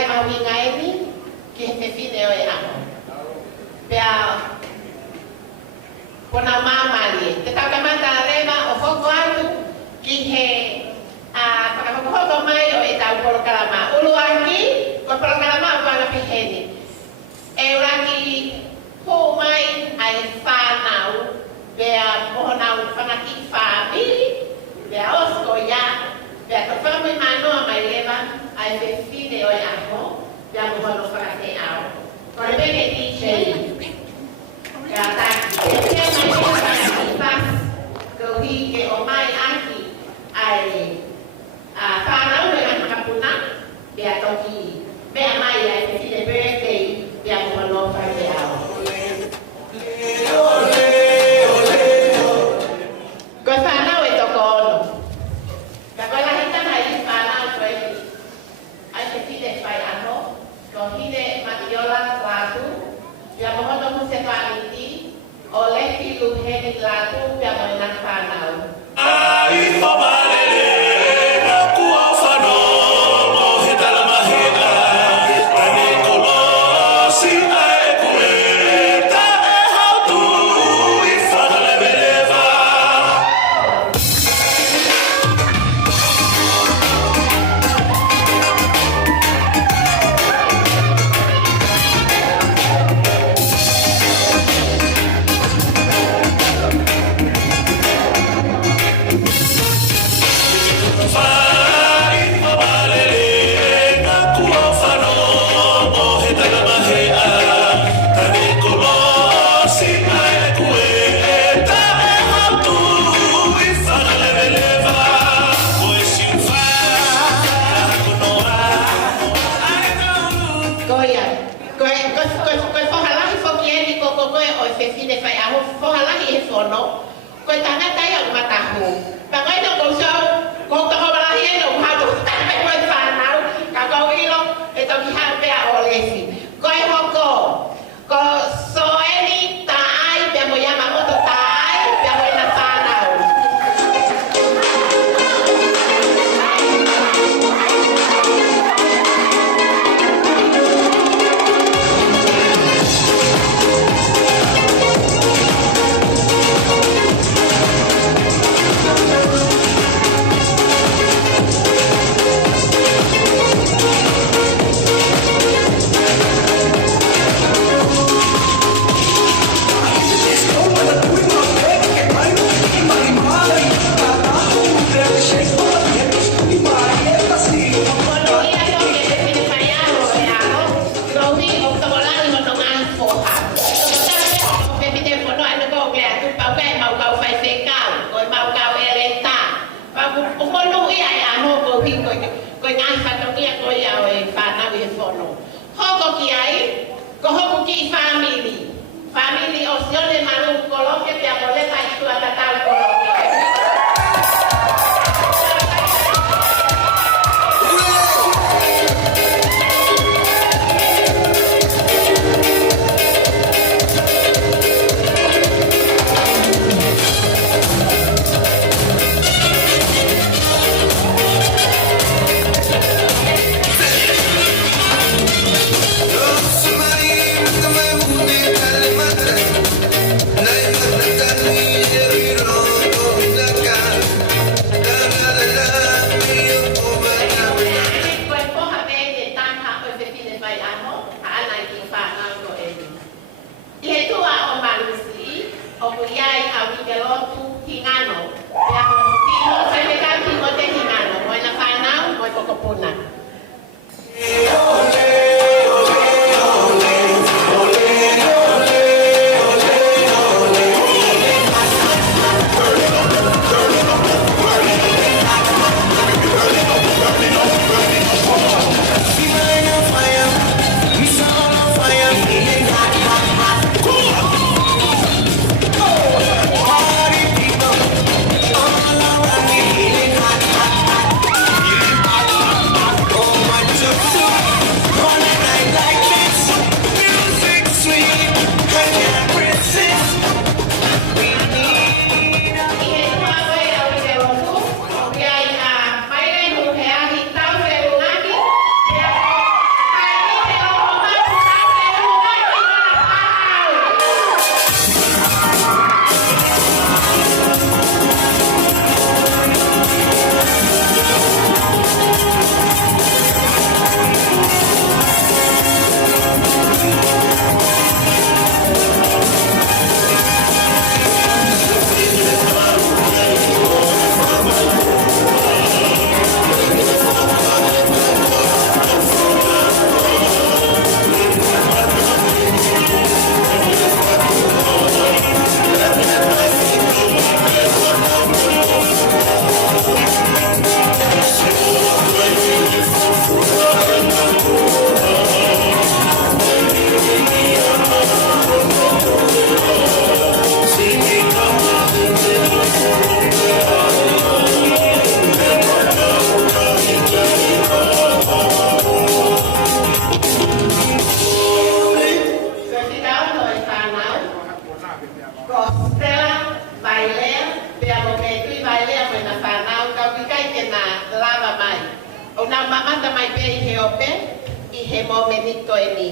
ai mawinga eni ki he whine o e ano. Pea, pona mamali. Te takamata rewa o hoko atu ki he whakahokohoko mai o e tau porokarama. Ulu aki, ko porokarama o wanga piheni. E uraki hō mai ai whānau, pea mohonau whanaki whāmiri, pea osko ia, pea ko whamui manoa mai lewa, ai te whine o e aho, pea mohono whakate ao. Ko re peke DJ, pea taki, e pea mai e whanaki pas, ko hi ke o mai aki, ai whānau e ngā kapuna, pea toki, pea mai ai te whine birthday, pea mohono whakate ao. Koe whanau e toko ono. Ka koe la hita mai i whanau koe ni. Ai te whine whai anō. Ko hine matiola lātu. Pia mohono mu se whaniti. O lehi luheni lātu. Pia moe nā whanau. Ai whamarere. Kua whanau. Mo he tala mahina. Tani kolosi ai kue. Ta e hautu. I whakalewelewa. Koe whahalahi whoki eni koko koe o e whine whai aho whahalahi e whono. Koe tangata i au matahu. Pa koe no kou sau, kou toho walahi e no kuhatu. Tāpe koe whanau, ka kou ilo e toki hapea o lesi. Koe hoko, ko so eni taai, pia mo Yamamoto taai, pia mo ina whanau. Family o sione malu koloke pia boleh pai tua tatal koloke. lava mai. O nā mamata mai pe I he ope, I he momenito e ni.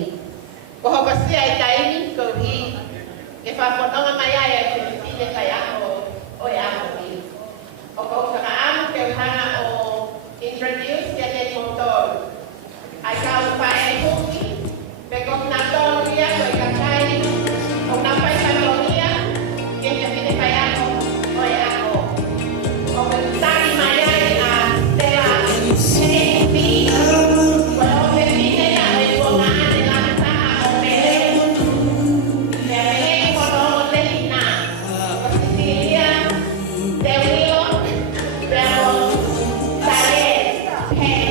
Ko hoko sia I taini, ko hi, ke whapononga mai ai e te tine kai aho o e aho ni. O ko kaka amu ke uhana o introduce ke te motor. Ai kau pai e huki, pe ko na tonu ia ko I kakai, o na pai kanonia, ke te tine kai aho o e aho. O ko tari mai ai a te a tepi, ko o te tine ia o e ko ngā ane la taa o mele. Te mele ko no te tina, o te tiria, te wilo, te o tare, hei.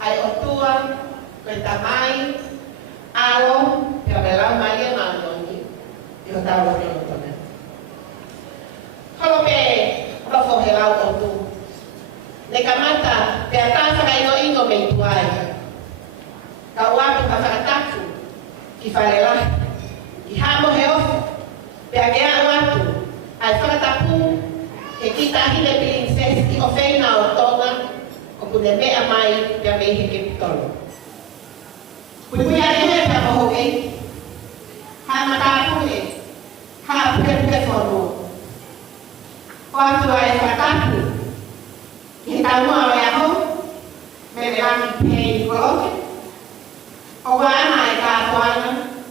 Ai otua, koe tamai, alo, te amelau mai e maunoni, I o tau o tone. Kolo pe rofo he lau otu. Ne kamata, pe a tāwhaka ino ingo me tuai. Ka uatu ka whakataku, ki wharelahi. I hamo he ofu, pe a gea uatu, ai whakatapu, he kita hile princess ki o whaina o tona, o kune mea mai pia mei he ke pitolo. Kui a he pia moho ei, ha matapune, ha puke whono. O atu ai whakatapu, ki he taumua o eaho, me me rangi pei koloke, o wana e kātuana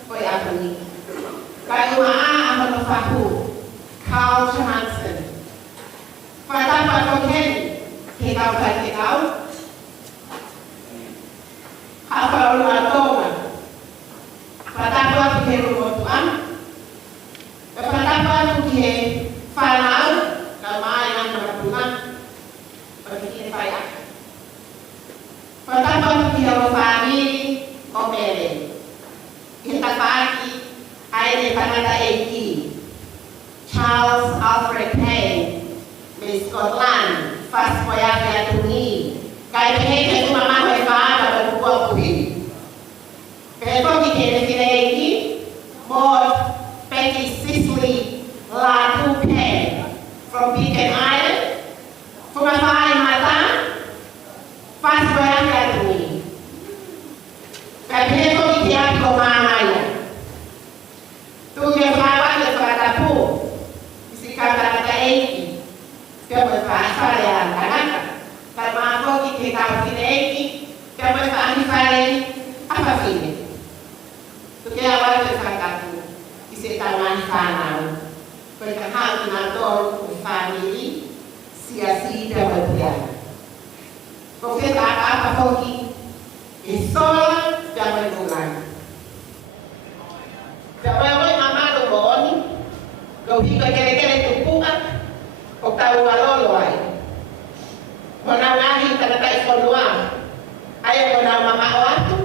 o e apuni. Kai ua a amono whahu, Carl Johansson. Whakatapa Pokeni, ke kau kai ke kau. Apa ulu atonga. Patapa tu ke rumah tuan. Patapa tu ke whanau, ka mai ang marapuna. Pagkikini paya. Patapa tu ke alo famili o mere. Kita pagi, aire panada eki. Charles Alfred Payne, Miss Scotland, Fast Voyage à Tuni, Kai Payne tu mama hoi faa ba buku puhi. Pero di kene kene Maud Betty Cicely Latu Payne from Beacon Island, from a fine mata, Fast Voyage à Tuni. Kai Payne tu di kene ko mama ya. Tu ye faa le faa pu. Kata-kata eki, dia berfahasa yang anak. Kalau aku kita tahu kita eki, dia berfahasa apa sih? Tu kaya awal berkata tu, isi taman fanau, berkata nator family, siasi dia berbuat. Kau kita apa koki, isol dia berbuat. Jangan mama lumbon. Kau hingga kere-kere tumpukan, kau tahu walolo ay. Mana ngahi tanah ikonua, ayah mana mama waktu,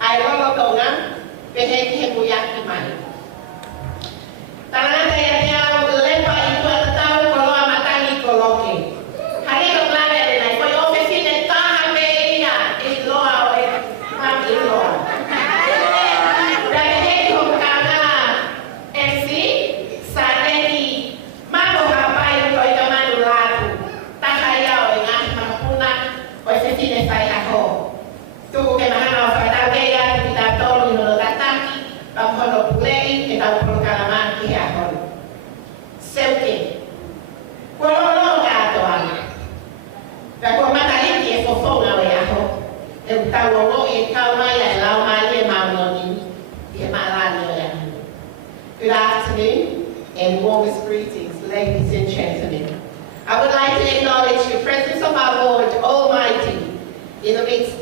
ayah lolo tongan, beheki hebuyak imai. Tanah dayanya lepa itu atau tahu kalau amatangi koloke. Hari kau lari dengan kau yang ofisnya tahan beina, iloa, mami iloa. Dari heki hokana, MC. Sadeni, mambo hapai ko ito manulado. Takayaw nga mapuna o sesine fai ako. Tu ke mahana o fatagaya kita tolu no tataki, pamhono pulei kita prokalaman ki ako. Seuke. Kololo gato ana. Da ko mataliti e fofo na we ako. E utawo no e kauma ya lau mali mamoni. Ke malani ya. Good afternoon. And warmest greetings, ladies and gentlemen. I would like to acknowledge the presence of our Lord Almighty in our midst.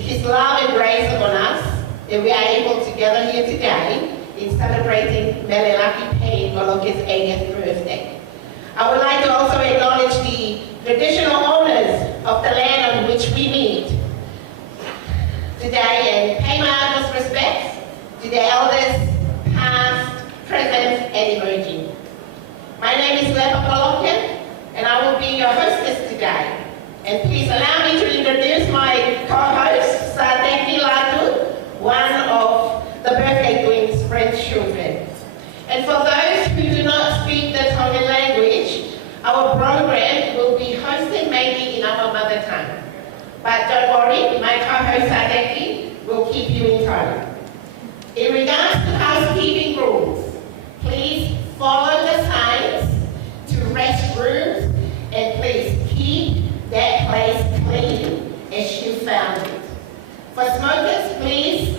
His love and grace upon us, that we are able to gather here today in celebrating Melelaki Payne Moloke's 80th birthday. I would like to also acknowledge the traditional owners of the land on which we meet today and pay my utmost respects to the elders, past, present, and emerging. My name is Lepa Poloken, and I will be your hostess today. And please allow me to introduce my co-host, Sadeki Latu, one of the Birthday Queen's French children. And for those who do not speak the Tongan language, our program will be hosted mainly in our mother tongue. But don't worry, my co-host Sadeki will keep you in tone. In regards to housekeeping rules, please follow the signs to restrooms and please keep that place clean as you found it. For smokers, please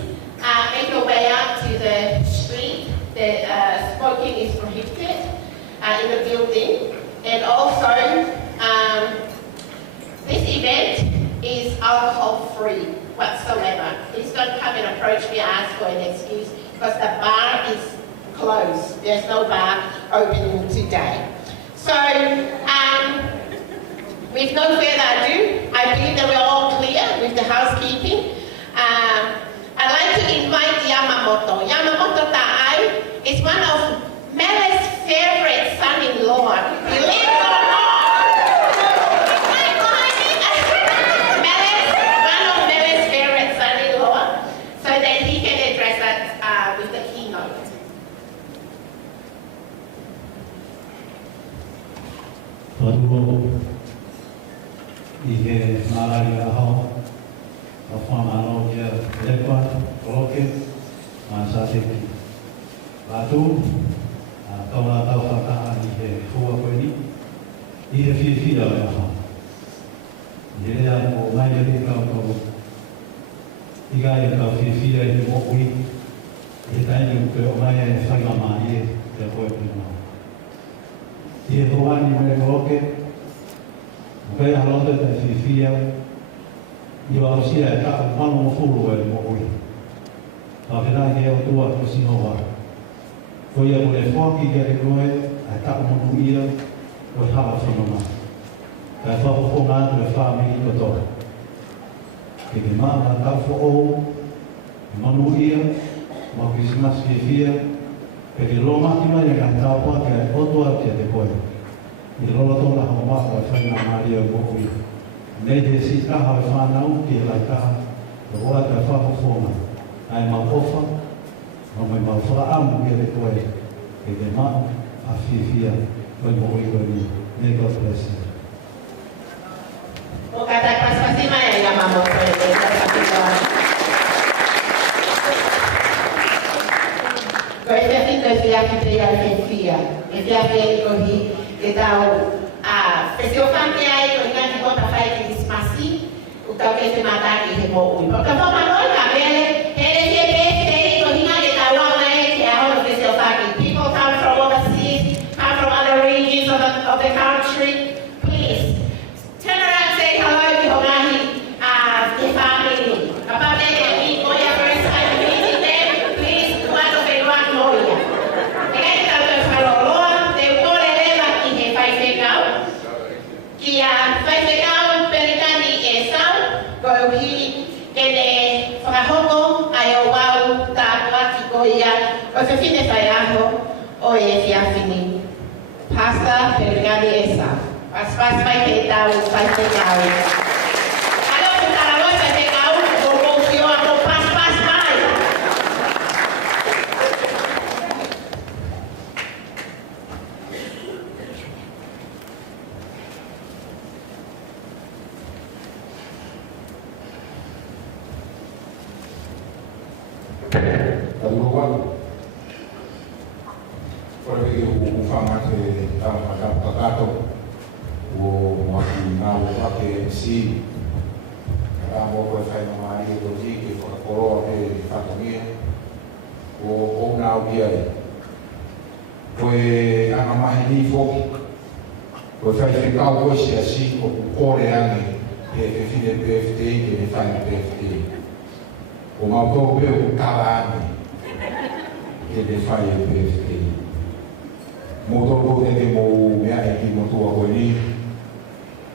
make your way out to the street. Smoking is prohibited in the building. And also, this event is alcohol-free whatsoever. Please don't come and approach me and ask for an excuse because the bar is closed. There's no bar open today. So, with no further ado, I believe that we're all clear with the housekeeping. I'd like to invite Yamamoto. Yamamoto Ta'ai is one of Mela's favorite son-in-law. Believe it or not. Mela's favorite son-in-law, so that he can address us with the keynote. Ihe malaria ho, whamano ia lepa, koloke, masateki. Latu, tauna tau whakaa ihe hua koeni, ihe whiwhira o ho. Ihe rea o mai e kau kau, iga e kau whiwhira i mo ui, e taini upe o mai e whainga mai e te koe pino. Ie hoani me roke, Pea halote te fifia, I wausia e ka manu mo fulu e mo ui. Pa whenai he o tua ko sinoa. Ko ia mo le whaki ke re koe, a ka manu ia, o hawa whanoma. Ka e whapo ngātu e whāmi ko toa. Ke ke maa tau fo ou, manu ia, ma Christmas fifia, ke ke lo maki mai e ka tau pa ke o tua ke te koe. I rola tōna hao mako e whaina Maria o ui. Nei te si kaha e whanau ki e lai kaha, e oa te whapofonga. Ai mau ofa, ma mai mau whaamu ki e koe, e te mau a whiwhia, koe mo ui koe ni. May God bless you. O kata pas-pasi mai nga mamo koe te kapitoa. Koe te fito e whiaki te ia ke whia, e whiaki e kohi e tau se o whanke ai ko inga ni kota whai ki Christmasi, o tau ke te mataki he mo ui. Porque fo manoi ka mele, hele te birthday ko inga ke tau wana e ke ahono ke se o whaki. People come from overseas, come from other regions of the country. Please, turn around and say hello to Hongahi, the family. Kapag te mi ko ya first time meeting them, please, kuwato pe luan moria. E kai tau ke whaloloa, te ukore leva ki he whai whekau. Kia whaifekau perikani e sau, ko uhi kene whakahoko ai o wau tātua ki ko ia o te whine whai aho o e whiawhini. Pasta perikani e sau. Pas mai ke tau whaifekau. Alo ku tarawai whaifekau, o kōwhio a ko pas mai. Taluan, kalau itu ufang ada dalam kata o maki na o ake si, kalau mau berfai nama dia doji ke kalau ada fatomia, o na o dia, foi a mãe de fogo, foi feito algo assim, o coreano, que filho de PFT, que faz PFT. O mau tō peo o tāwāni ke te whai e PFT. Mō tō te mō mea e ki mō tō a koe ni,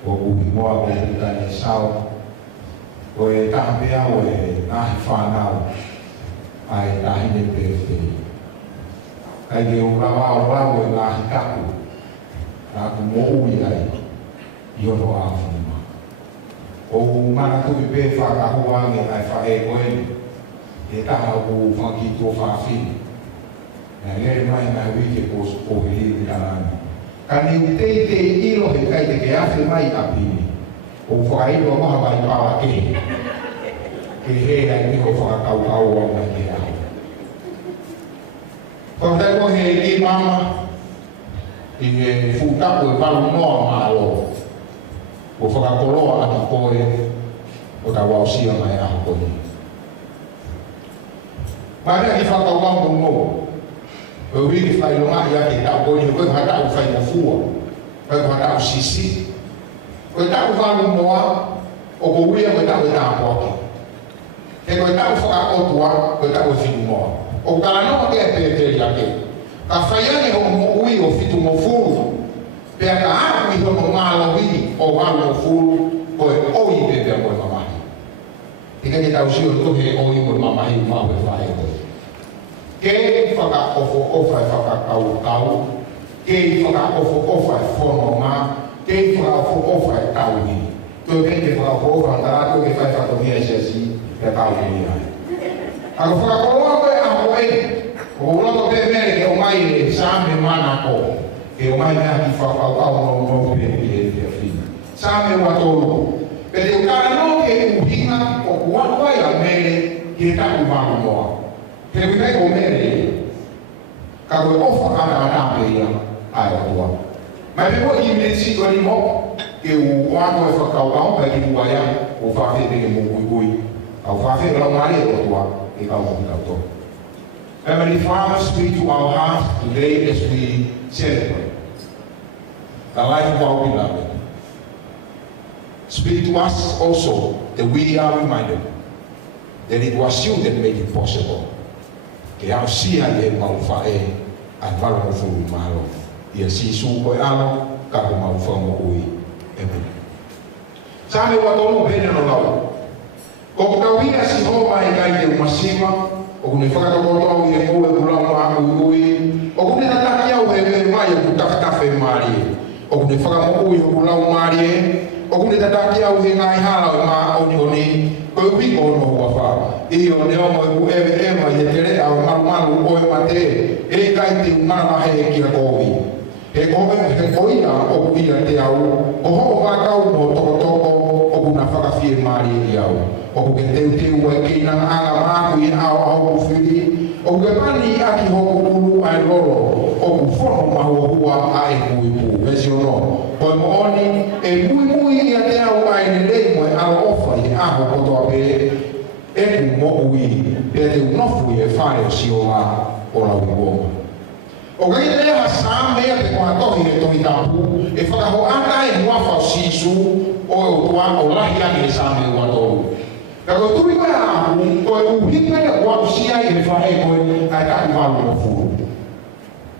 o kuhi moa ko e tani sao, o e taha pea o e nahi whānau ai nahi ne PFT. Kai ke o rau e nahi kaku, nā ku mō ui ai, i ono a whunuma. O mana tuki pē whakahuange ai whae koe ni, e taha o whanki tō whawhini. Nā lere mai nā wike o hiri tarani. Ka ni u te ilo he kai te ke awhi mai apini. O whakailo maha mai pawa ke. Ke he ai ni ho whakakau au au mai ke au. Whakatai ko he li mama, i he fūtapu e palu noa mālo. O whakakoloa ati koe, o ta wausia mai aho koe. Marea ki whakauwangu ngō, o wiki whailonga i ake tau koe ni, koe hatau whaimofua, koe hatau sisi. Koe tau whalu noa, o ko uia koe tau e tāpoaki. Te koe tau whakakotua, koe tau e whitu noa. O kalanoa ke e pēteri ake. Ka whaiane o mo ui o whitu mo furu, pea ka aku i hono ngālawi o walu o furu, koe oi pepe a koe mamahi. Ika ke tau sio tohe oi koe mamahi mau e whae koe. Ke whakaofo ofai whakakau, ke whakaofo ofai whanonga, ke whakaofo ofai tauhi. Koe pente whakaofo ofai ngarato ke whai whakamia siasi ke tauhi ai. Ako whakakoloa koe a koe, o uloto pe mere ke o mai e same mana ko. E o mai mea ki whakakau no pepe e te whina. Same ua tōru. Pete o kara no ke uhinga o kuakwai a mere ke taku wānu moa. Te whikai o mere, ka koe ofa ana anape ia ai atua. Mai pe ko i me siko ni mo, ke u wānu e whakakau kai ki uaya o whawhete ke mō kui. Au whawhete lau mare o atua e kau mō tau. Heavenly Father, speak to our hearts today as we celebrate. the life of our beloved. Speak to us also that we are reminded that it was you that made it possible. Que ao sia e mau fae a valo mo fu malo. Ia si su ko alo ka ko mau fa mo ui. Amen. Sabe wa tonu bene no lau. Ko ka wina si ho mai kai te masima o ne fa ka ko to i mo e bula mo ui. O ne ta ta ia o e mai o ta ta fe mari. O ne fa ka mo ui o bula mari. O ne ta ta ia o he ngai hala ma o ni ko wi ko no wa fa. I o ne o mo e ma ye tere a malu o e mate e kai te mana he ki ko wi e ko he ko ia o ki te au o ho va ka o to o kuna fa ka fie mari ia o ke te o ki na anga ma ku i au ku fili o ke pani a ki ho ku ai loro o ku fo ma ho hua ai ku i pu vesi o no ko mo oni e mu ia te au ai le mo a ofa i a ho ko to be e ku mo ui pe te unofu e fare o si o la uoma. O kai te leha sa mea te kua tohi e tohi tapu e whakaho anga e muafa o sisu o e tua o lahi ani e sa mea ua toru. Ka ko tui koe a ko e uhika e ua usia i e whahe koe ai kaku walu no furu.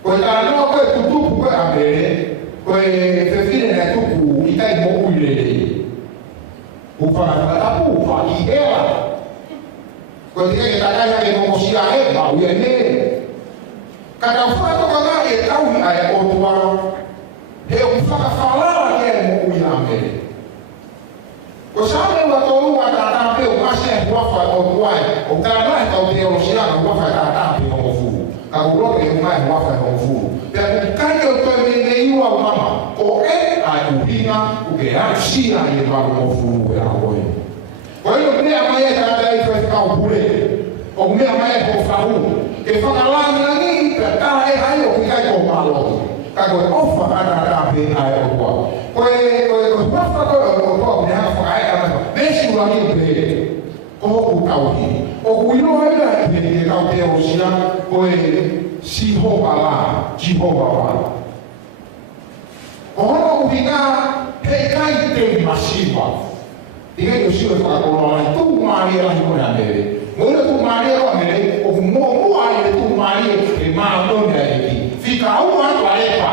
Ko e tā noa koe tutupu koe a mere ko e whewhine ne tupu i kai mo ui lele. Uwhana tapu uwha i hea. Ko te ke takai ke mo sia e ma u e ka ka fa to ka e tau ai o tua he o fa ka fala ke mo u ya me ko sa me wa to lu wa ta pe o ma se wa fa o tua o ka na ta o te o sia wa fa ta pe o fu ka u ro ke ma wa fa o fu pe ka ke o to me ne i wa mama o e ai u hina u ke a sia e wa o fu e a o e ko yo me a mai ta dai fa ka o pure o me a mai ko fa u ke fa ka la ni ka e ai o ki kai ko malo ka ko ofa ana ka pe ai o ko ko fa fa ko ne ha fa ai ana me si wa ni pe ko ku ka o ki o ku no ai la pe ke ka te o sia ko e si ho ala ji ho ba o no ki ka he kai te masiva diga yo si o fa ko no tu mari la ni na me mo tu mari o me o mo ai tu mari e ma no ne fica un anno a lepa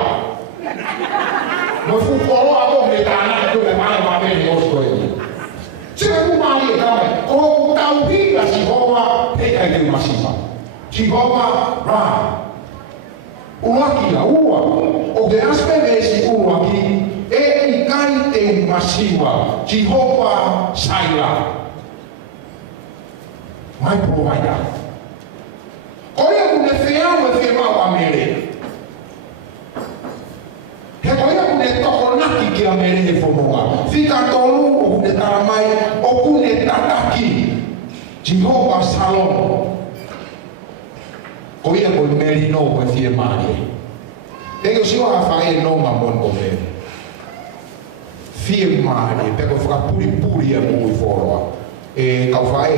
non fu colo a bombe tana dove mai va bene lo sto io c'è un mari e come o tauhid si hova e che è massima si hova ra uaki la ua o de aspeve si uaki e i kaite massiva si hova saila mai provider koia kun ne feau e femau a mere he koia kun ne toko naki ki a mere he fomoa fika tolu o kun ne taramai o kun ne tataki Jehovah Salom koia kun meri no ko fie mari e o sio a fai no ma bon ko mere fie mari pe ko fuka puri a mui foroa e ka fai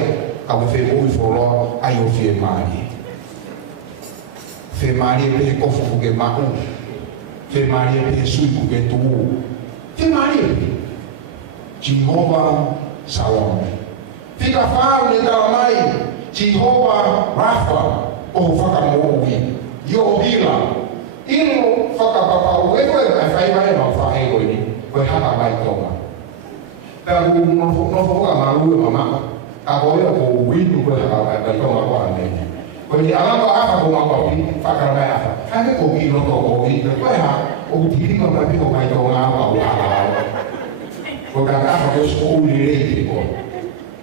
ka fe mui foroa ai o fie mari fe mari pe ko fu ke ma fe mari pe su ku ke tu fe mari Jehovah Salom fica fa le da mai Jehovah Rafa o faka mo wi yo hila ino faka papa o e ko e fai mai ma fa e ko ni ko ha ka mai to ma ta ku no fo ka ma lu mama ka ko yo ko wi tu ko ha ka mai to ma ko ane ko ni ala ko ha ko ma ko wi fa ka mai afa ha ke ko wi no to ko wi ko ha o ti ri ko ma bi ko mai to ma ba wa ko ka ka ko so u le ko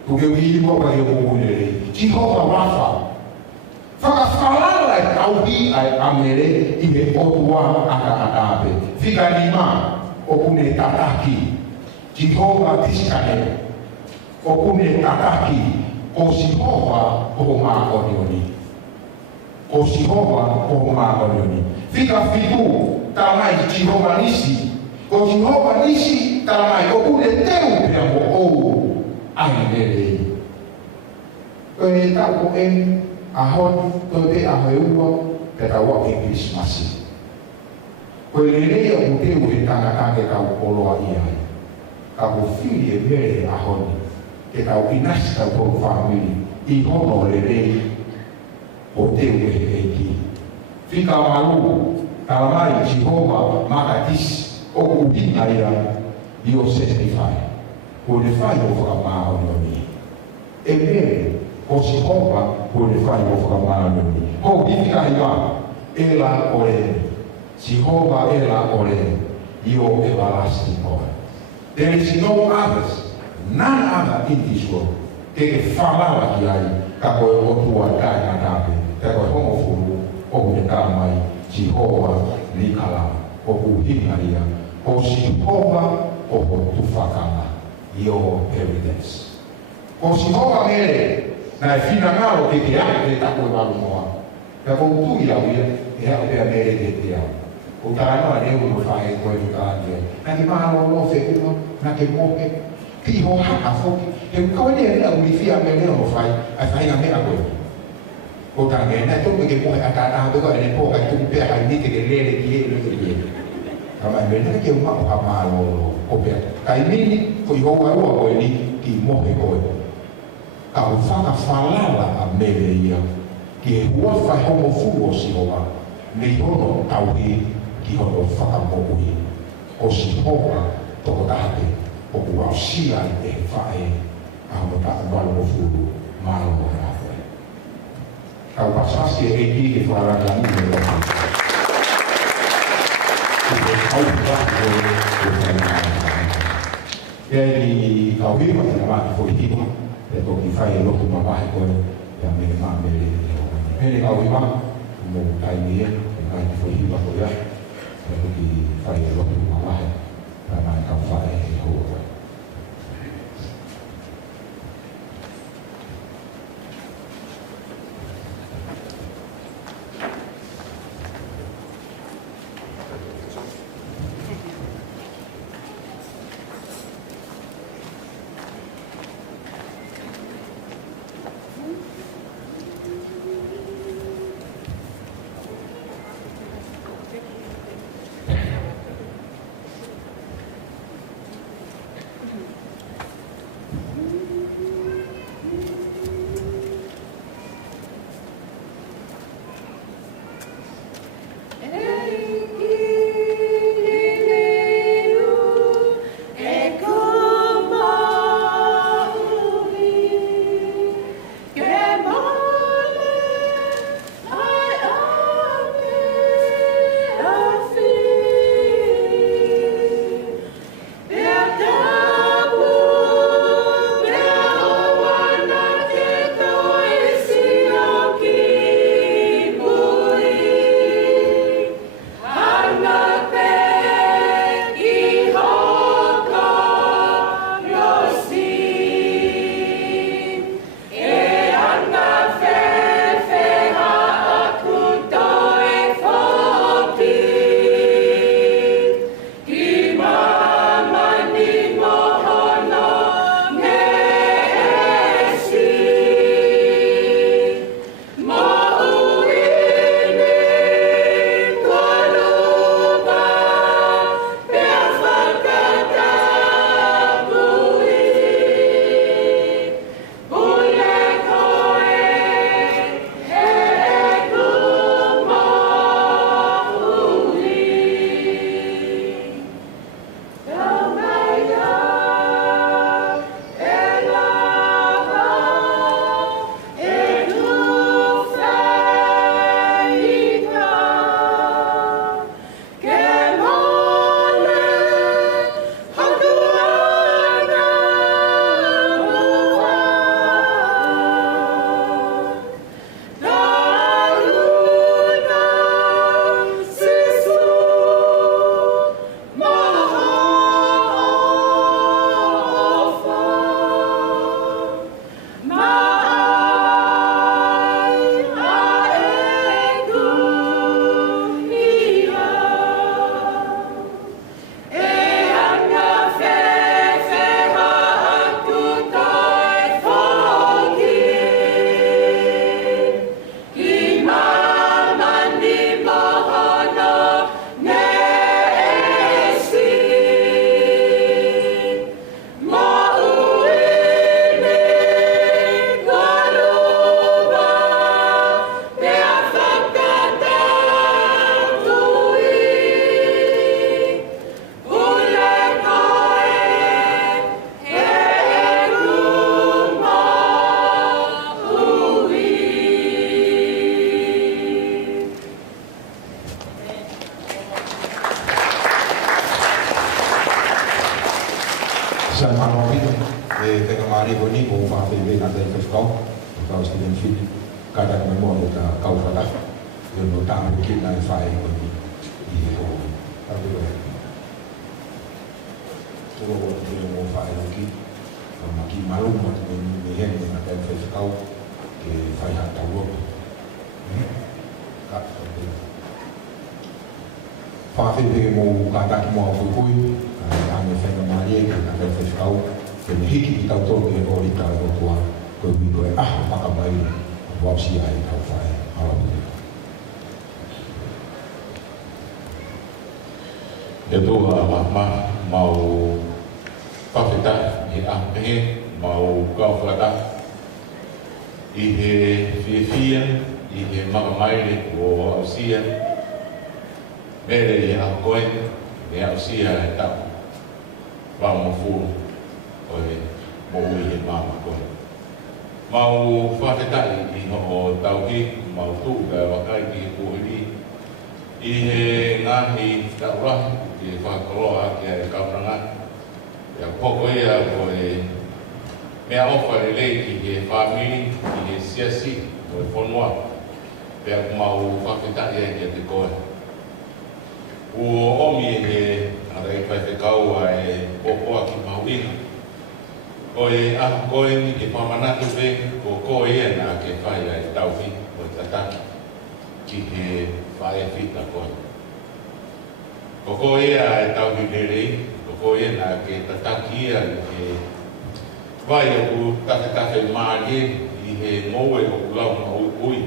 porque o irmão vai eu vou mulher Jehovah Rafa faka falala e tauhi a mere i me otua aka fica lima o kune tataki Jehovah Tiskane o kune tataki o Jehovah o ma onioni o Jehovah o ma onioni fica fitu tamai Jehovah Nisi o Jehovah Nisi tamai o kune teu pe o ai lele ko e ta ko en a hon to te a heuo pe ta wa Christmas Koe lelei o kuteu e tangata ke kau koloa iai. Ka ko fili e mere a honi. Ke kau inasi kau kou whamiri. I hono lelei o teu e ki. Whika malu, kalamai Jehova makatis o kuhinga ia i o senifai. Ko le whai o whakamao ni. E mere o Jehova ko le whai o whakamao ni. Ho hifika iwa, e la o le Jehova e la o le i o everlasting God. There is no others, none other in this world. Ke whalawa ki ai, ka koe o tua tai na tāpe, te koe hongo furu, o me kāmai, Jehova likala, o kuhinga ia, o Jehova o ho tufakanga, i o evidence. O Jehova mere, na e whina ngaro ke te ake te tako e walu moa, ka kou tui au ia, e hao pia mere te te au. O tānoa ne unu whae koe tu tānia, na ki mahalo no whekuma, na ke moke, ki ho haka foki, he koe ne rea uri whia me leo no whai, a whainga mea koe. O tānia, na tōpe ke mohe a tātaha peko e ne pōka i tuku pēha i nike ke lere ki e lere ki e. Kamai me nere ke umako ha mahalo o pēha. Kai nini, ko i hoa ua koe ni, ki mohe koe. Ka o whaka whalala a mere ia, ki e hua whai homo fu o si hoa, nei hono tauhi, ki hono whakamokui. O si hoa toko tāpe, o kua sia e whae, a hono tāpe walu o furu, mālo o rāwhoi. Kau pasasi e ki e wharaka ni e roha. Ko kau rāko e whae. E ni kau hima te na maki fo i hima, te toki whae e loku mawahe koe, te a mene maa mele e roha. Mene kau hima, mo tai ni e, kai te fo i hima koe ia, te toki whae e loku mawahe, te mai kau whae e hoa. Sa mano pito e te mari ko ni ko fa te na te ko ko sti den fit kada me mo ta kau fa la yo no ta mo ki na fa ko ni ko ta ko ko ko mo fa ko ki ma ki malu mo te ni hen na te ko ke fa ya ta wo ka fa te mo ka ta ki mo fu ku ang whenga marie ki nga kau whekau ke ne hiki ki tau tō ke o rita o tua koe wino e whakamai wapsi ai tau whae hala pute. E toa mau whawheta i apehe mau kau whata i he whiawhia i he makamaire o ausia mere i a koe e ausia e tau Wamafu oi mo ui mama ko mau whawhetai i ho tauki mau tu ka wakai ki kuhiri i he ngahi taurahi ki whakoroa ki ai kauranga ia koko ia ko e mea ofa lelei ki he whamiri ki he siasi ko e whanua pia mau whawhetai ai ki te koe ua omi he Ara e whai whekau e popoa ki mauina. Ko e koe ni ke whamanatu pe, ko koe ia nā ke whai e tauwhi o tataki ki he whai e whita koe. Ko koe ia e tauwhi lerei, ko koe ia nā ke tataki ia i he whai o ku tawhetawhe maarie i he ngoe o ku lau na ui.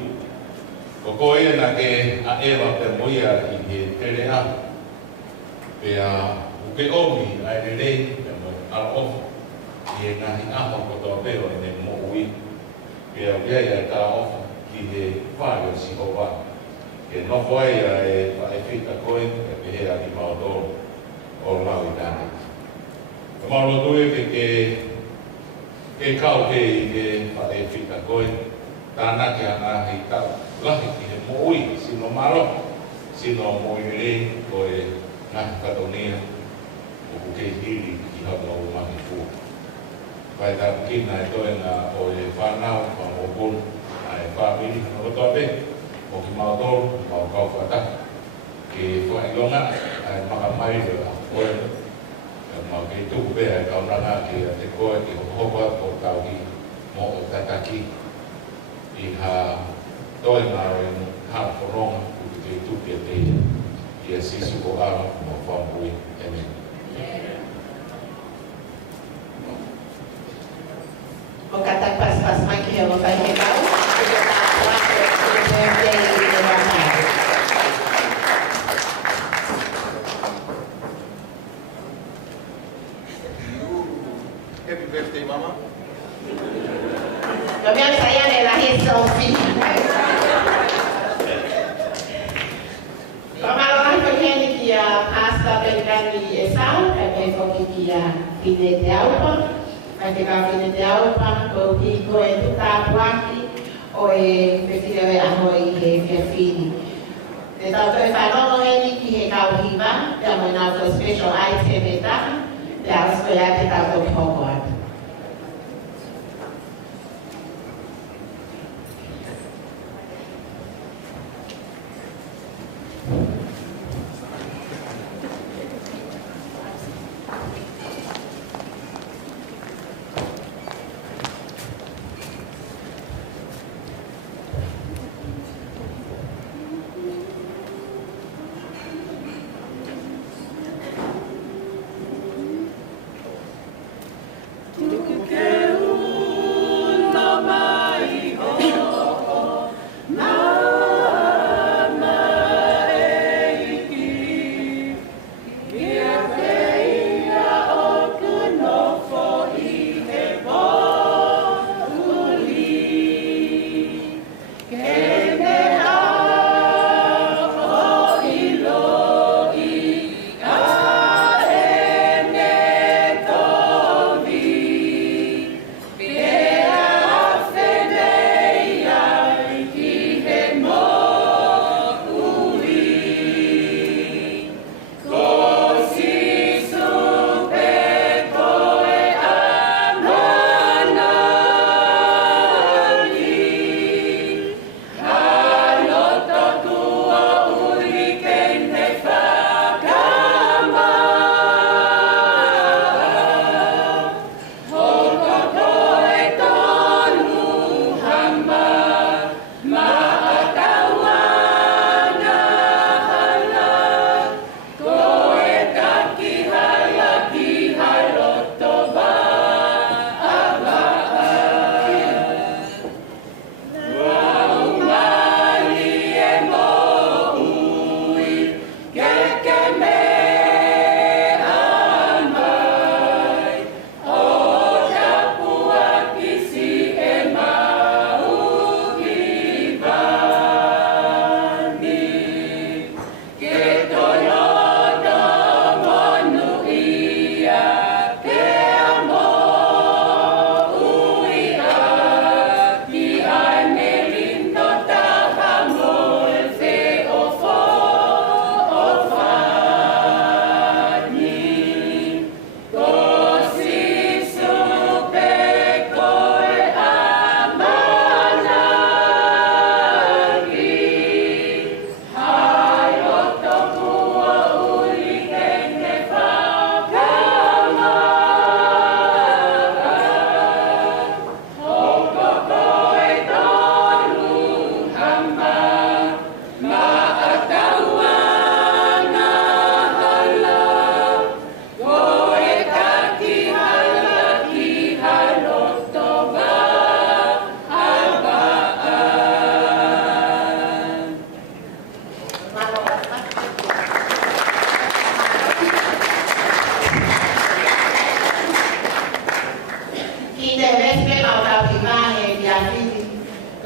Ko koe ia nā ke a ewa pe moia i he tere a. Pea uke omi ai rei ala ofu i e ngahi aho ko toa peo e mo ui pea uke ai ka ofu ki he whare o si hoa ke nofo ai e whae whita koe e pehea ki maotoro o lau i tane e maoto e ke kau ke i ke whae whita koe tāna ke ana hei tau lahi ki he mo ui sino maro sino mo i rei koe Nā katonia o kuke hiri ki hapa o mahi fua. Pai tā kina e toe ngā o e whanau, o pun, a e whamiri, o toa pe, o ki maotoro, o kau whata. Ke whailonga, a e makamai re a koe, ma ke tuku pe a e kaunanga ki a te koe ki hokoa o tauhi mo o tataki. I ha toe ngā o e hana whanonga, ku te tuki a te ia sisu o ara mo whampui. Amen. O kata pas mai ki o vai he kau, o birthday i te wakai. Happy birthday, Mama. Kami saya adalah Sophie. Pasta Belgrani e Sal, e poi pochi via fine di Alpa, anche la fine di Alpa, con pico e tutta quanti, o e per dire a noi che fini. E tanto che fanno noi che cauhiva, abbiamo un altro special item e da, e alla scuola che tanto che ho guardato.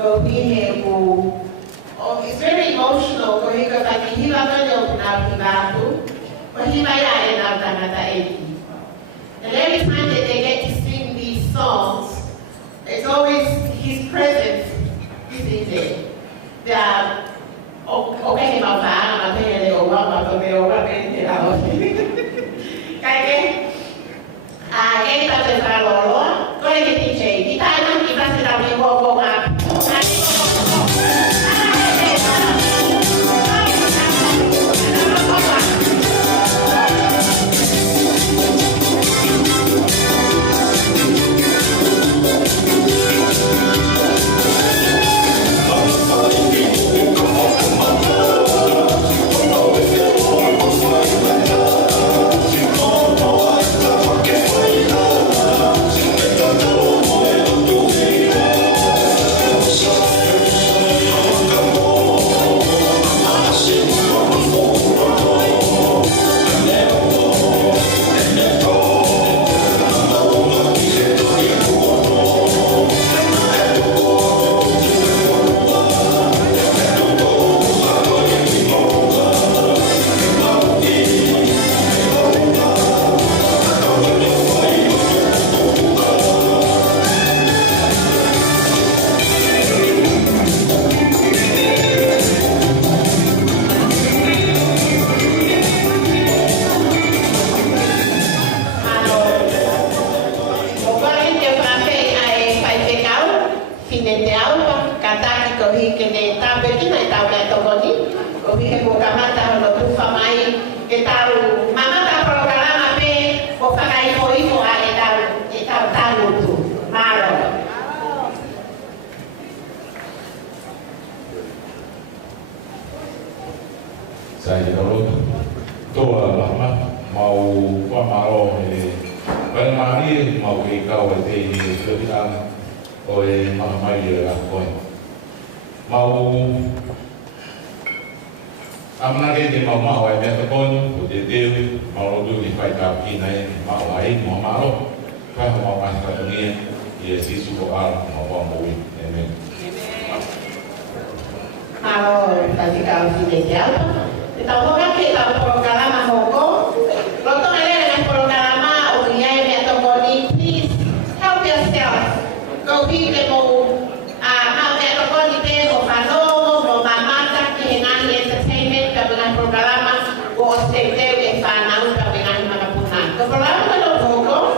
Go he ko. Oh, it's very emotional. Go he ko like he la no na pibatu. But he might add in our Tamata. And every time that they get to sing these songs, it's always his presence is in there. Okay, Mama, I'm here, or Mama, I'm here, or I'm here. Kaya, kita terlalu, kau yang kita kita nak kita sedang berbohong. Saya kalau tua lama mau pamaro ini, bermari mau ikau ini kebiasaan oleh mama dia kau mau amnake di mau ai dia pun dia mau dulu di fai kapi nai mau ai mau maro kau mau masuk dunia ia sisu soal mau ini. Mau tadi kau sini siapa? Kita orang kita programa Hongkong. Loto ada dengan programa Uyai Metogoni. Please help yourself. Go be the mo Metogoni te mo pano mo mamata kehengani entertainment dengan programa go sente e fanau dengan makapunan. Ke programa lo Hongkong.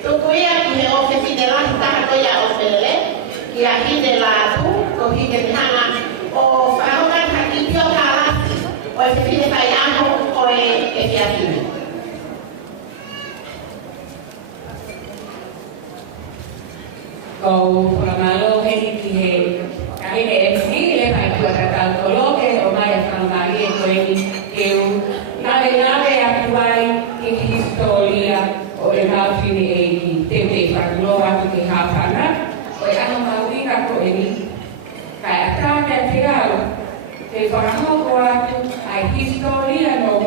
Tukuya ki ofisi de la sta ko ya ofele. Ki ahi de la tu ko hi de hana o fanau kan ki kala. O se fine fai anno o è fiatino. Kau pramalo hei ki he kami he MC le fai tua kata koloke o mai famali e koeni eu nave atuai ki historia o e mau fine e ki te faklo atu ki hafana o e ano mauika koeni kai ataka te galo te whakahoko atu ai historia no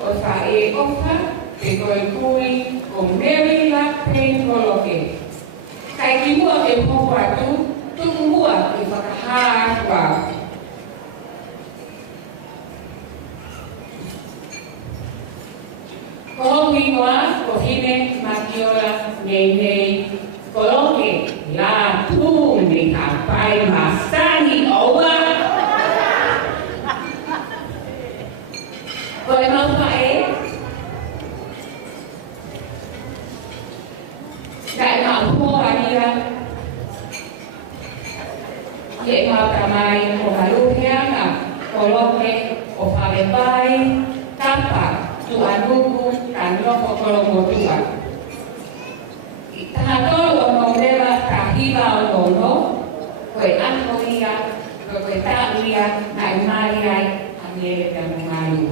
o whae ofa te koe kui o Mary Lapine Koloke. Kai ki mua e hoko atu, tuku mua e whakahātua. Kohoki noa, ko hine makiola nei Koloke, la tūne ka pai masani oa. Koe mau whae, kai mau hoa ke mau tamai o haluhianga, Koloke o wharepai, tapa, tuanuku, kanoko kolomotua. Tahatolo o maurela kahiwa o nono, koe anho ia, koe tāu ia, nai mai ai, amiere te amungaru.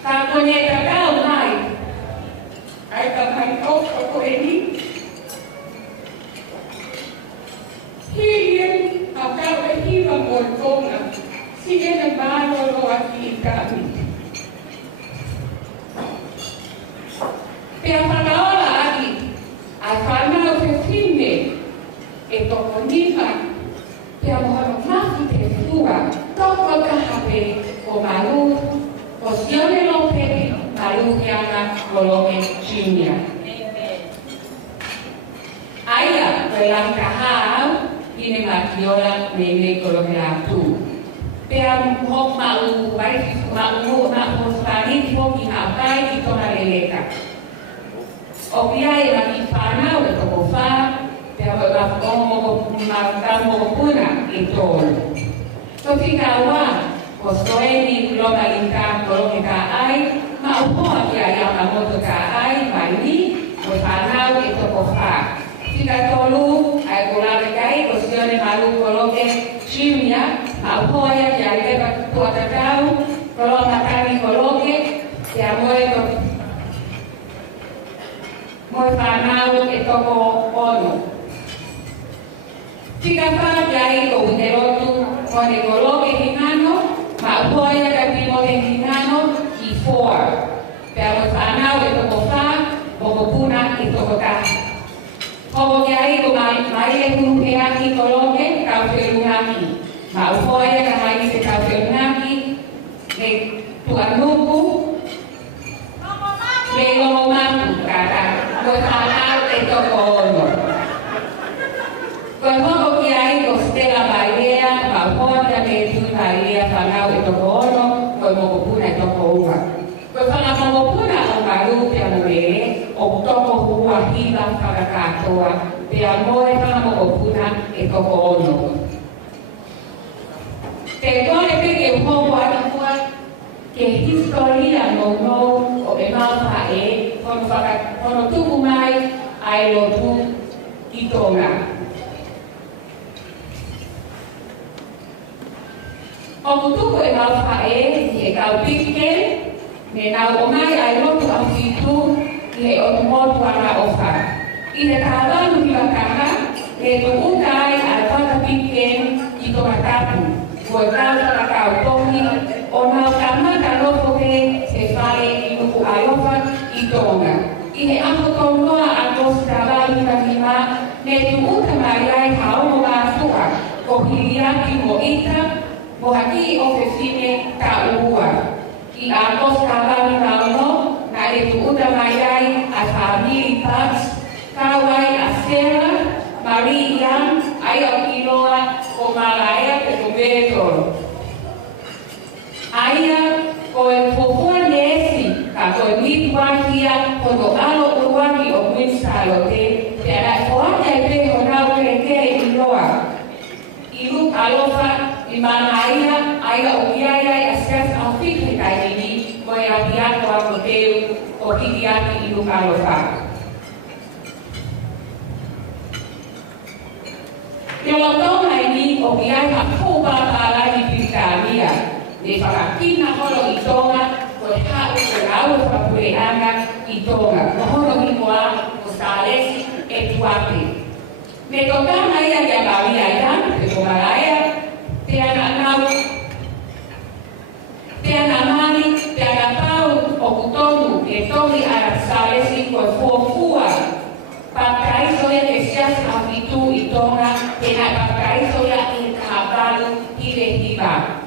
Ka kone ka kau mai, ai ka mai koko koe ni. Hien, ka kau e hiwa mo konga, sige na mālo lo aki I kami. Pea whakaora aki, ai whanau te whine, e toko ni lang kahau, ini matiola nene kolomela tu. Pea hok mau vai mau spani hok ina kai ito na leleka. O pia e na kipana o to kofa, pea ba mo puna ito. So fikawa kostoeni global income koloke ka ai, maupo kia ya kamoto ka ai, mani, o panau ito kofa. Fika tolu ai kolare kai kosione malu koloke chimia, maupoya kia leba tuatatau, kolok matani koloke, kia moe to moe panau ito ko ono. Fika pa kia ko uterotu kone koloke hinano, maupoya kapimo de hinano ki 4. Pero panau ito ko fa, bokopuna ito ko ka. Como que ahí con María Kunukeaki Coloque, Caufelunaki, Maufoya, Kamai de Caufelunaki, de Tuanuku, de Lomomaku, Kaka, Guatanao de Tocono. Como que ahí con Stella María, Maufoya, de Tu María, Fanao de Tocono, como Kupuna de Tocoa. Pues para como Kupuna, o Maru, que amore, o toko hua hiba para katoa, te amore para mokopuna e toko ono. Te tole peke uhopo atakua, ke historia no o e mauha e, kono tuku mai, ai lotu itonga. O tuku e mauha e kau pike, me nau o mai ai lotu amfitu, le otomoto ana ofa. Ina kahabalu hilakaha, le tuutai alfata piken ito matapu. Kuekau kakau tohi, onau kamata lopoke se fale inuku alofa itonga. Ine ako tonoa akos kabalu kahima, le tuuta mariai haomo matua, kohiliaki mo ita, mohaki ofesine kaua. I akos kabalu naono, na le tuuta mariai a famili Paz, Kawai a Sera, Maria, ai au Kiloa, o Malaya pe Roberto. Aia, ko e fofua nesi, ka ko e mitwakia, ko do alo uwaki o Winsalote, te ana foana e pe o nau kere Iloa. Ilu alofa, I Malaya, ai au Iaya, a Sera au fikri kainini, ko e apiato a Koteu, o hikiaki ilu alofa. Yung tona ini o biya hapuba para Britania. De fakakina holo itonga ko hao ko rawo papuleanga itonga. Holo imoa ko salesi etuape. Me tokana ia ya babia ya, de komaraya, te ananau, te anamani, te anapau o kutonu, e tomi a salesi ko fuofua. Pagkaiso ya kesias afitu itonga, tena pagkaiso ya inkabalu hiba.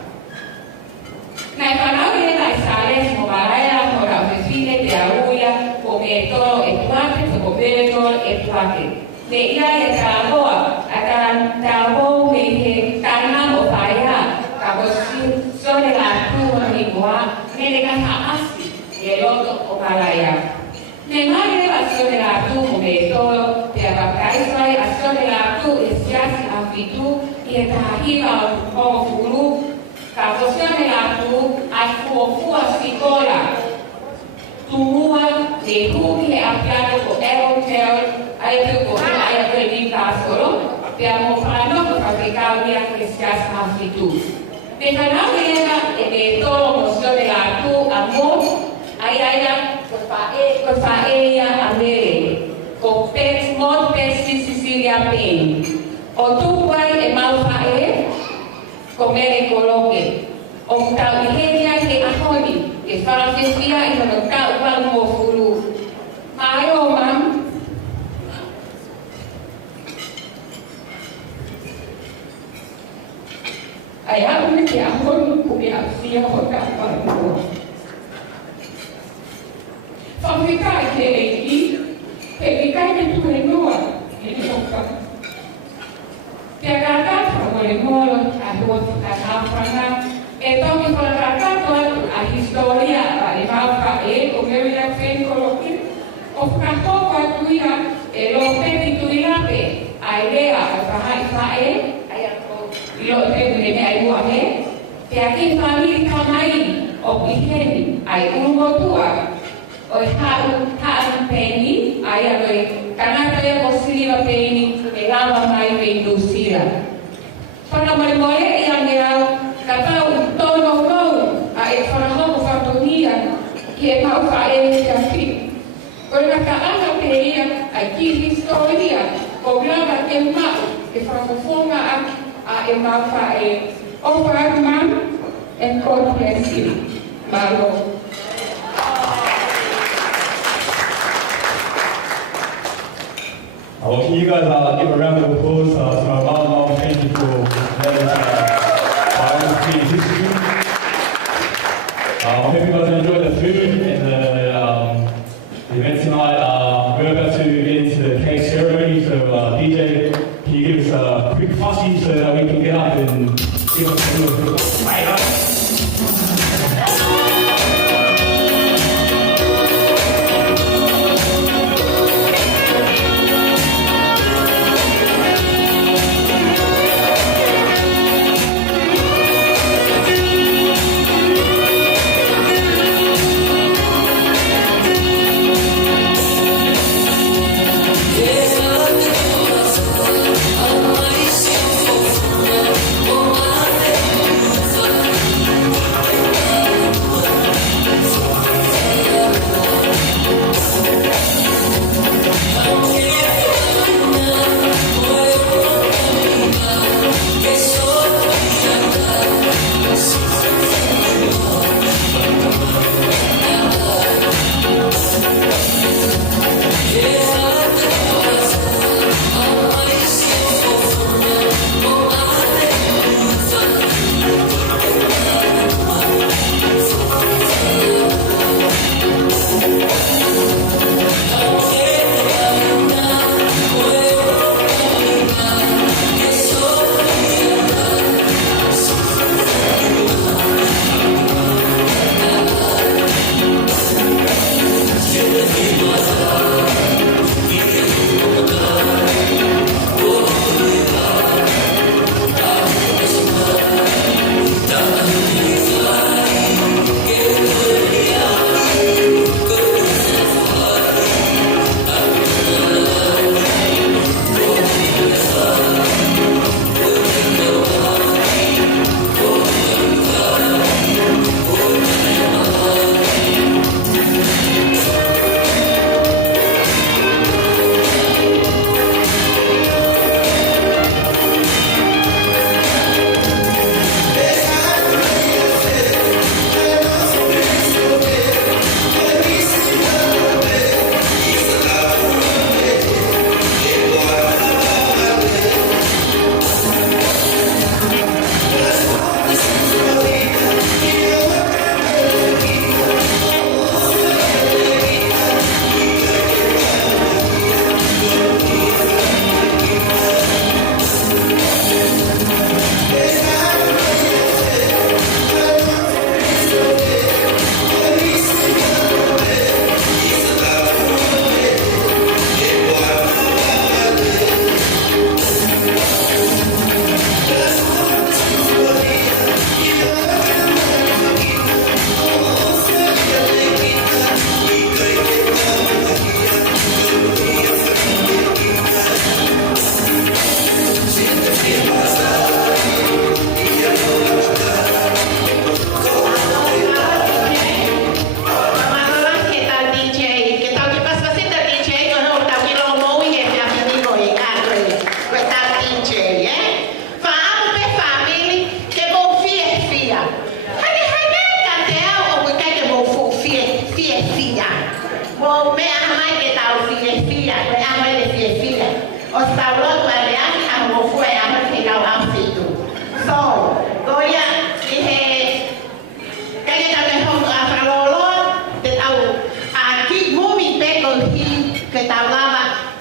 Na ipanau ya na isales mo maraya mo na ofisine te auya, ko me etoro etuate, ko beretol etuate. Ne ia ya taboa, atan tabo me he tanam o paya, kabo sone la tuwa ni boa, ne le kaha asi, ye loto o maraya. Ne mai azione la tu come tolo, te abbacaisai azione la tu e siasi afitu, e tahiva o fulu, caposione la tu, al fuo sicola. Tu mua, le huki e appiato con aerotel, ai più come ai appredi pascolo, abbiamo fatto fabbricare che siasi afitu. Per canale e le tolo mozione la tu amor, ai ko faeya amere ko pet mod pesti Sicilia pen o tupai e mal fae ko mere koloke o tau ihenia ke ahoni ke farafesia e no tau pal mo fulu mayo mam ayah ni ke ahoni ku ya sia ko ka pal mo Fabricare che tu e noa e ti tocca molo a tuot a hafanga e toki whakakato a historia a le mauka e o mewia when koloki o whakakoko atuia e lo pepi tuilape a lea o whahai whae ai ako i lo pepi le mea iua me te aki whamiri kamai o iheni ai urumotua o hau peni ai aloe kanata e posiliva peni e lava mai me indusira. Whana mare i angeau ka tau tono nou a e whanahoko whatonia ki e mau whae kia whip. Koina ka anga peia a ki historia ko glava ke mau e whakafonga a e mau whae. Over man and God bless you. Malo. Well, can you guys give a round of applause to our mom? Thank you for letting us Bible history. I hope you guys enjoyed the food and the event tonight. We're about to get into the cake ceremony, so DJ, can you give us a quick fussy so that we can get up and give us a little flavor?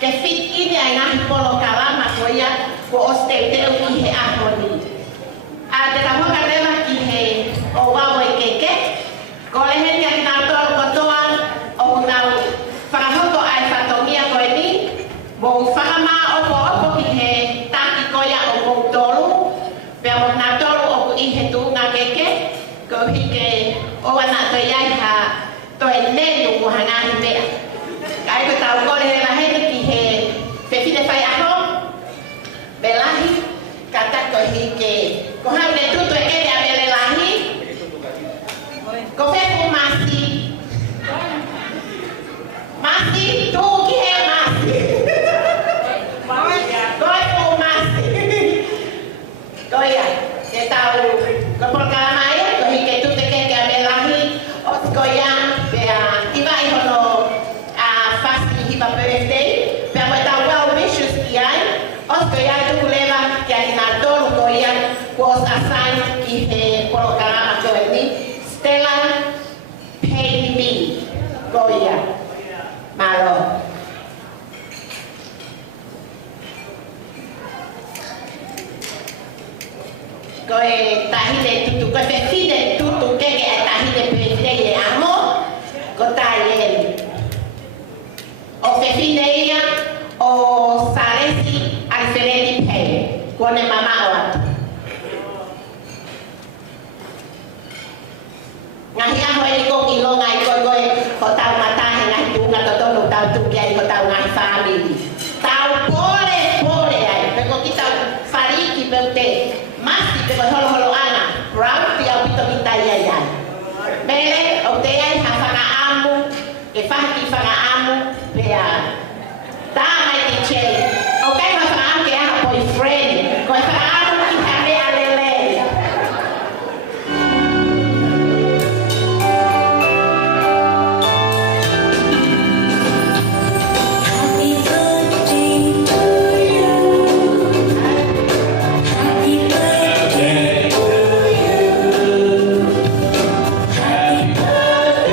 que fit ini ai nahi polo kalama ko ia ko osteu teu ki he ahoni. te la hoka rewa ki he o wawo e keke. Ko le heni aki nā tolu kotoa o ngā whakahoko ai whatongia koe ni. Mo whakama opo ki he taki koia o mou tolu. Pea mo nā tolu o ku i he tūnga keke. Ko hike o wana to iai ha to e nenu ku hangahi mea. Kai ko tau kore he laheni ki he whewhine whai aho. Belahi, kata ko hike. Ko hau ne tutu e kere a bele lahi. Ko whepu masi. Masi, tu ki he masi. Ko whepu masi. Ko ia, ke tau, ko porkalama e, ko hike tutu e kere a bele lahi. Os ko ia, pea, iwa i hono fasti hiva birthday. Pea mo tau well wishes ki ai. Os ko ia tuku leva ki ai nā tolu ko ia was assigned ki he porkalama ko e ni. Stella paid me. Ko ia. Malo. Ko e tahine tutu, ko e whewhine tutu keke e tahine birthday e amo. Ko tai e. O whewhine ia o Saresi Alferedi Pei. Kone mama o atu. Ngahi aho e ni kong ilo ngai koe ko tau matahe ngai tunga to tonu tau tuki ai ko tau ngai family. Tau pore ai. Peko ki tau fariki peute. Masi peko holo ana. Proud ti au pito kita iai ai. Bele o te ai ha whanga amu. E whaki whanga amu. Pea. Tā mai te che. O kai ma whanga amu ke aha boyfriend. Ko e whanga amu ki ha mea lele. Happy birthday to you. Happy birthday to you. Happy birthday.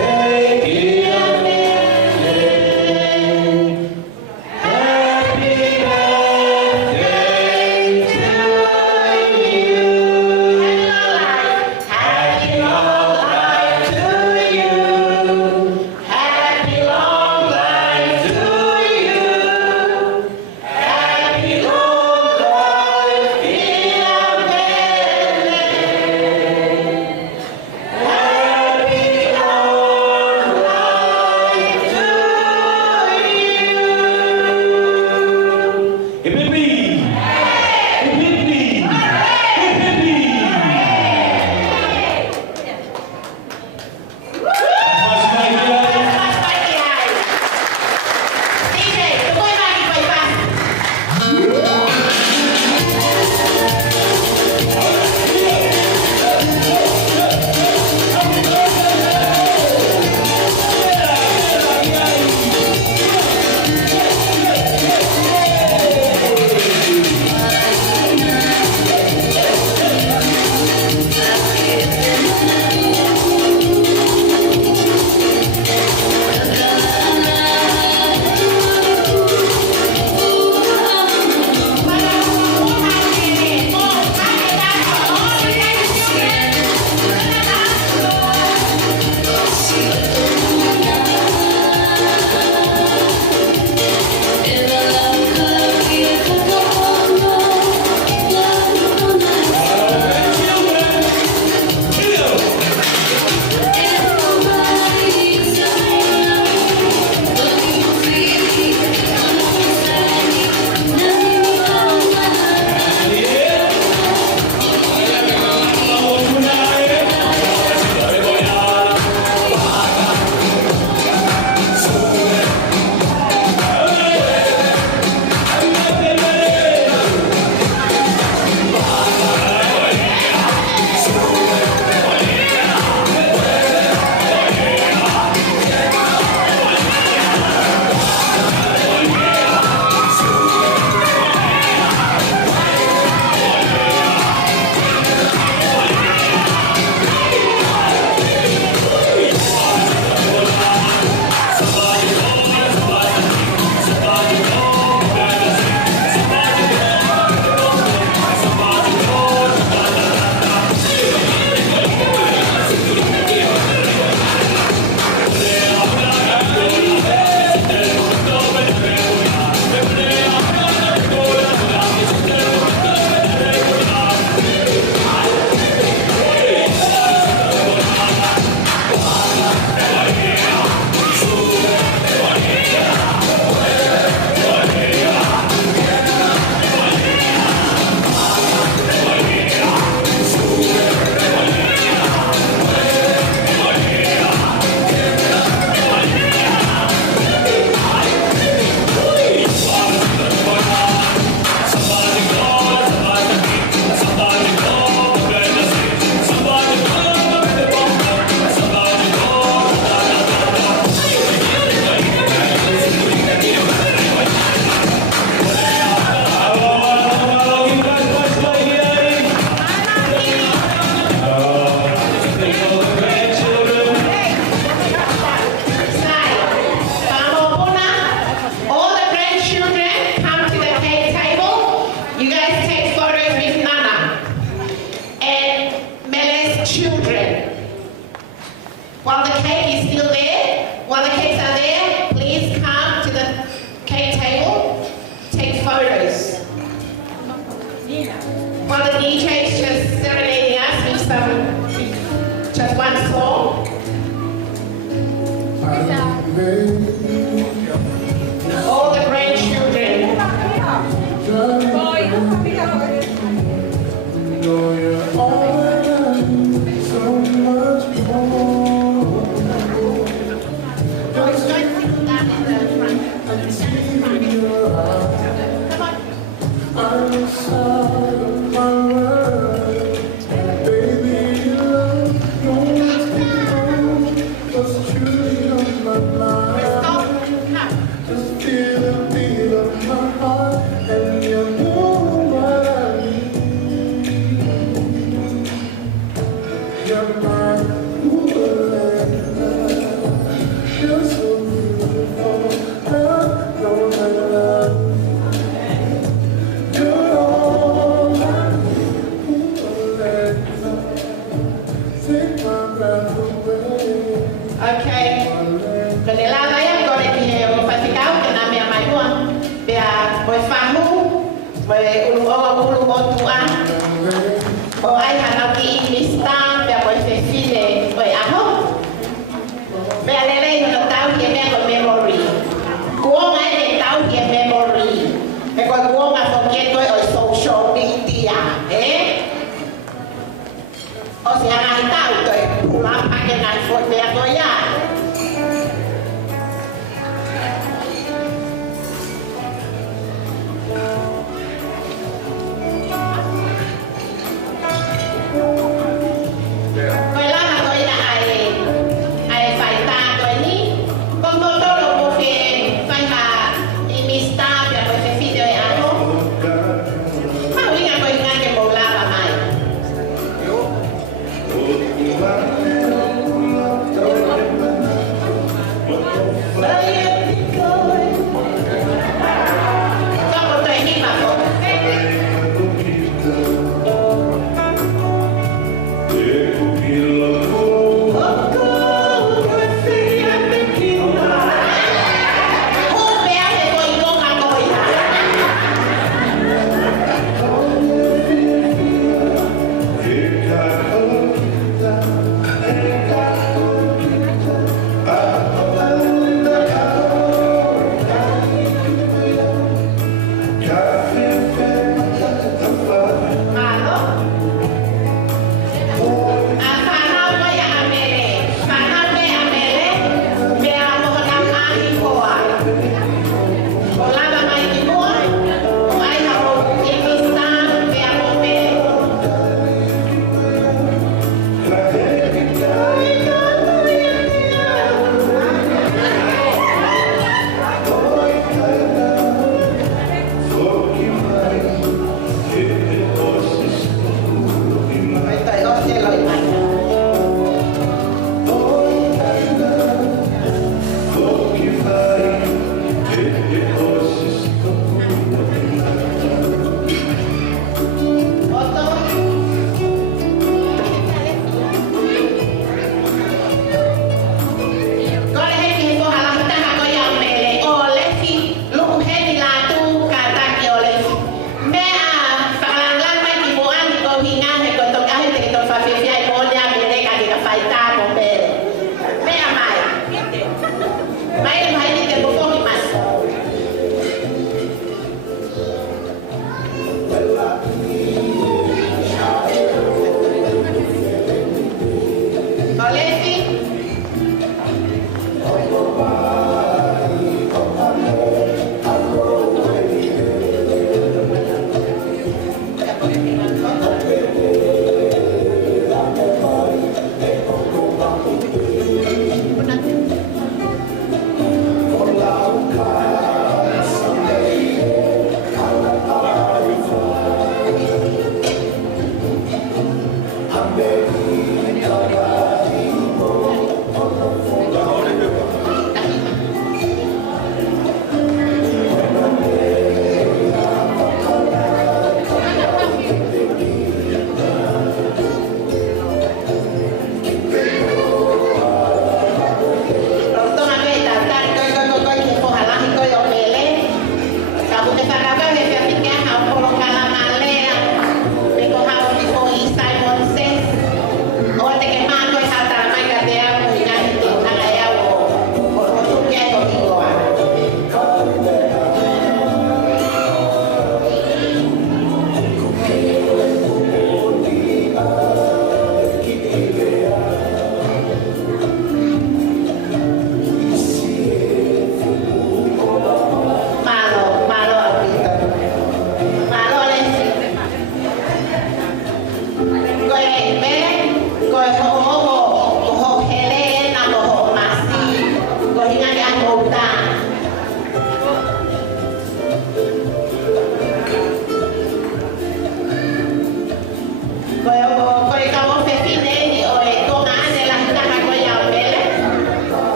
cake table, take photos. One of the DJs just serenading us with just one song. All the grandchildren.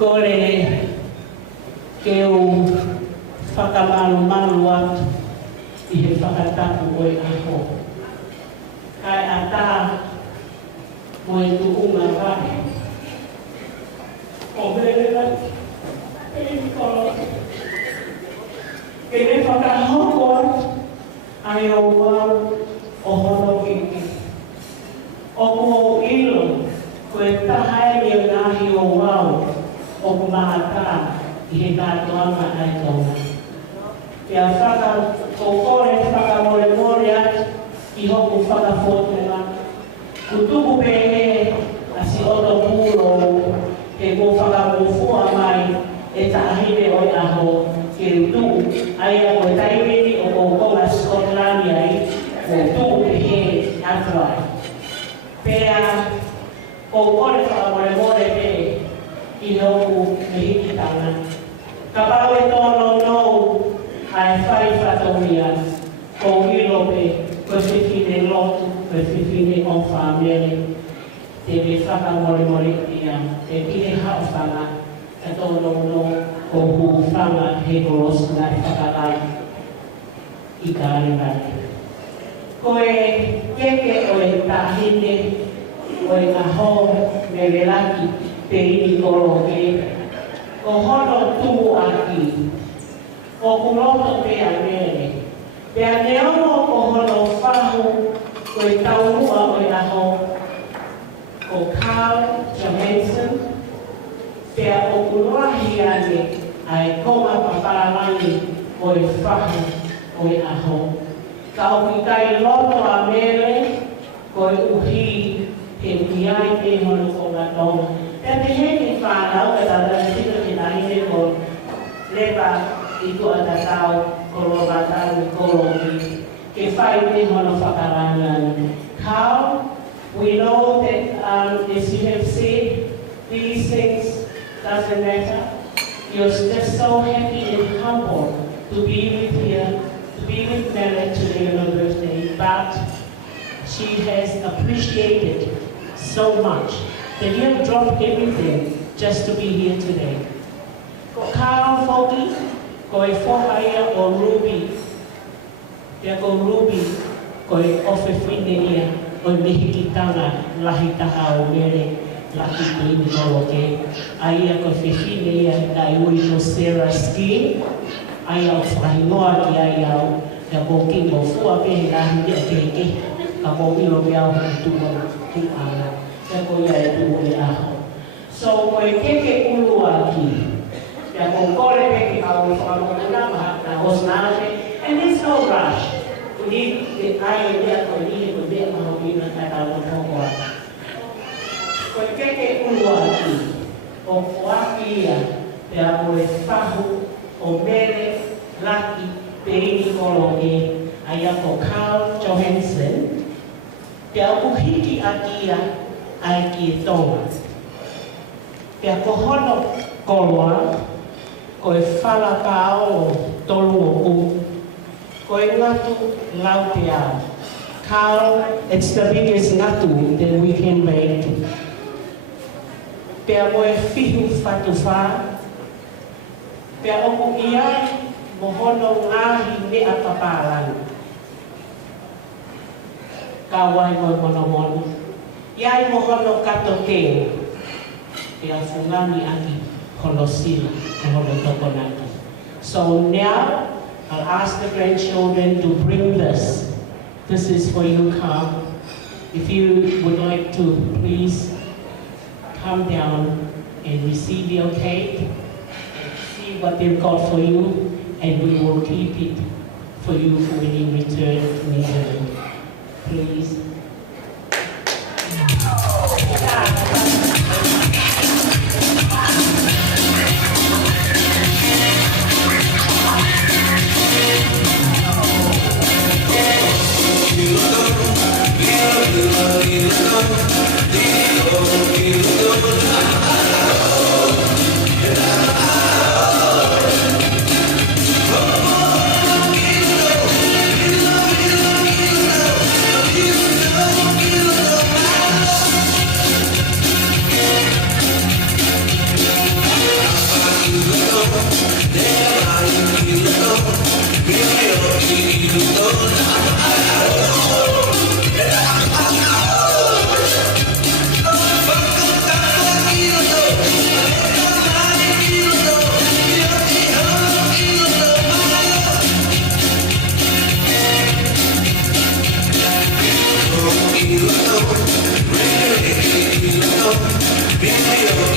kore ke o whakamalu atu I he whakatapu o aho. Kai ata mo tu unga rai. O vele ke ne whakahoko ai o wau o hono kiki. O ko ilo koe tahai ni o nahi o wau o kumahata I he kātoanga ai tonga. Kia whakakokore whakamore atu I hoku whakafotunga. Kutuku pehe a si oto puro ke ko whakamofua mai e tahine o aho ke utu ai a koe taimini o ko konga Skotlandi ai o tuku pehe atrai. Pea kokore whakamore pehe I hoku mehikitanga. Ka pau e tono nou ai whai whatoria ko hirope ko whiwhine lotu, ko whiwhine o whamere te me whakamore ia te pire hawhanga ka tono nou ko hu whanga he koros ngai whakalai I kārengai. Ko e keke o e tahine o e aho me lelaki te ini koroke o hono tumu aki, o kuloto pea mere. Pea neono o hono whahu o I taurua o I aho, o Carl Johansson, pea o kuloahi ane ai konga paparangi o I whahu o I aho. Ka o ki kai loto a mere, ko I uhi he uhiai te hono o ngā tonga. Pea te heni whanau e tata tino ki naine ko lepa I tua tatau ko robatau ko roki ke whai te hono whakarangan. How we know that as you have said, these things doesn't matter. You're just so happy and humble to be with here, to be with Mary today on her birthday, but she has appreciated so much that you have dropped everything just to be here today. Ko Carl Fogi, ko e whakaia o Ruby. Pea ko Ruby, ko e ofewhine ia o mehikitanga lahi taha o mere lahi tuini koroke. Aia ko whewhine ia dai ui no Sarah Ski. Aia o whahinoa ki ai au. Pea ko kingo fua pehe lahi ia keke. Ka ko ilo piao tua tu ana. Pea ko ia e tu e aho. So ko e keke ulua ki. Pea ko kore peke ka o whakamona na hosnage. And there's no rush. We need the idea ko ni ko be ma ho ina ka ta ko ko. Ko e keke ulua ki. O whakia pea ko e whahu o mere laki peini koroke. Aia ko Carl Johansson. Pea uhiki akia ai ki tonga. Pea ko hono koroa, ko e whala ka o tolu o ku, ko e ngatu lau te ao. Carl, it's the biggest ngatu that we can make. Pea mo e whihu whatu wha, pea oku iai mo hono ngahi mea papalangu. Ka wai mo mono. Iai mo hono kato keo. Pea fungani aki hono sila, hono tokonaki. So now, I'll ask the grandchildren to bring this. This is for you, come. If you would like to, please come down and receive your cake. And see what they've got for you, and we will keep it for you when you return to England. Please. Thank you.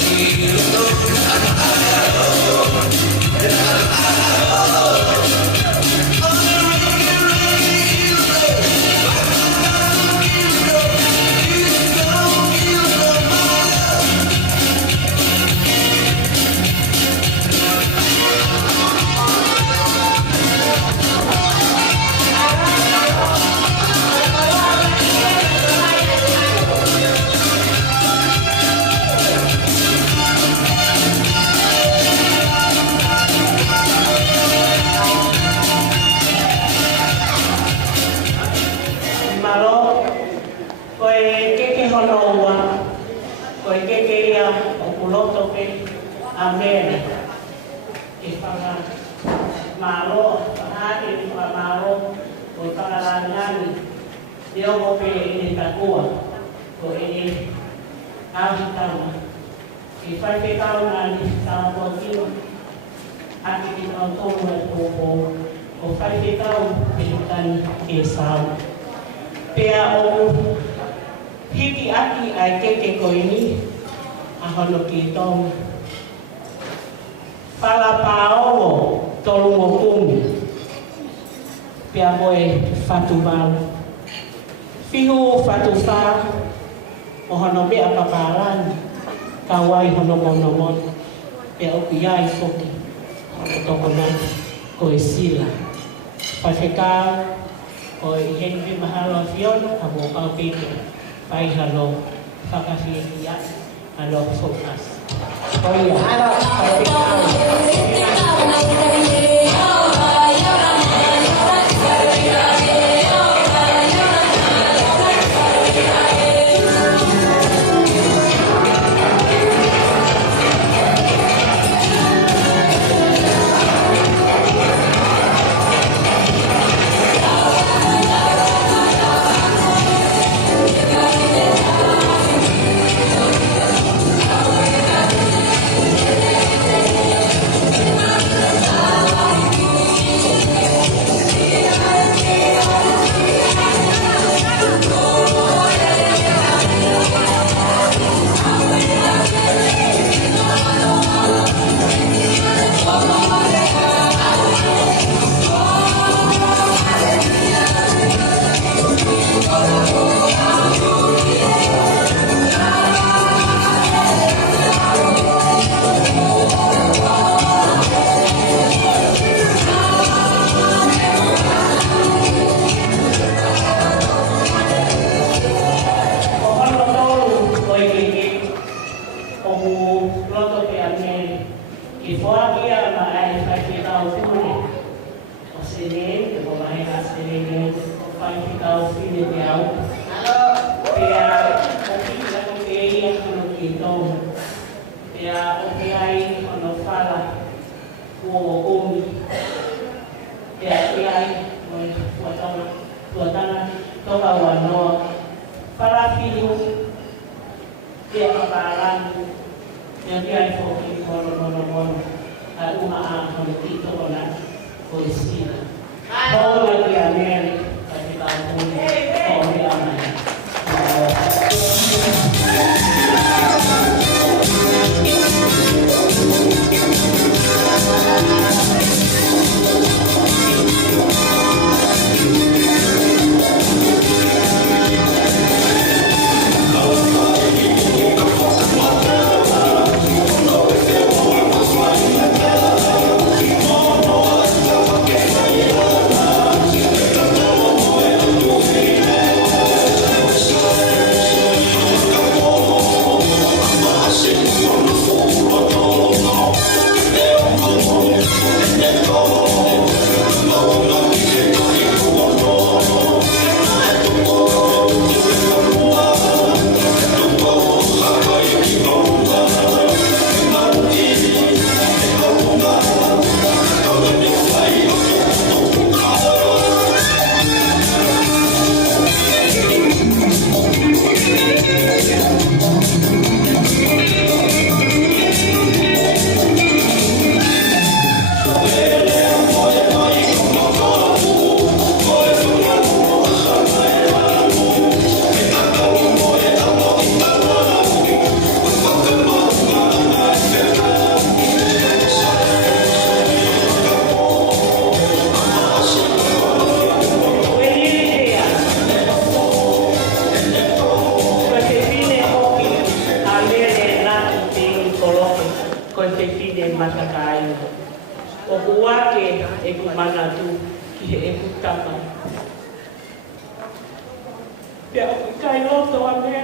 te tine matakai. O kuake e ku manatu ki he e ku tama. Pea o kai loto a mea,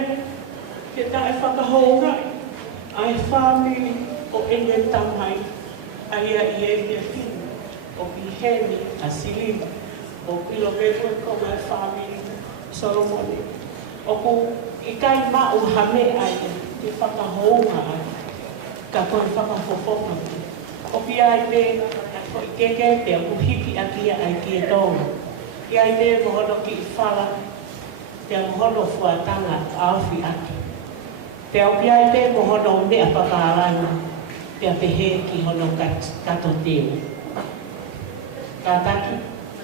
ke tae whakahongai. Ai whamiri o ene tamai, ai a i e te whinu, o Piheni a Silima, o Pilo Beto e koma e whamiri Solomoni. O ku i kai mau hame ai, te whakahonga ai, ka koe whakafofonga. O pia ai me, o i keke te o ku hiki a kia ai kia tonga. I ai me mohono ki i whala, te mohono fuatanga awhi ake. Te au pia i te mohono mea whakaaranga, te a pehe ki hono kato teo. Ka taki,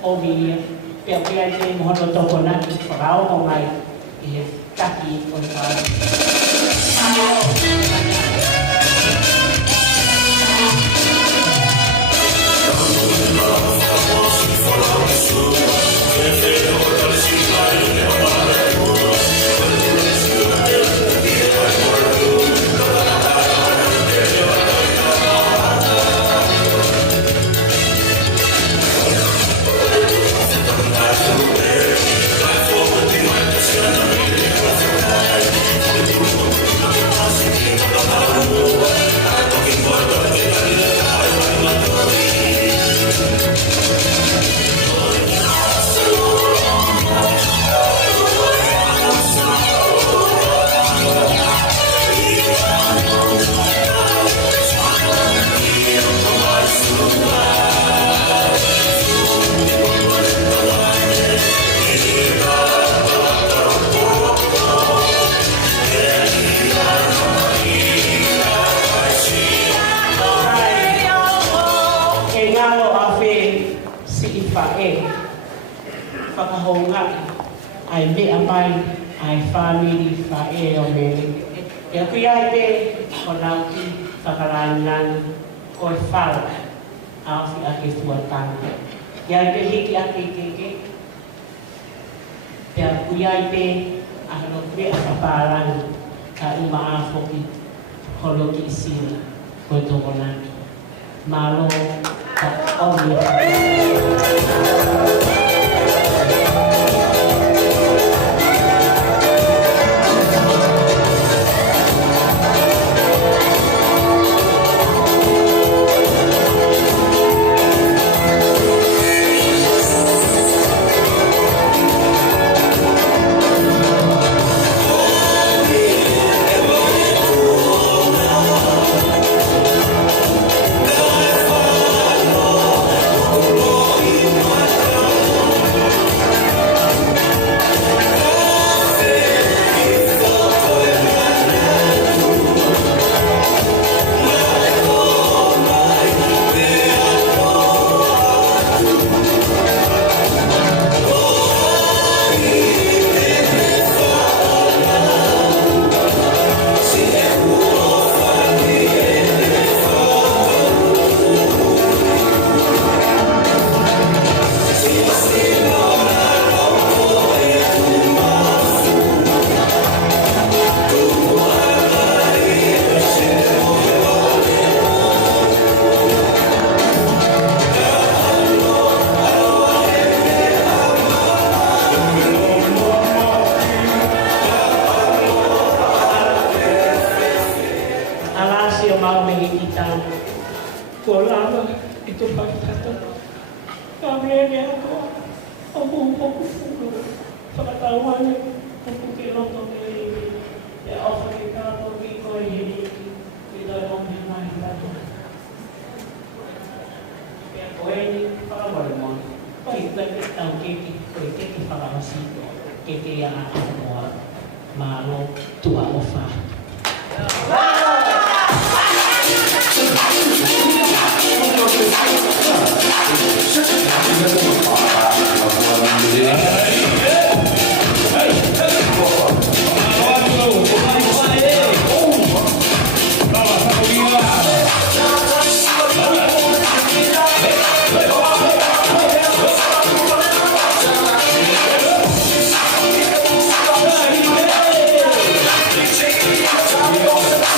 o mia, te au pia i te mohono toko naki, whakao mo mai, i he taki o i whara. Whakahongai, ai mea mai, ai whamiri whae o mele. E kui ai te, o nauki, whakarangan, o e whala, awhi ake fuatanga. E ai te hiki ake keke, te kui ai te, ahano mea whaparanga, ka ima awhoki, holo ki isira, koe toko naki. Malo, ka omi.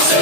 Say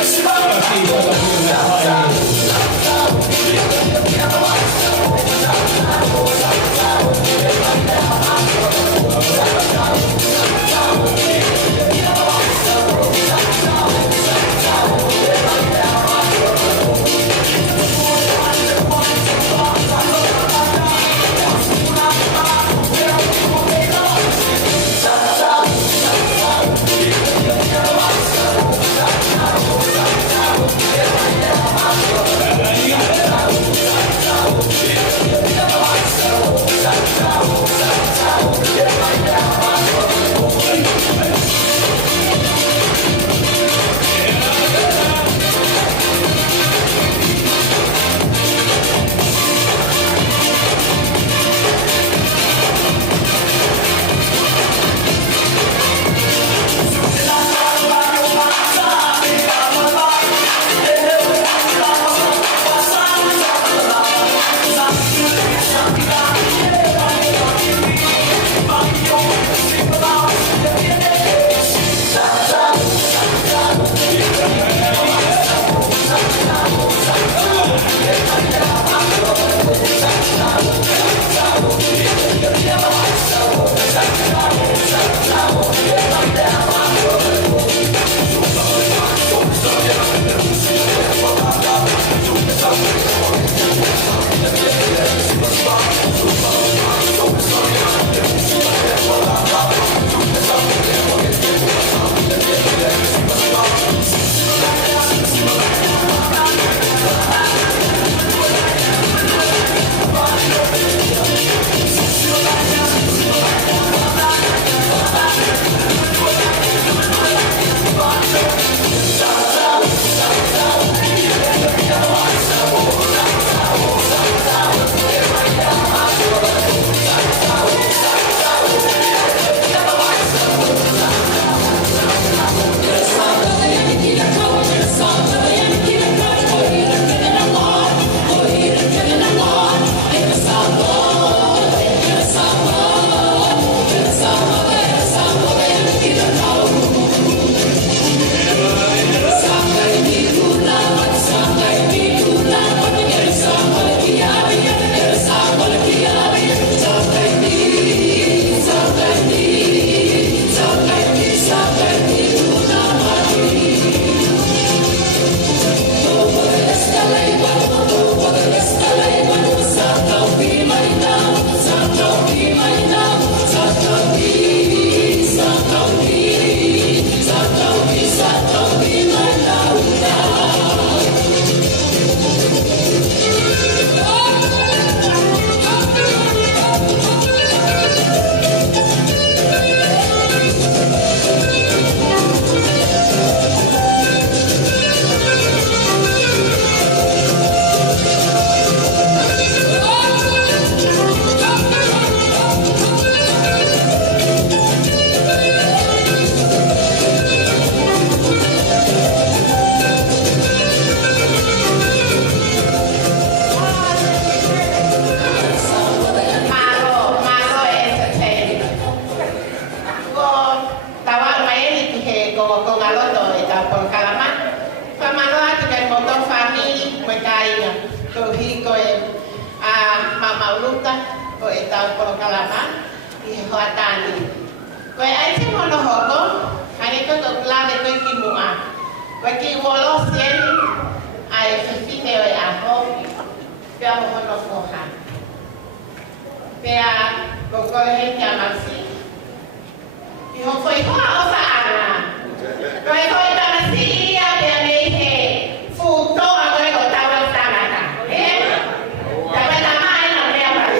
ko hiko mama uluta ko tau polokalama I he hoatani. Ko ai te mono hoko, hane ko to plane ko ki mua. Ko ki wolo sen ai fifine o aho. Pea mo hono foha. Pea ko ko he kia maxi. I ho foi hoa o fa ana. Ko e ko ta maxi ia pea me he futo a ko e ko tawa tangata. Tawa tama e no mea pare.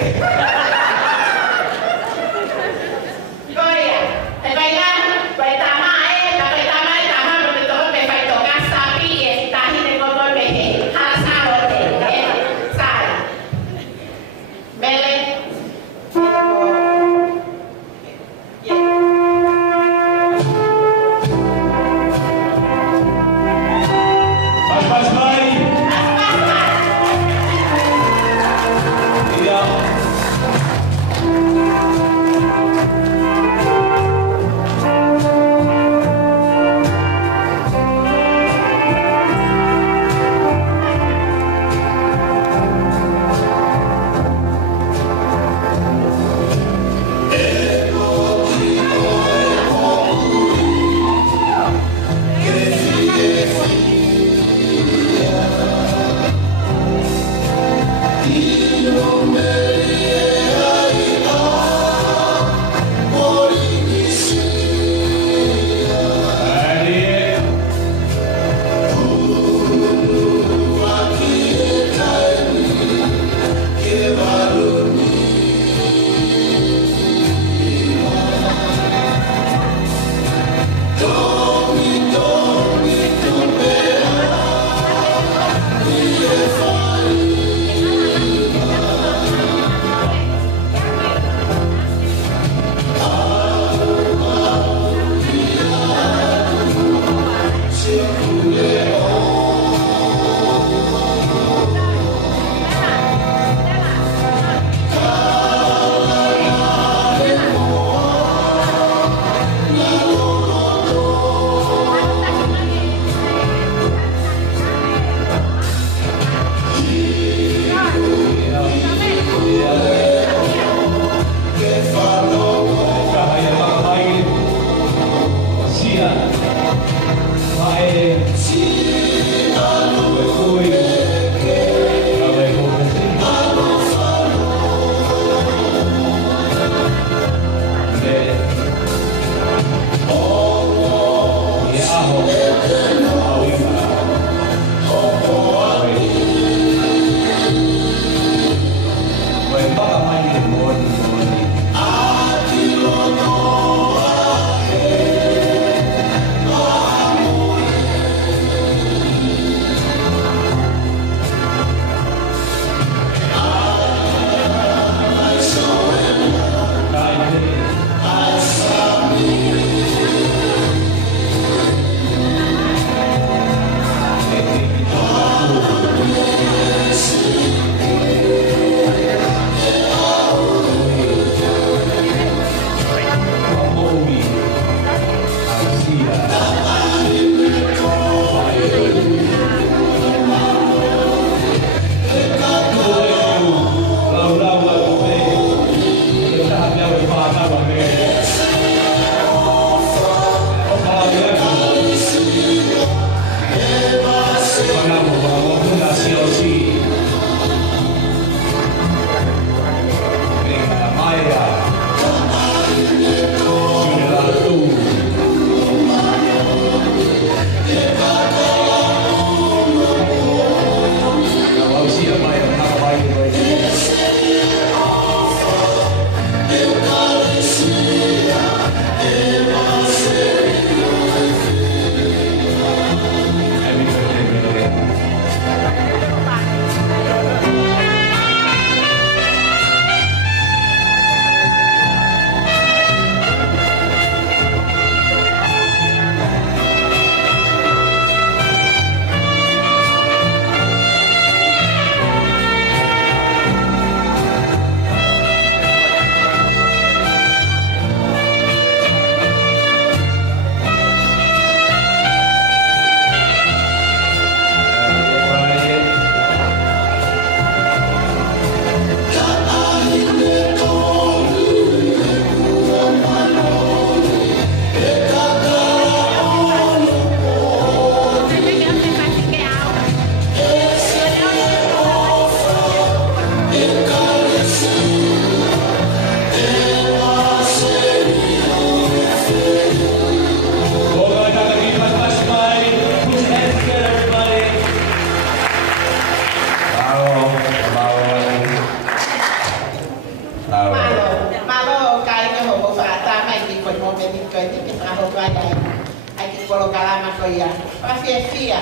ia whawhiawhia.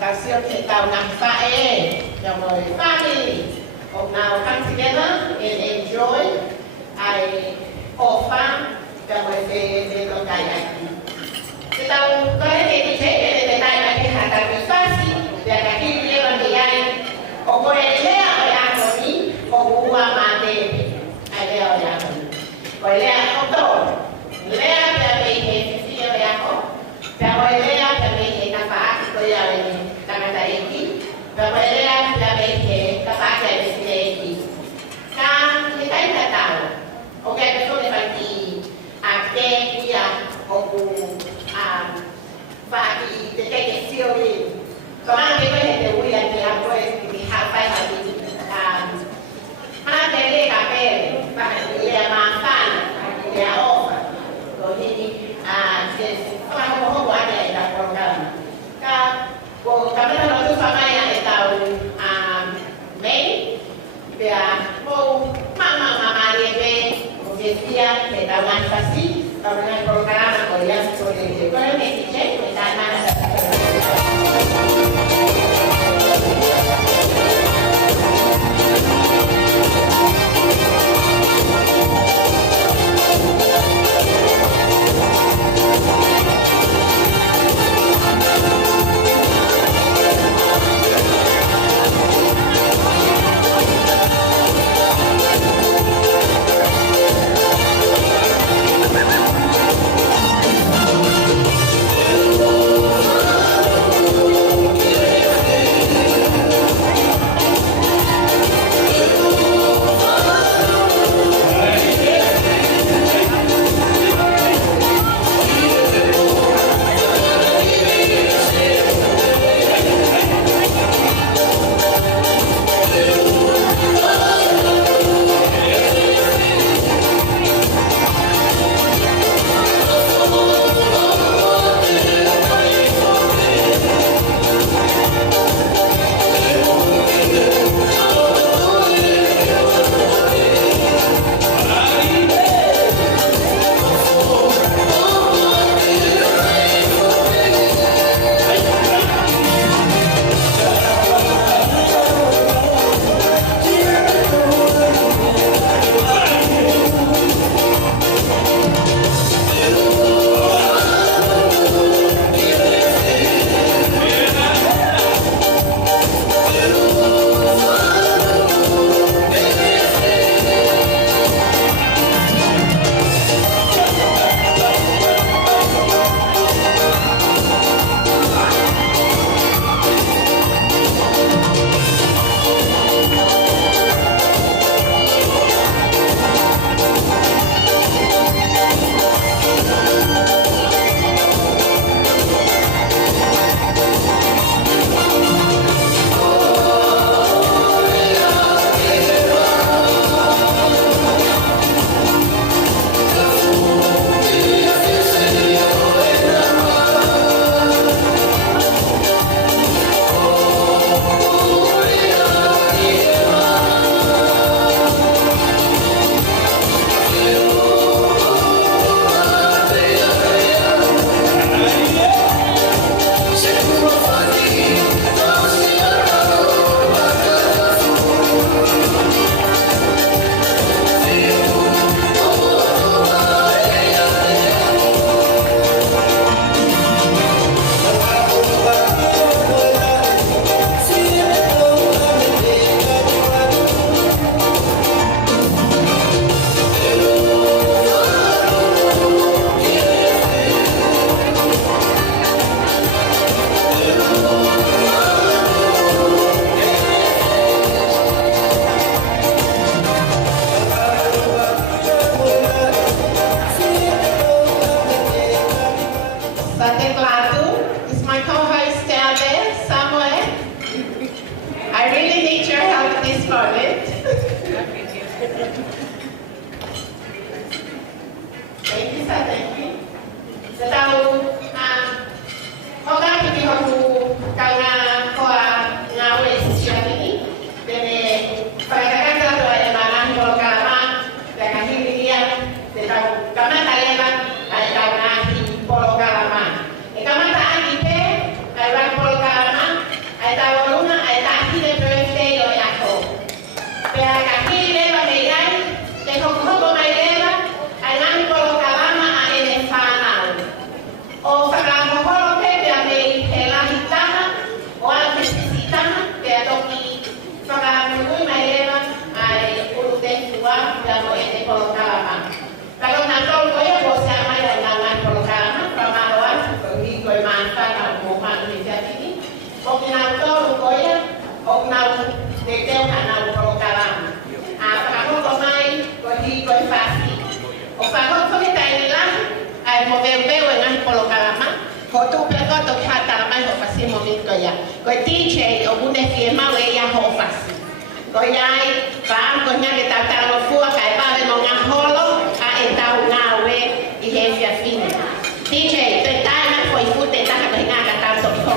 Ka sio te tau ngā whae, kia moi family. O now come together and enjoy. I offer kia moi te lokai aki. Te tau kore te te tai mai te hata ki whasi, te ka kiri lewa ni ai. O koe lea o yako ni, o ua mā te ai lea o yako ni. Koe lea o tō, lea te mei he whiwhi o yako, te koe lea te mei he ka whaaki koe au e tangata eki, te koe lea te mei he ka whaaki au e whiwhi eki. Ka he taita tau, o kia te tōne whaki a te ia o ku whaaki te teke sio rin. So mana te koe he te ui a te a koe ki hawhai hati. Mana te le ka pere, whaka lea mā whana, lea ofa. Ko hini, te whaka hoho ane e ka programa. Ko mena no tu whamai a e tau mei, pia mou mama e me, o te ya. Ko DJ o une firma we ya ho fasi. Ko yai pa ko nya ke ta ta lo fu ka pa le mo nga holo a e ta nga we I he fia fine. DJ te ta na foi fu te ta ka nga ka ta to ko.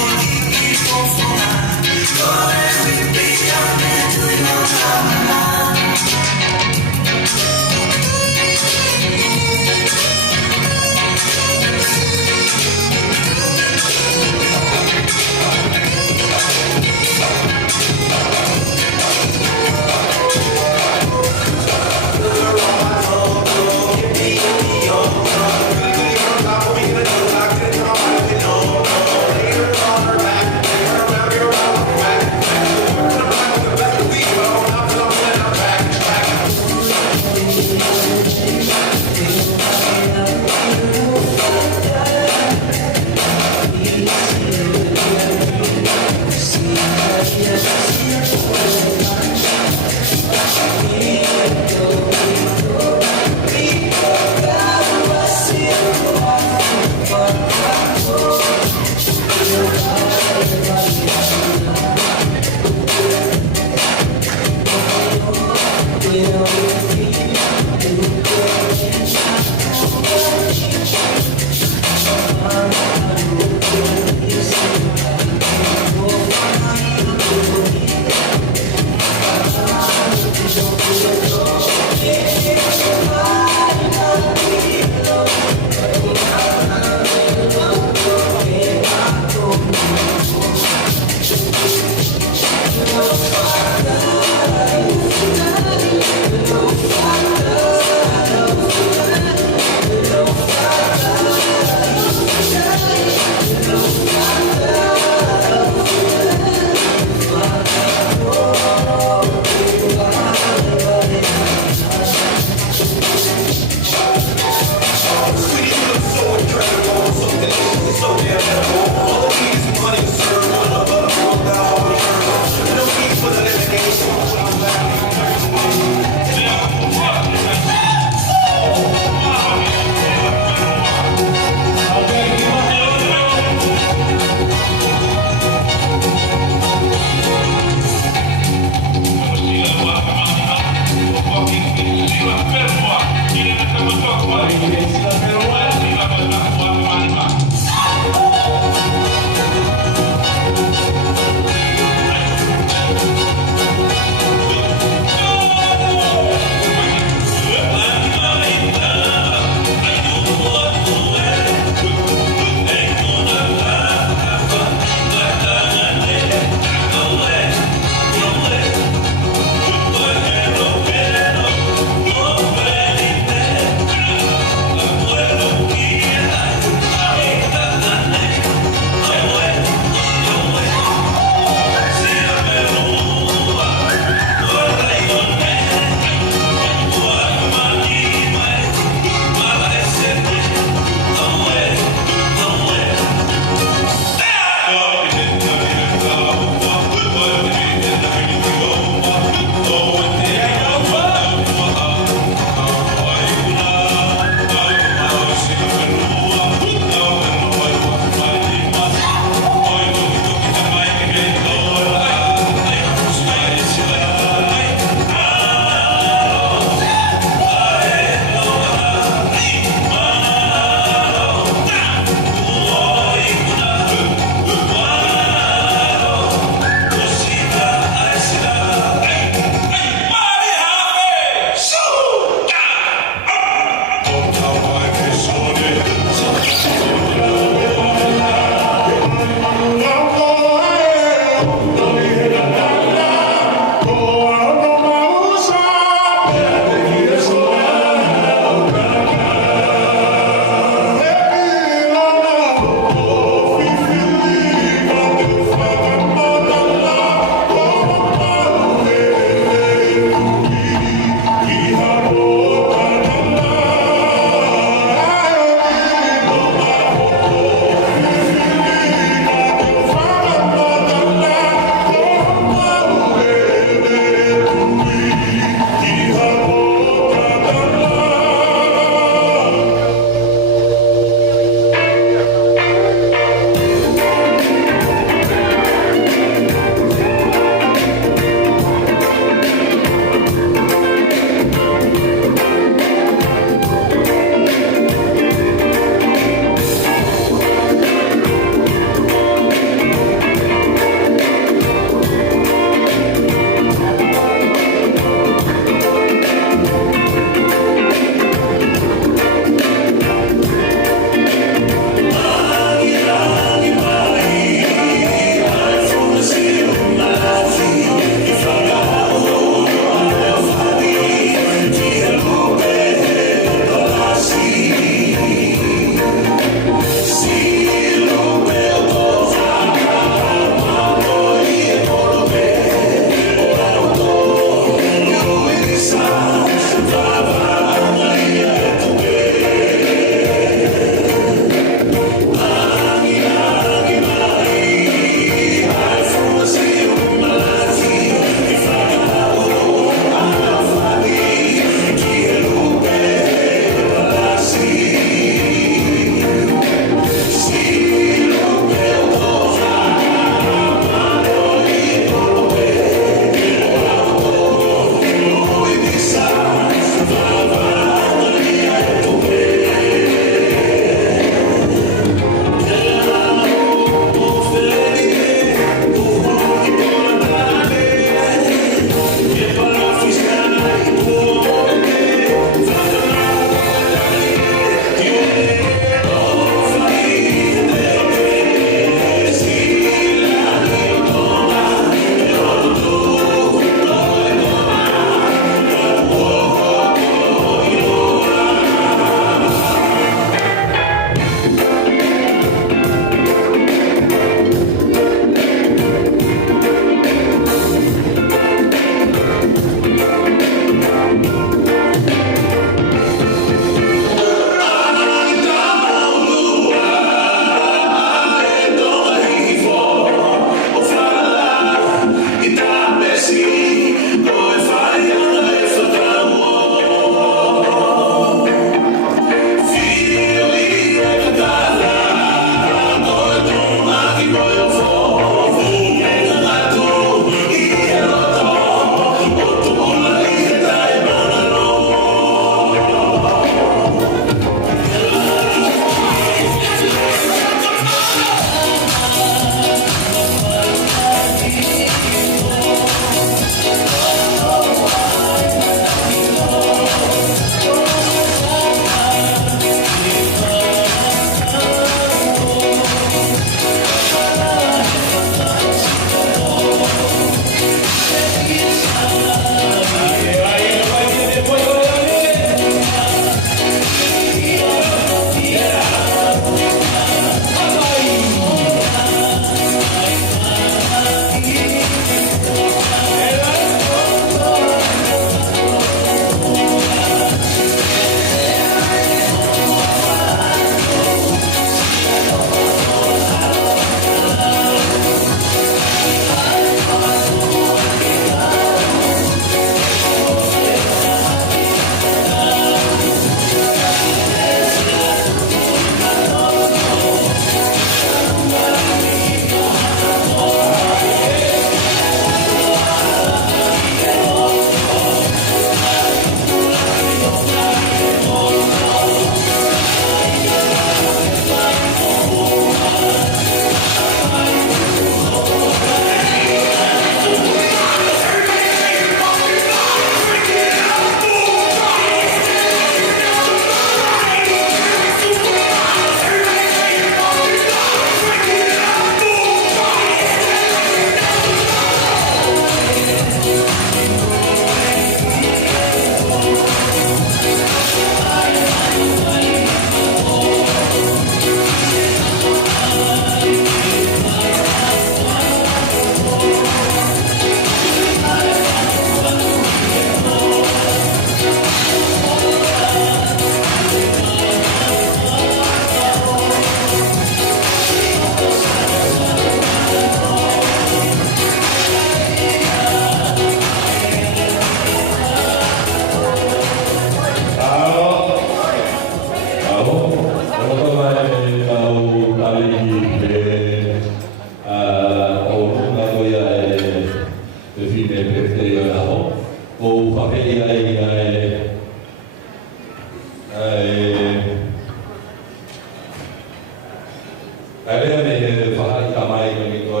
Kaya may fahal kamay kami ko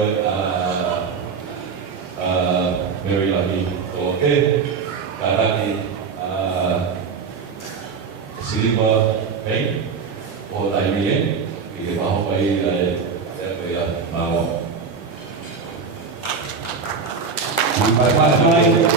Mary Lucky. Okay. Karani Silva Peng o Taimien. Hindi pa ako kaya mau. Bye-bye.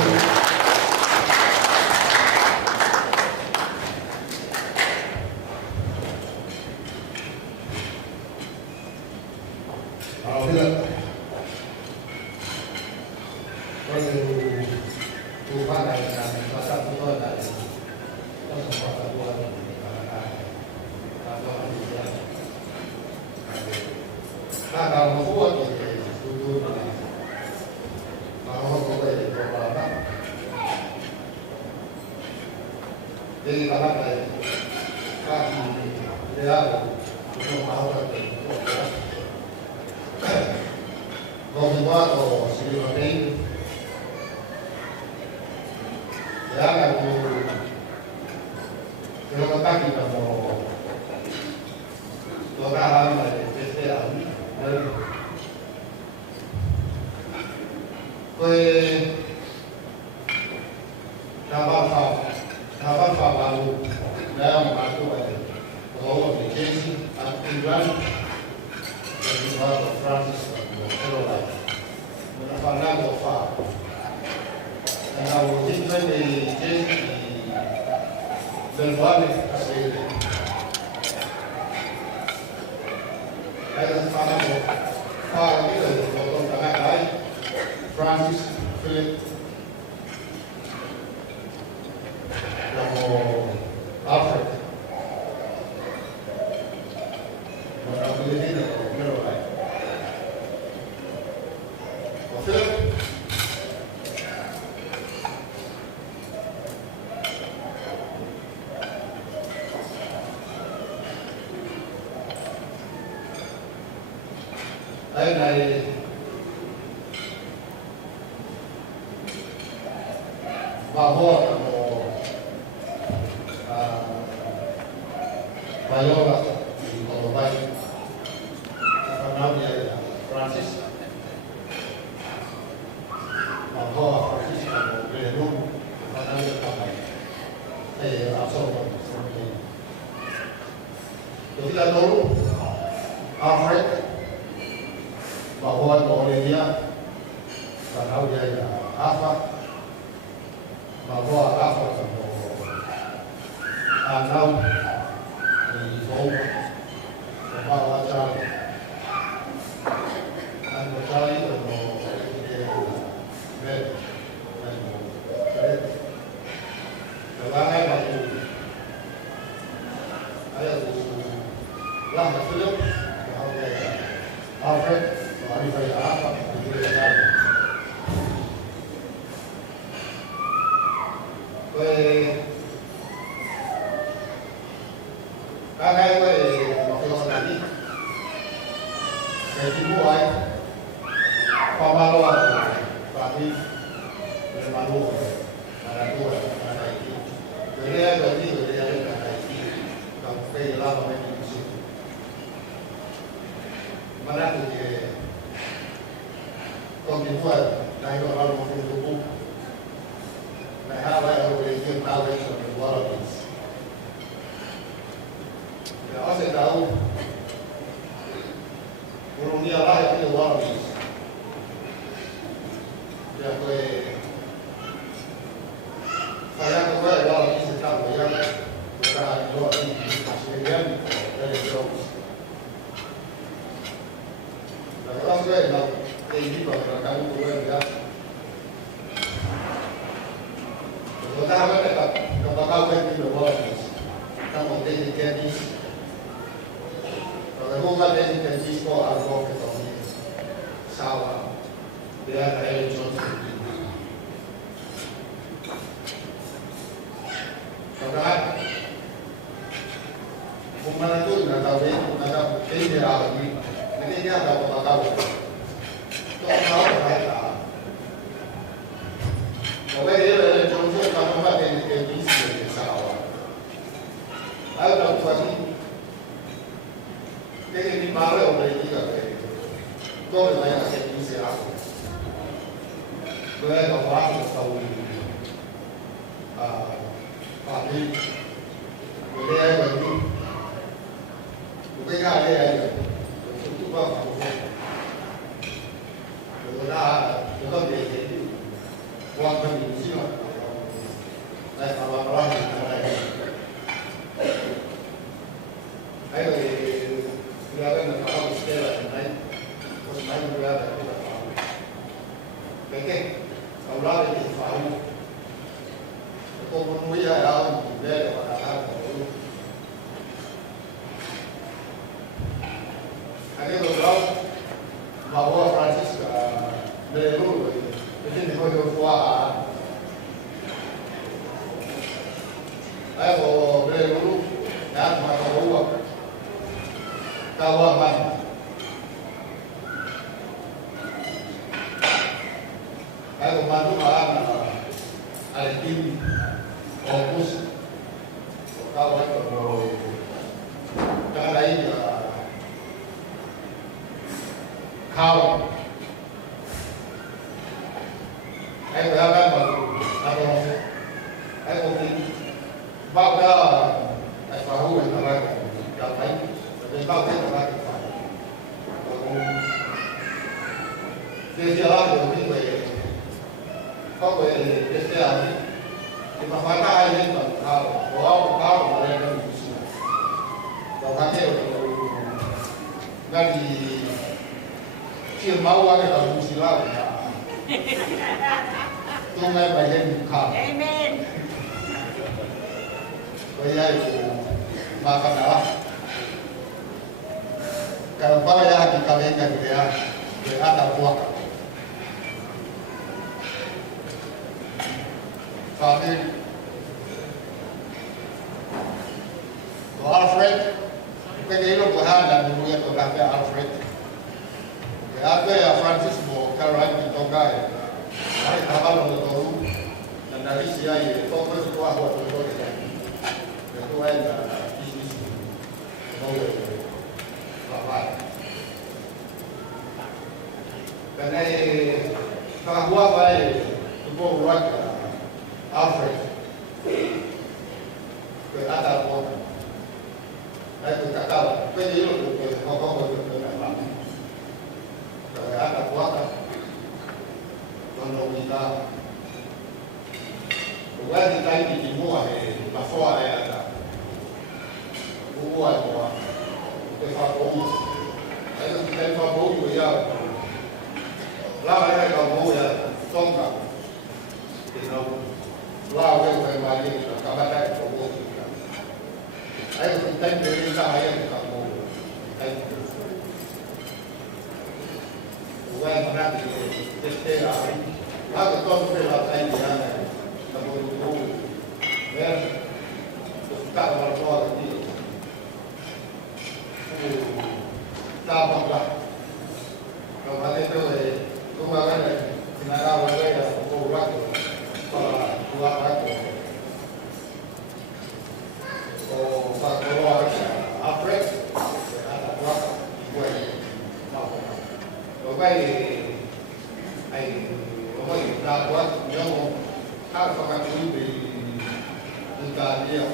cái đi báo ở đây thì là cái tôi là cái gì sẽ làm với cái khóa của tàu quản lý với đây là cái ga đây là chúng ta phải người ta chúng ta để quan tâm đến gì mà đây là lo gì này hay là người ta là có một cái là này có mấy người là cái sau đó thì phải cô muốn nuôi ai đó để là cái lúc đó mà vua Francis về lúc cái gì thôi qua ai có về lúc đã mà có vua cao hơn mình ai có mà lúc mà ai tin August cao hơn rồi cái đấy khao ai phải làm bằng ai không tin bao giờ ai phải hú người ta cảm thấy đến bao giờ người ta phải điều gì đó điều gì về có về để xem thì mà phải ai lên bằng khao mà lên làm gì rồi cái điều cái gì chiều máu qua cái đầu xì lao tôi nghe bài lên khảo Amen. bây giờ mà phần nào kalau pala di kalian yang dia ada buah tapi Alfred cái lúc của hai là người nuôi tôi làm cái Alfred cái Francis mo Caroline di Tongai ai thaba lo to dan dari sia ye to ko ko ho to de to ai là business no va cái này thằng hoa vậy tôi có work Alfred cái ada buat ai tôi cả đâu cái gì lúc của có một cái làm cái ada buat quando kita bukan kita ini semua bahwa ada buat buat kefahamu ada kita kefahamu ya lah ada kamu ya tongkat kita lah kita mari kita kata kamu ada kita beri saya kamu bukan berarti Estela, lalu tuan bela kain dia, kamu itu, ber, kita berdoa di, tampaklah, kalau ada itu, rumah kan, sinara warga ya, buat, buat apa? Oh, pak keluar, Alfred, ada buat, buat, mau, baik. Ai rồi ta quá nhau khác có các thứ bị chúng ta nhiều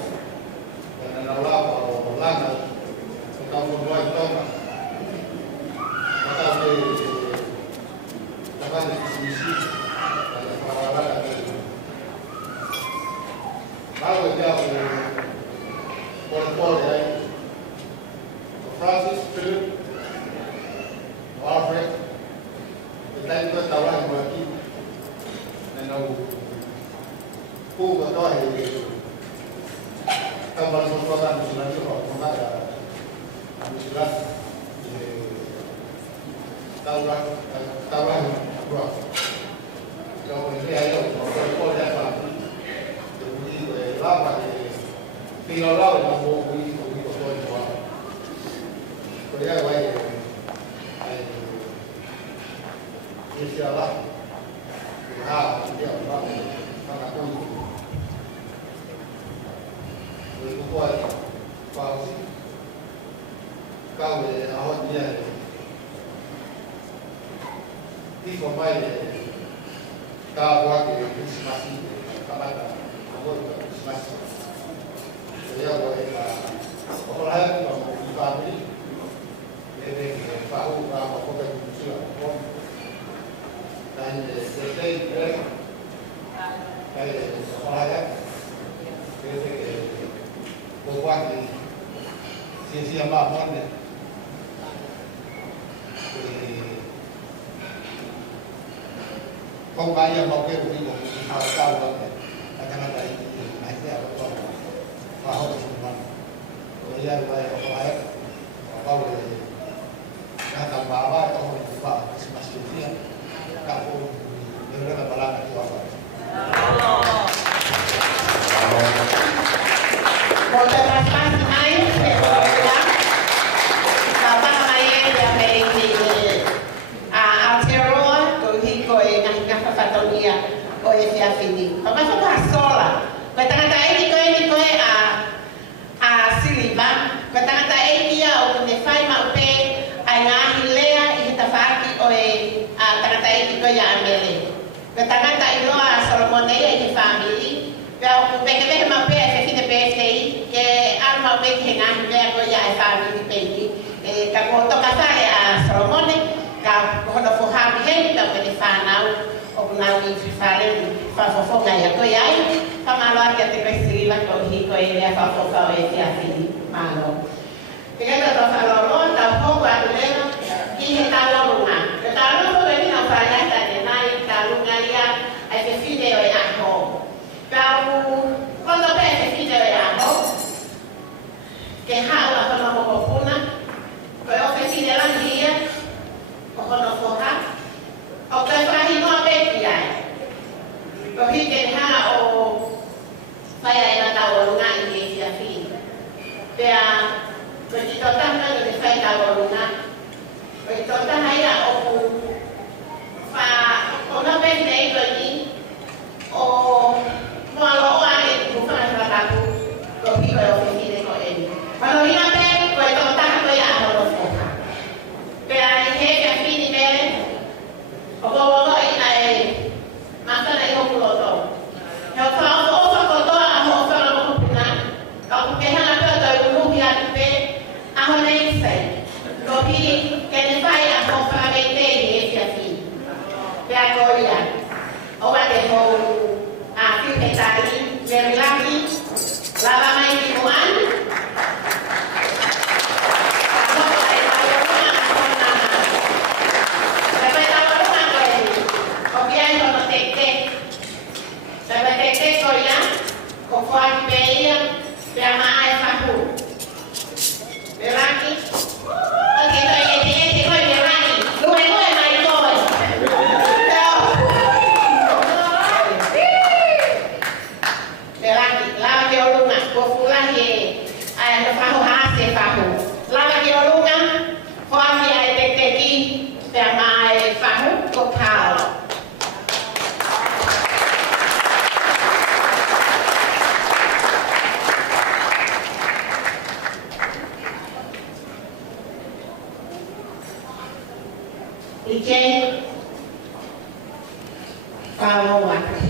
nên nó lao vào lan là ta muốn loay trong mà ta về ta phải đi xí là vào lan là bao giờ theo Paul đấy Francis Philip Alfred kita juga tahu yang bagi nenau pun betul ini kalau sesuatu sudah diorang maka sudah tahu lah berapa kalau ini ayo kalau dia apa jadi lama tinggal lalu yang mau beli betul jual kerja baik Insyaallah dia orang sangat kuat. Berkuat, pasti. kau e aho dia tifo mai ka wa ke Krismasi kamata amor Krismasi ya wa e ka ola ka mo di family ele ke fa u ka ko ka tsua ko dan se te kai ola ya ele ke ko wa ke si ama mone không phải do một cái buổi một thao cao hơn là cái này nãy giờ có và không được mình bây giờ bây giờ có ai có người đang tầm bảo vai có người cũng bảo mà sự riêng các cô đều rất là bao la của họ Một cái mặt mắt này để rồi lắm và ba mai là về thì Aotearoa ko hi ko e nga whawhatonia o e whiawhini. Pa mai whaka sola. Koe tangata e ni koe a siliva. Koe tangata e kia o kune whai maupe ai ngā ahi lea i he tawhaki o e tangata e ki koe a amele. Koe tangata i loa a Solomonei e he whamili. Pea o kupeke pehe maupe e whiwhine PFTI ke aru maupe ki he ngā ahi lea koe a e whamili pehi. Ka ko toka whare a Solomone ka kono fo hapi hei ta me fa nau o na ni fare fa fo nga ya ko yai fa malo ake te kwesi la ko hi ko e fa fo fa e ti afi malo ke ga ta fa lo ta ho wa le ki he ta lo nga ta lo ko ni na fa ya ta ni na i ta lu nga ya ai te fi de o ya ho ka u ko no pe te fi de o ya ho ke ha wa ko no ko puna ko o fe fi de la dia kono foha o ka fahi no pe ai ko hi ke ha o fai ai na ta o nga i ke ya fi pe a ko ti to ta na ni fai ta o nga ko ti to ta hai a o fa o na pe nei ko ni o mo lo o ai ku fa na ta ku ko hi ko o fi de ko e pa no ina pe ko to ta ko ya o lo foha pe ai he ke fini bele o go ai mata na i ho lo to he fa o fa ko to a ho fa lo ko puna ka ku ke hana pe to i lu ya pe a ho nei sai ko pi ke ne fai a ho fa be te ni e fia fi pe a ko ya o wa de ho a fi pe ta ni le milani lava mai ni muan conforme veia per mai fa pu Verani ok to e te ko Verani due mai due Verani lava che olunga ko fula he ai no fa ho ha se fa hu lava che olunga conforme ai te ki per mai fa hu ko kao Ike Pao Waka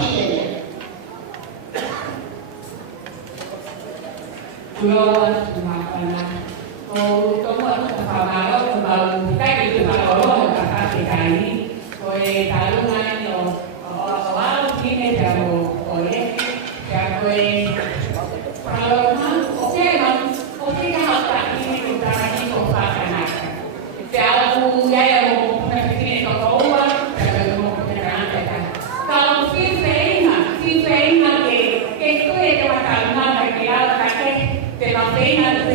Mahiene. Pulau Sumatera. Oh, kamu harus kepala kembali kita itu kalau kakak kita ini, kue talungan yo, awal sini jauh, kue, ya kue, kalau oke kalau tak ini kita lagi kosa kan, jauh ya yang mau sini kalau uang, kalau mau kendaraan kita, kalau si Feina que itu ya cuma talungan lagi ya, kakek, tema Feina itu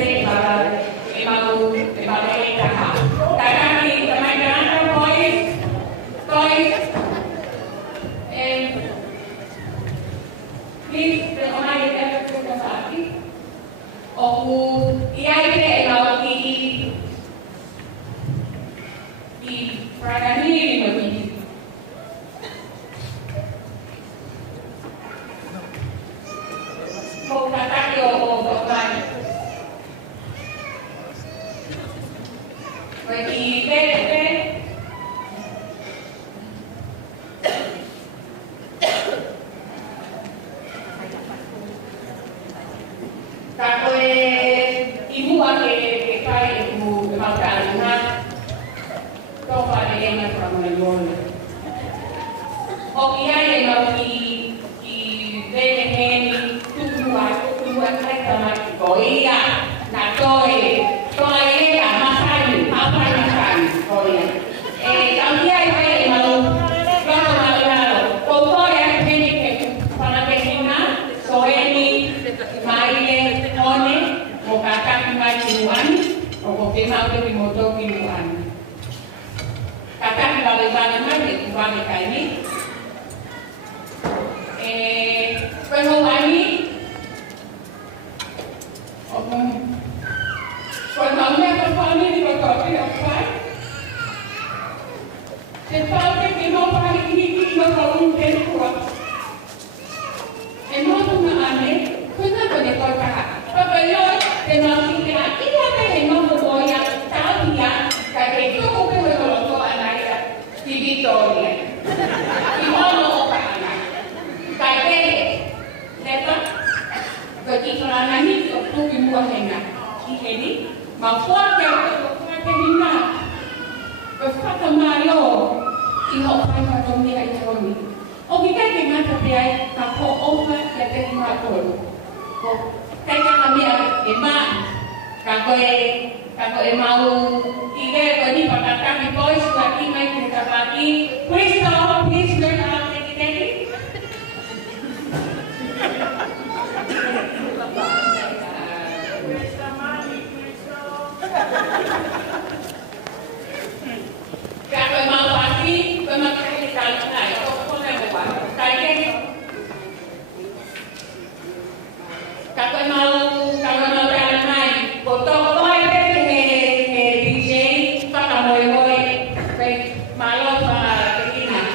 malo sa Pilipinas.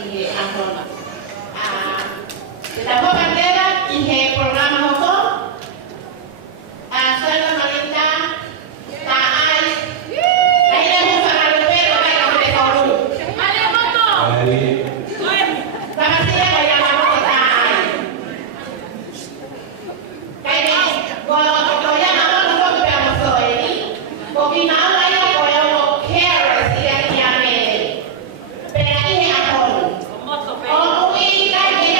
i ahona. Kita ho bandera i he programa hoko. Sala malita ta ai. Ai mo sa pero vai ka pe koru. Ale moto. Para sia ka ya mo ta ai. Kai ni ko ko ya na mo ko pe mo so ni. Ko ki na la ya ko ya mo care sia ki ame. Pero ai he ahona. Oh, we got it.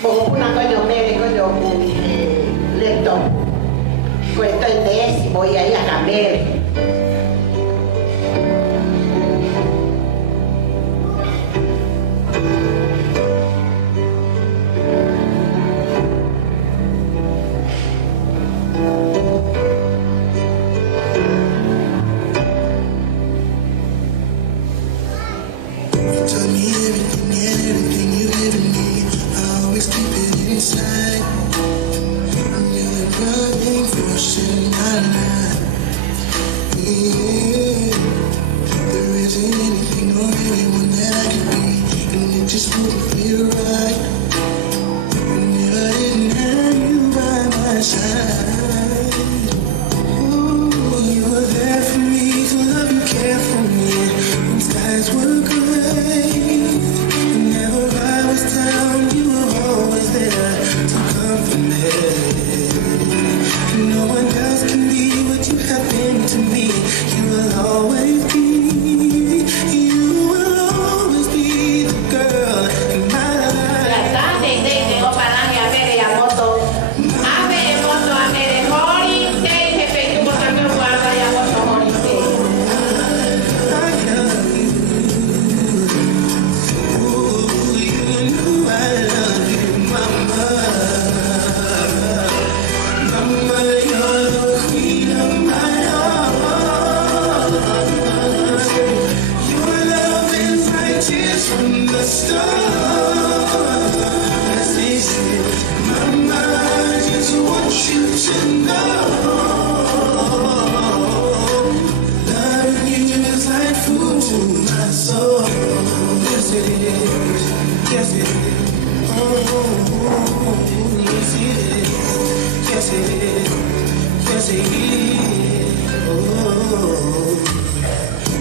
Una coño médico yo lento. Pues estoy de voy a ir a cambiar. Tell me everything and everything you've given me. I always keep it inside. You're the driving force in my life. Yeah. There isn't anything or anyone that just wouldn't feel right. If I didn't have you by my side. Ooh, you were there for me, to love and care for me when skies were gray. Whenever I was down, you were always there to comfort me. No one else can be what you have been to me. You will always be. You will always be the girl in my life. From the start, as they say, Mama, I just want you to know, loving you is like food to my soul. Yes it is, yes it is, oh, yes it is, yes it is, yes it is, oh.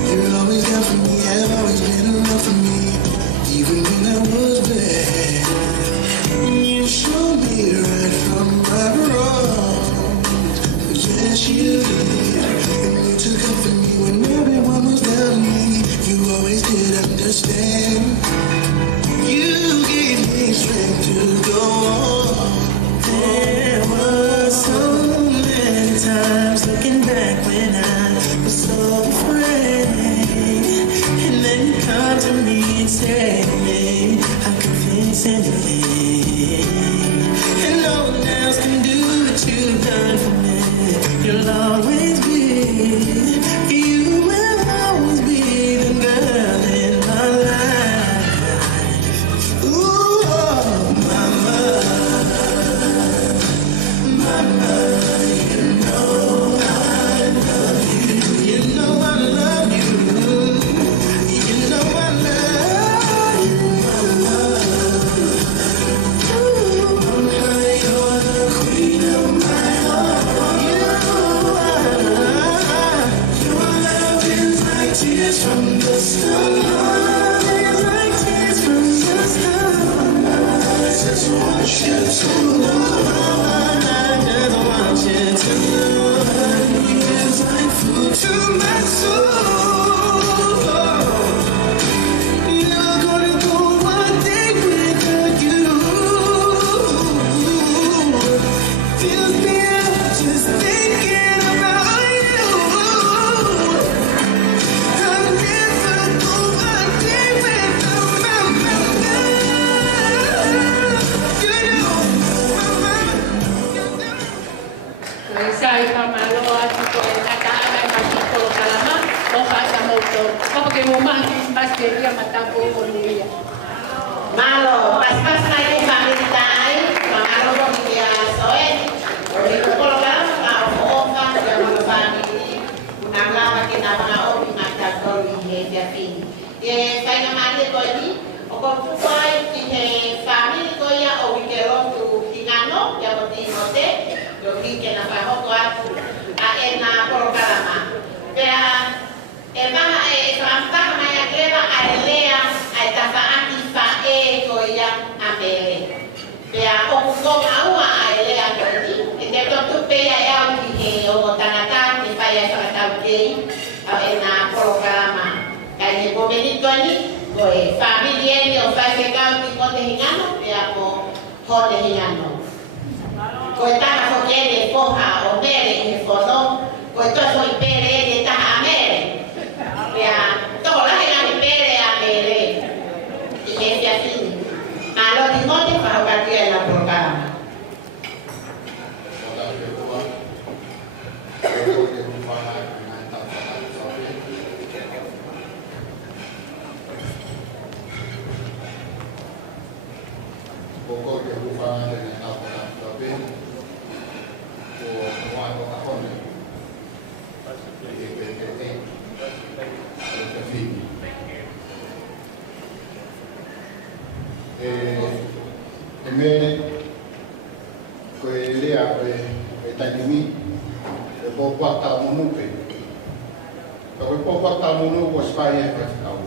You're always there for me, I've always been around for me. Even when I was bad, you showed me right from my wrong. Yes, you did. And you took up for me when everyone was down me. You always did understand. You gave me strength to go on. There were so many times looking back when I was so afraid. And then you come to me and say, I can fix anything. And no one else can do what you've done for me. You'll always be, you will always be the girl in my life. Ooh, oh, mama, mama, you know I love you. You know I love you. You know I love you, mama. Ooh, mama, you're the queen of my heart. Your love is like tears from the stars. It's like tears from the stars. I just want you to know. I never want you to know. It's like food to my soul. Never gonna go one day without you. Fills me up just thinking about you. I'll never go one day without my mama. You know, mama. Sai Pamaloa, tipo Nakana, Makiko, Kalama, Ohaka Moto, Hoke Woman, Baskeria, Matako, Oluia. Malo, pas na yung family time, mamalo ko kaya soet. Uli ko lang mga mga family. Unang lama kinamao pinagdagol ni Jeffin. Kaya naman ko ni, o kung tuway kini family ko ya o wikero tu tingano, ya mo tinote, yo kike na pa ho at na programa. Kaya mga sampa na krema alea ay tafaaki fa ko ya amere. Kaya kung awa alea ko ni, ito tu pe ya ki o tanata ni pa ya sa tawke na programa. Kaya ko benito ni ko familia ni o fa ke county ko tehingano ya ko tehingano. Ko ta ko kene poha o mere ni fono ko to so ipere de ta amere. Ya, todo la gente pere a mere. Y que así. A los timotes para partir en la programa. Poco que bufa de la programa. O cuando cajone. e mene ko e lea e tainimi e po kwata monupe ko e po kwata monu ko spai e kau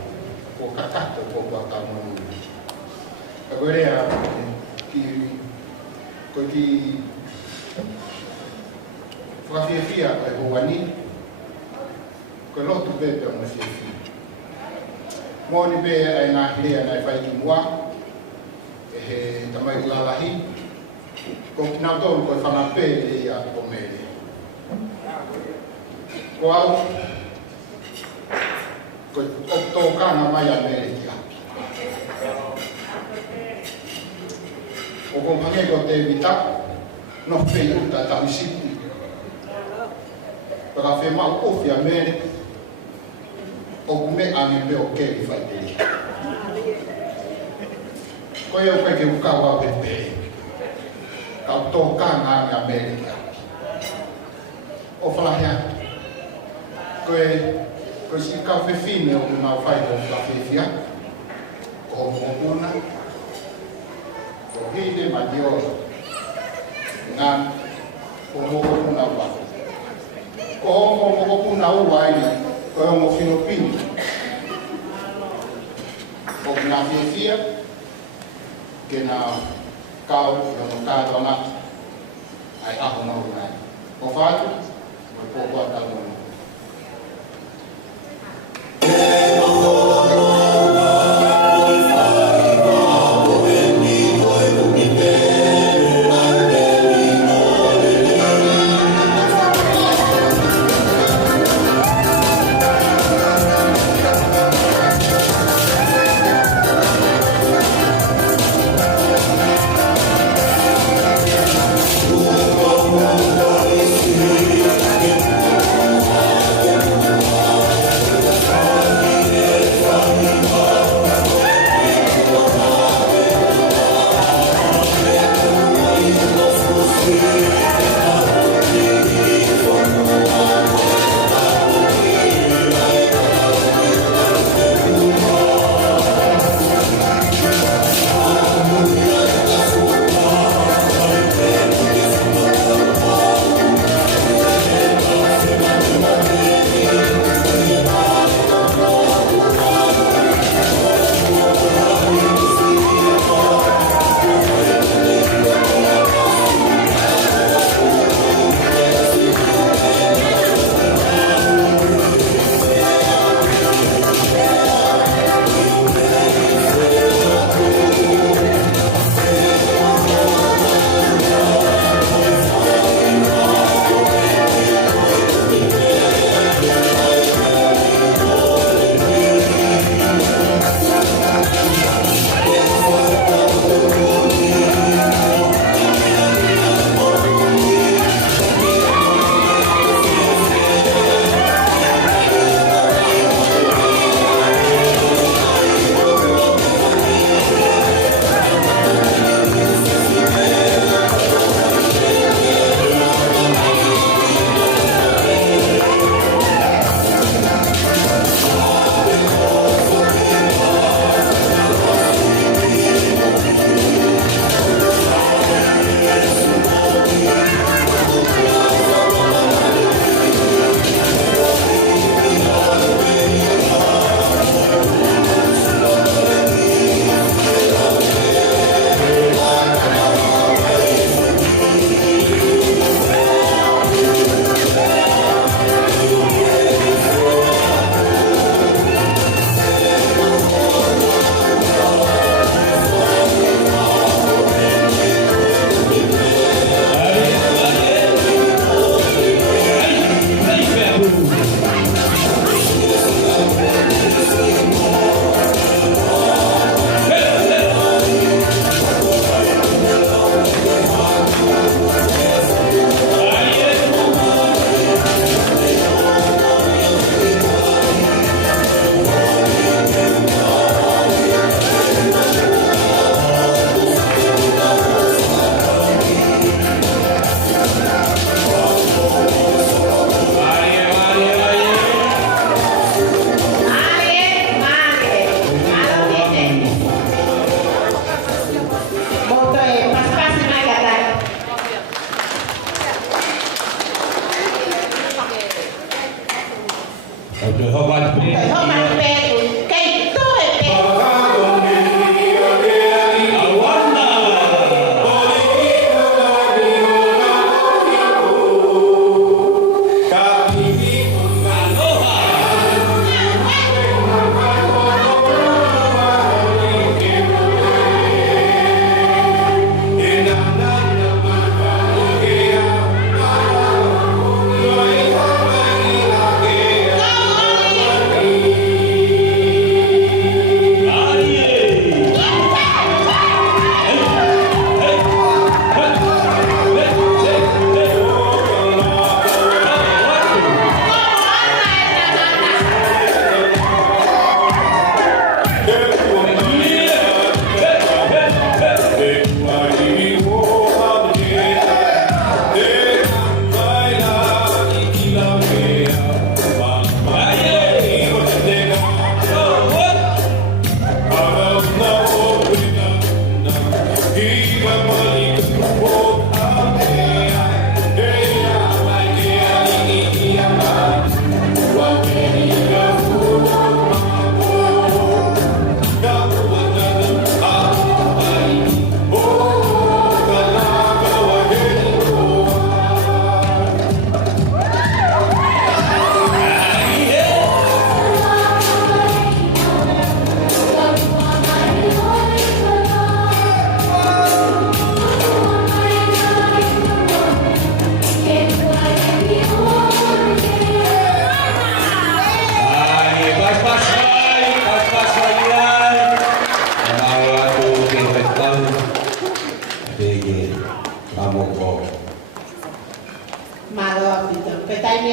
ko kakato po kwata monu ko lea ki ko ki whakawhiawhia ko e hoani ko lotu pepe o mwhiawhia mōni pe ai ngā hirea nai whai ki mua e he tamai ulalahi ko ki nau tōru ko e whanapē le ia o mele ko au ko tō kāna mai a mele ki api o ko mhange ko te vita no pe uta ta misipu para fe mau ofi a mele o kume ane pe o ke i whai te ko e o kai ke ukawa pepe ka tō kāna ane a mele ki api o whalahia ko si ka whewhine o kuna whai ko ka whewhia ko mōpuna ko hine ma diora ngā ko mōpuna wā ko mōpuna ua ina ko e mo Filipino o ngā whewhia ke nā kau i ono kātona ai aho nau nai o whātu o pōkua tāmono Thank you.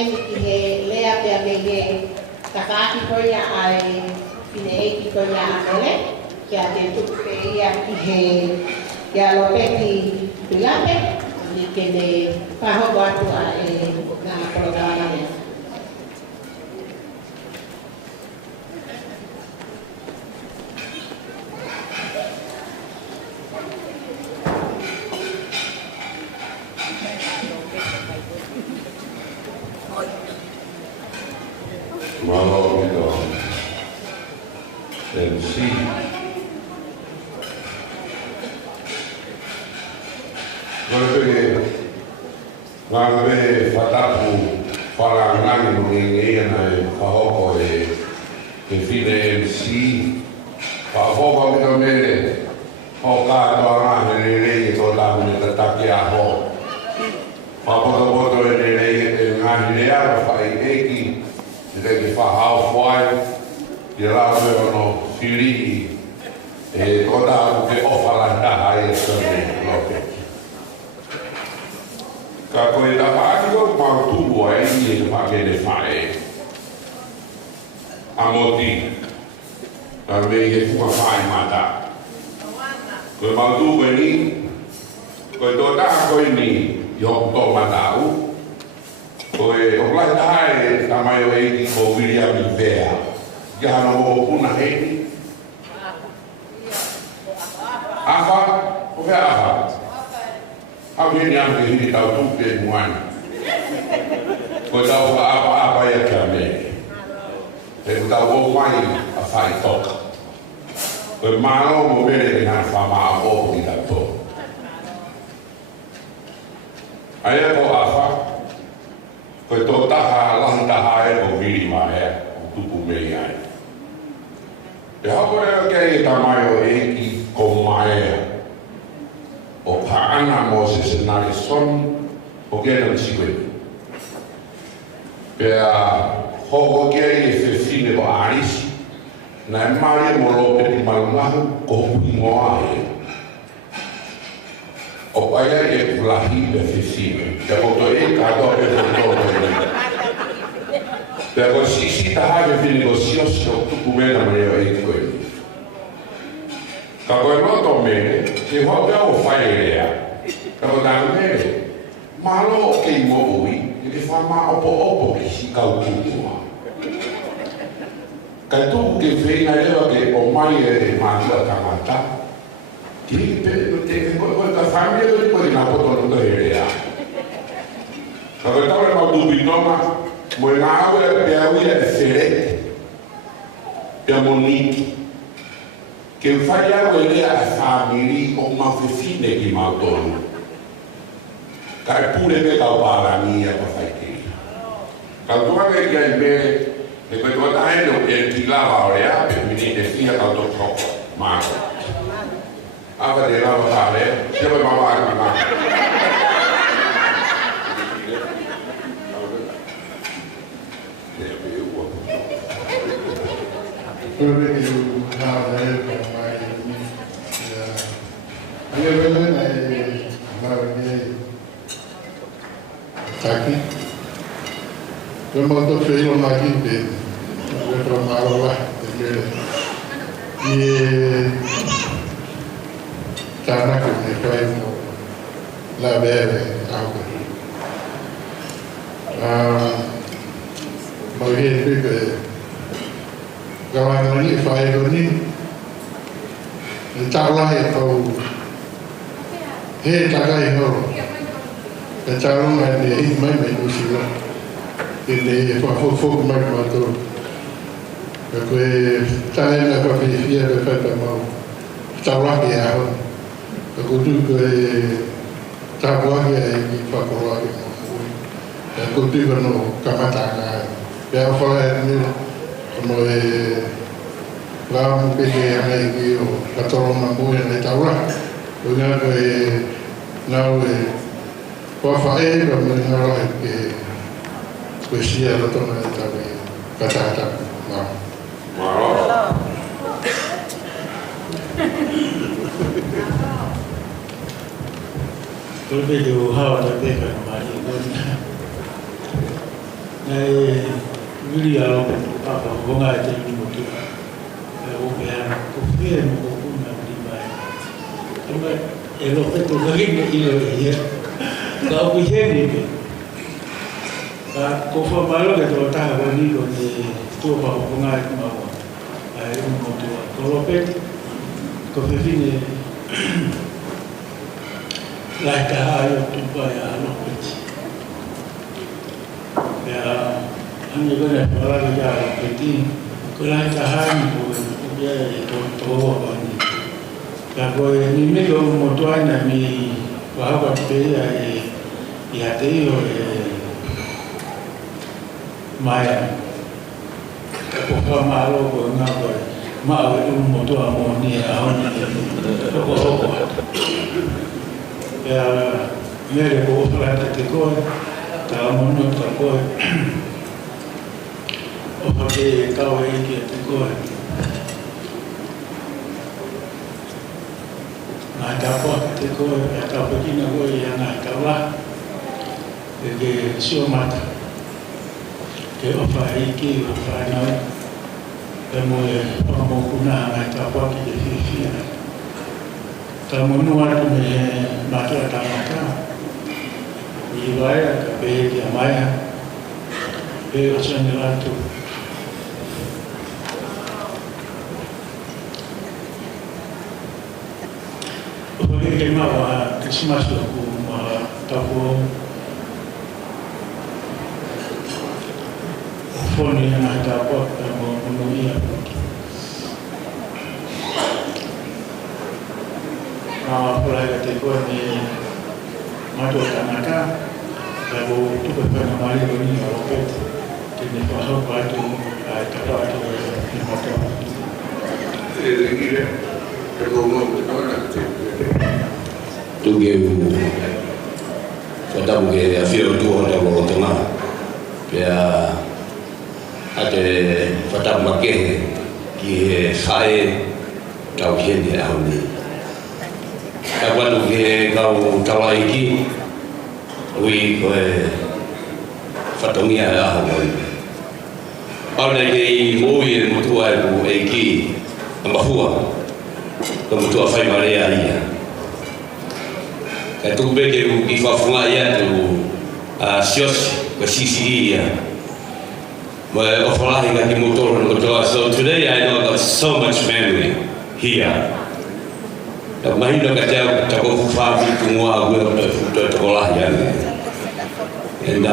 ni ki he lea pea me he takaki koia ai pine eki koia amole kia te tupe ia ki he kia lopeti pilape ni ke ne pahogo atu a ngā programa lea. Malo gitu, MC. Ngare fatapu para ngani mengenai na kahoko ke fine MC. Kahoko kita mere, hoka doa ngene to la mune tataki aho. Papoto ngene ngani ya fa eki. Te ke whahau whai, te rawe ono whiri, kota aku ke ofalandaha e sone loke. Ka koe la whaakiko mautuku a eni e whake ne whae. Amoti, ka mei he funga whae mata. Koe mautuku e ni, koe tō taha koe ni, i hoku tō matau. Koe o plai tae tamai o eiki ko William Ivea. Ia hana mo puna heini. Afa? O hea afa? Au hini ame hini tau tuke muana. Koe tau ka apa ia kia me. Te tau o mai a whai toka. Koe mano mo mere ki nana whamaa o ki tato. Aia ko afa? Koe tō taha lantaha e o viri mai o tupu mei ai. E hako reo kei tamai o eki ko mai o paana mo se senare son o kena nsiwe. Pea hoko kei e whewhine o arisi na e mare mo lope ti malungahu ko hui ngoa e. O paia e kulahi e whewhine. Te koto e kato e whewhine. Te ko sisi taha me whini ko siosio tuku mena mai o e koe. Ka koe noto mene, te hote o whae rea. Ka koe tānu mene, malo o kei mo ui, e te whama opo ki si kau kukua. Kai tuku ke whina ewa ke o mai e mātua tangata, ki te koe ka whamia koe nā poto nuka e rea. Ka koe taure mau tupi noma, mo ngā aue pia uia e wherete, pia moniki. Ke whai aue lea e whamiri o mawhewhine ki mautonu. Ka e pure me kau pārangia pa whaikiri. Kau tuanga i kai mere, e koe tua taene o e ki lawa o rea, pe mini te fia kau to troko, māko. Awa te lawa tāre, te koe mawari ki māko. Pwede ki nāre pa mai ni. Ia wele nei nāre ni taki. Pwede mo to whilo maki pe. Pwede pa marawa te mele. I tānaka me whai mo la bere au. Mau he pipe Gawang ni whae ni tālai tau he takai horo e tālunga ni e mai mai usila e ne e whawhawhawh mai mātou e koe tāena whawhiwhia me whata mau tāwaki aho e kutu koe tāwaki e ki whakoroaki e kutu kono kamatanga e a whae ni como vamos pedir aqui o catolo mamãe na taula o nga ko na o ko fae ko na ro que poesia la tona ta katata ma Todo vídeo hawa na peka na mali Nei wili alo papa bonga te ni motu. O pea ko fie mo ko na di mai. Ama e lo pe to gari ni ile ye. Ka ku he ni. Ka ko fa malo ke to ta ho ni ko ni to pa bonga ki ma wa. Ai mo motu. Ko lo pe ko fe fine. Lai ka ayo tu pa ya lo pe. Ya, ane kena orang kerja peti, kalau tahan dia itu tahu apa ni. Kalau ni melo motoan nami bahawa peti ya teh maya. Kalau malu kau ngapa? Malu itu motoan mau ni awak ni. Ya, mere kau pelan tekor. Kalau menurut aku, orang dia tahu ini aku. Nak dapat aku, atau begini aku yang nak kalah, jadi siapa ke apa ini, apa nak, kemudian orang mau guna nak dapat jadi fia. Kalau menurut ni macam apa? Iwaya ka be dia maya be osanelatu oke kema wa Christmas ku ma tapo foni na tapo mo monia pulai ka te ko ni mato tanaka. Kalau tu berapa mari ini orang ini faham batu kata itu di motor. Ini tergolong betul nanti. Tu geu kata mungkin afir tu orang orang tengah. Ya ada kata mungkin ki saya tahu dia ahli. Kalau mungkin kau tahu lagi. Ui ko fatongia a ho. Paula ke moi mo tua ko e ki ambahua. Ko mo tua fai marea ia. Ka tu be ke ki fa funga ia tu a sios ko sisi ia. Mo o fala hi ka ki motor no toa. So today I know got so much memory here. Tak mahin dah kata tak kau faham itu semua gue dah sekolah ya. And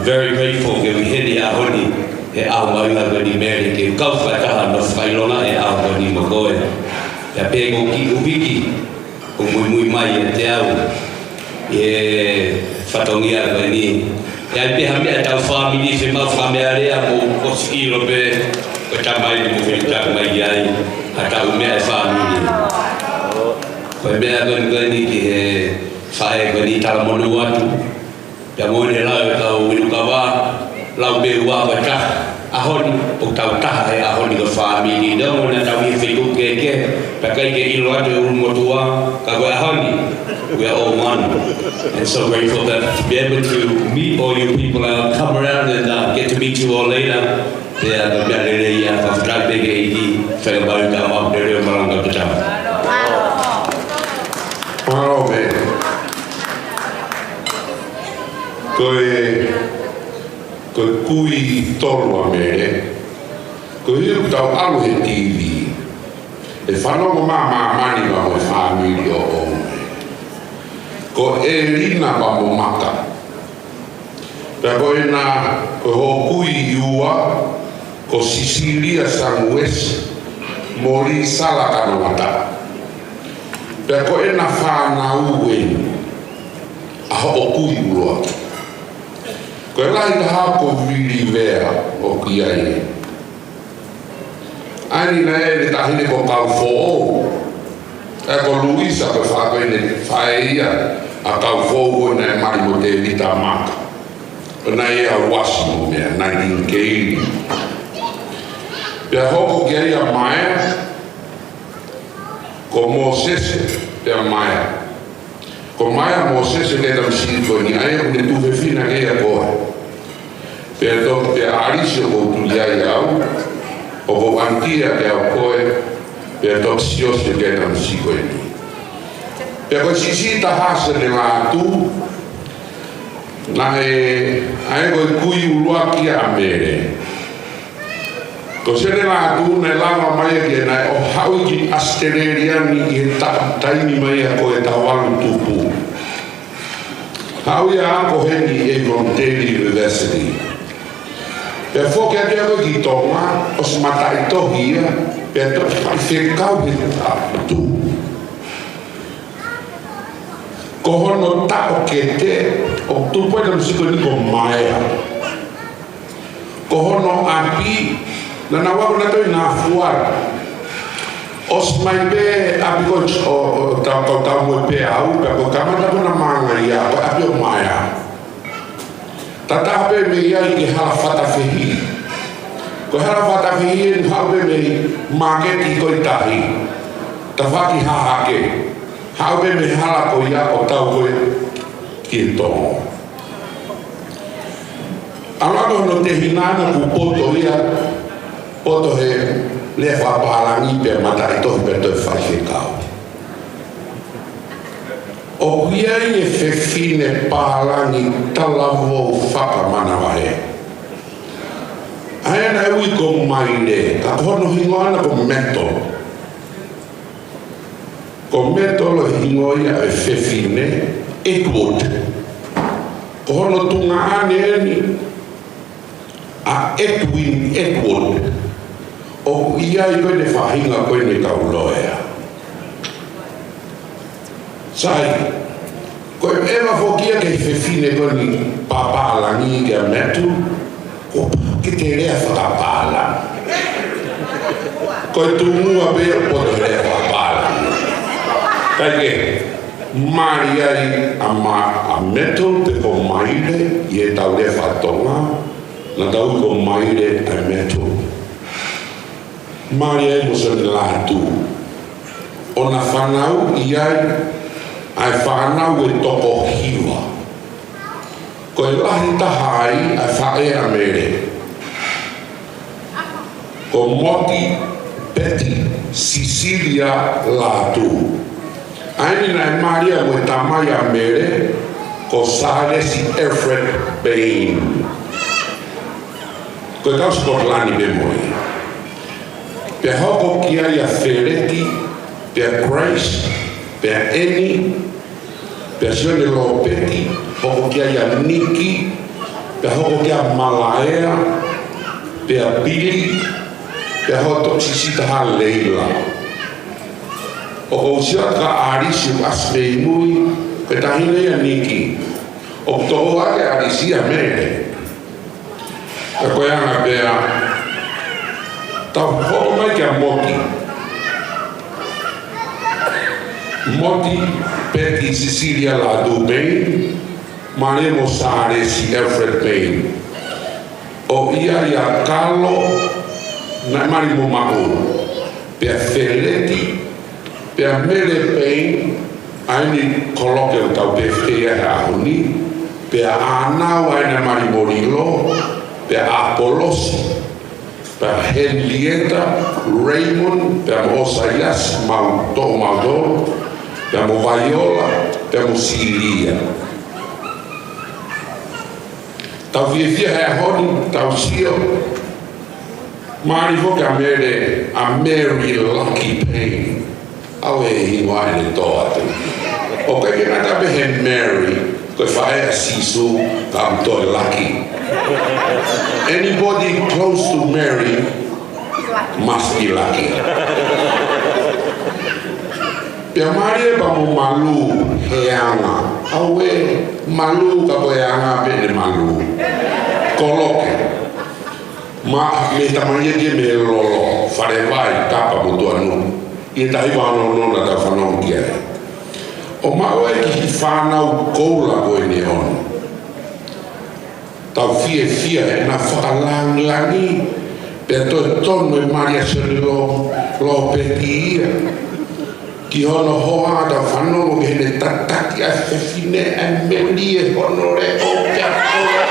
very grateful that we hit the ahoni e ahoma ngani meri ke kau fataha no failona e ahoni mogoe. Ya pego ki ubiki o muy mai e te au e fatongia ngani. Ya pe hamia ta family se ma familia mo koskilo be ko tamai mo filta mai ai hata umia family. Pemea gani ki fae gani tala monua tu. Ya mo ni la ka unukawa la be wa ka ahon o ta ta e ahon ni family da mo na ta wi Facebook ke pakai ke ilo atu motua ka wa ahon we are all one and so grateful that to be able to meet all you people and come around and get to meet you all later. Ya the gallery ya fa tra be ke iki fa ba ta ma de maranga ta. Hello, man. Koe kui tolu a mere. Koe hiu tau alu he TV. E whanongo mani wa mo family o ome. Ko e rina wa mo maka. Pea koe na koe ho kui iua ko Sicilia Sangues mori sala kano mata. Pea koe na whanau e a ho kui uloa. Koe lai ka hako vili vea o ki ai. Ani na e le tahine ko kau fo'o. E ko Luisa ko whakoene whaeia a kau fo'o na e mari mo te vita maka. Na e a wasi mo mea, na inkeiri. Pea hoko ki ai a maea, ko Mosese te a maea. Ko maea Mosese ke tam siko ni ai ko ne tu fefina ke a koe. Pea toki pea arisi o kou tuliai au, o kou antia ke au koe, pea toki siosi ke na msiko e ni. Pea koe sisi ta hasa le ngā atu, na ae koe kui ulua ki a mere. Ko sere ngā atu na lama mai ki na o hau ki Australiani i he taini mai a koe tawalu tupu. Hau ia ako heni e Montpellier University. Pea fōke a te koe ki tonga, o se matai tohi ia, pea toki kai whekau he tu. Ko hono tako ke te, o tupu e na msiko ni ko maea. Ko hono api, na na wako na toi na fuara. Os mai be api ko o tau mo pe au, pe ko kamata ko na manga ia, ko api o maea. Tata pe me ia i ke hala fata fehi. Ko hala fata fehi en hau pe me maketi ko i tahi. Ta waki hahake. Hau pe me hala ko ia o tau koe ki tongo. Alako no te hinana ku poto ia, poto he le whaparangi pe matai tohi pe toi whaihekau. O kuiai e whewhine pārangi talavo whakamana wahe. Aena e ui ko maire, ka kono hingoana ko meto. Ko meto lo hingoia e whewhine Edward. Ko hono tunga ane eni a Edwin Edward. O iai koe ne whahinga koe ne kauloea. Sai, koe ewa whokia kei whewhine koe ni papalangi ke a metu, ko ke te rea whakapala. Koe tūmua bea poto rea whakapala. Kai ke, mari ai a metu te ko maire, i e tau rea whatonga, na tau ko maire a metu. Mari ai mo se lātu. O na whanau i ai, ai whanau e toko hiwa. Ko e lahi taha ai, ai whae a mere. Ko Moti Betty Cecilia lātu. Aini nai Maria mo e tamai a mere, ko Saresi Alfred Bain. Ko e kau Skotlani be moi. Pea hoko ki ai a Fereti, pea Grace, pea Eni, pea Sione Lopeti, hoko ki ai a Niki, pea hoko ki a Malaea, pea Billy, pea hoko Sisita ha Leila. O ko sia ka arisi o asmei mui, pe tahine a Niki. O toho ake arisi a mere. Ka koe anga pea, tau hoko mai ki a Moti. Moti Betty Cecilia Ladu Bain, Maremo Saresi Alfred Bain. O ia ia Carlo na Marimo Mau. Pea Ferleti, pea Mere Bain, aini koloke o tau peftea he ahoni. Pea Anau aina Marimo Rilo, pea Apolosi. Pea Henrietta, Raymond, pea mo Osaias, Maudor, pea mo Viola, pea mo Silia. Tau vievia he ahoni, tau sio. Mari hoke a Mary Lucky Payne. Au e hingoa ene toa te. O kai kena tabe he Mary, koe whae a sisu, ka mtoi Lucky. Anybody close to Mary must be lucky. Pea Mari e pa mo malu he anga. Au e malu ka koe anga pene malu. Koloke. Ma me tamaia ke me lolo, whare vai, tapa mo tua nu. I e tahi wano nona ta whanau ki ai. O mao e ki whanau koula koe ne ono. Tau fie e na whakalangi, pe toi tono e Maria Sere lo peti ia. Ki hono hoa ta whanau ke hene tataki a whewhine e meli e hono re o kia kola.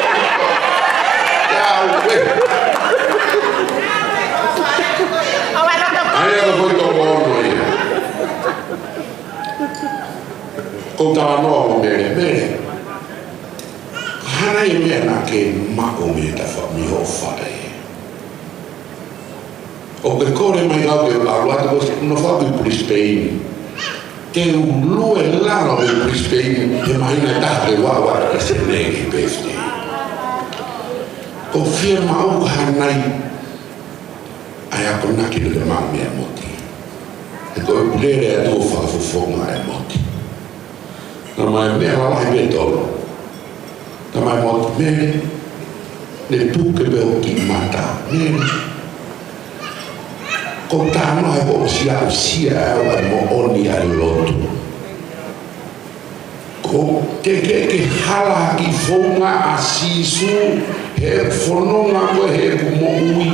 Ko ta no mere. Hana I mea na ke mako me ta wha mi ho whae. O ke kore mai ngau ke aluata ko no wha ki Brisbane. Te ulue lana o Brisbane te mahina ta ke wawa ke se negi pefte. Ko fia mau hanai ai ako naki le maa mea moti. E ko e pulere a tua whakafofonga e moti. Na mai mea lalai me tolo. Na mai moti mere, ne puke beo ki mata mere. Ko tāno e ko sia o sia e o mo oni ai lotu. Ko te ke hala ki fonga a sisu he fononga ko he mo ui.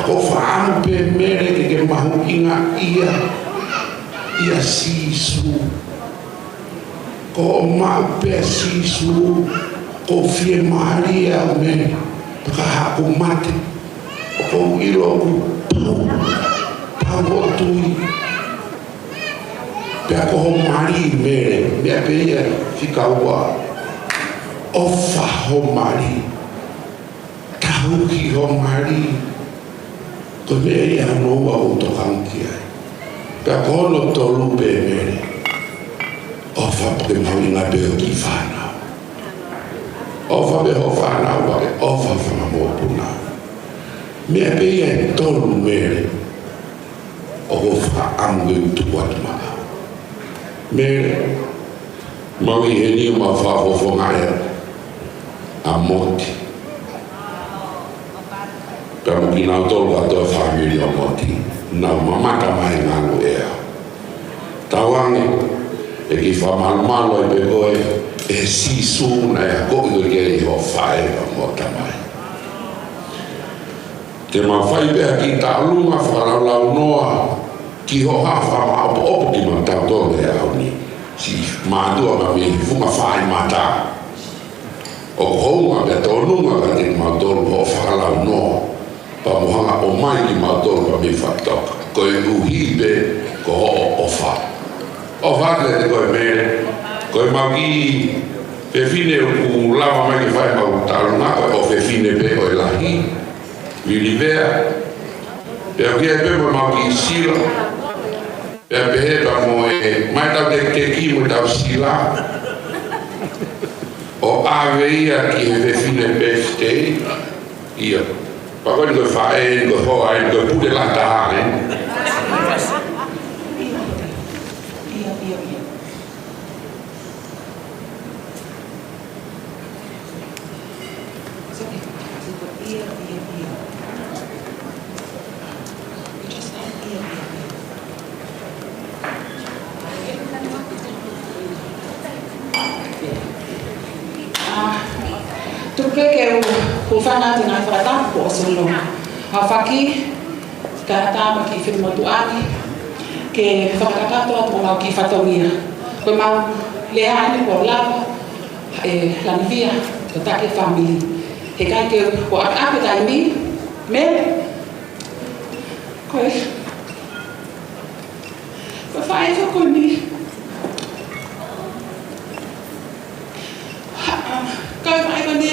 Ko whaamu pe mere ke mahu inga ia sisu. Ko mau pe sisu, ko fie maria o me, ka haku mate, ko ilo ku pau o tui. Pea ko ho mari mere, mea pe ia fika ua, ofa ho mari, tauki ho mari, ko mea ia noa o tokanki ai. Pea ko hono tolu pe mere, ofa porque mau inga beo ki whanau. Ofa beho whanau wake, ofa whamamopuna. Mea pe ia tolu mere, o wha amu e utuat maa. Mere, mau I heni o maa whawhofo ngaya, a moti. Pea mu ki nau tolu atoa whamiri o moti, nau mamata mai ngalo ea. Tawange, e ki whamalmalo e pe koe e sisuna e a koki ke I ho whae ka mota mai. Te mawhai pēa ki ta lunga whakalau noa ki ho hawha ma opo opo ki ma tau tole e au ni. Si mātua ma me funga whae mata. O kounga pe tonunga ka te mautolu ho whakalau noa. Pa mohanga o mai ki mautolu pa me whaktoka. Ko e uhibe ko ho o wha. O whakle te koe mere, koe mau ki pe fine u lama mai ki whae mau tarunga, koe o pe fine pe koe lahi, Vilivea, pe au kia pe mau ki sila, pe a pe hepa mo e mai tau te ki mo tau sila, o ave ia ki he pe fine pe stei, ia, pa koe ni koe whae, ni koe hoa, ni koe pude lata hane, Tuke ke u whana te nai whakatapu o solo. Hawhaki, ka tāma ki whirumotuani, ke whakatapu atu o mau ki whatongia. Koe mau leani ko lava, lanivia, ko take family. He kai ke ko akape tai mi, me, koe whae whako ni. Koe whae ko ni,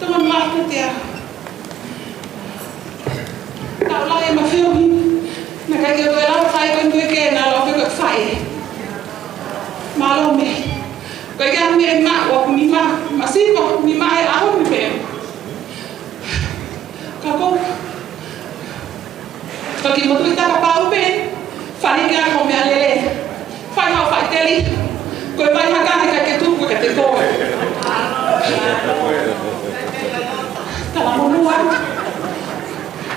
tunga mahta tea. Tau lai ma whiohi, na kai ke koe lau whae ko ni ke na lau koe whae. Malo me. Koe kia me e maa wapu ni maa, ma sipa ni maa e aho ni pe. Ka kou. Ka ki motu I taka pau pe, whani kia ko mea lele. Whai hau whai teli, koe mai haka he kai ke tupu ka te koe. Tala monua.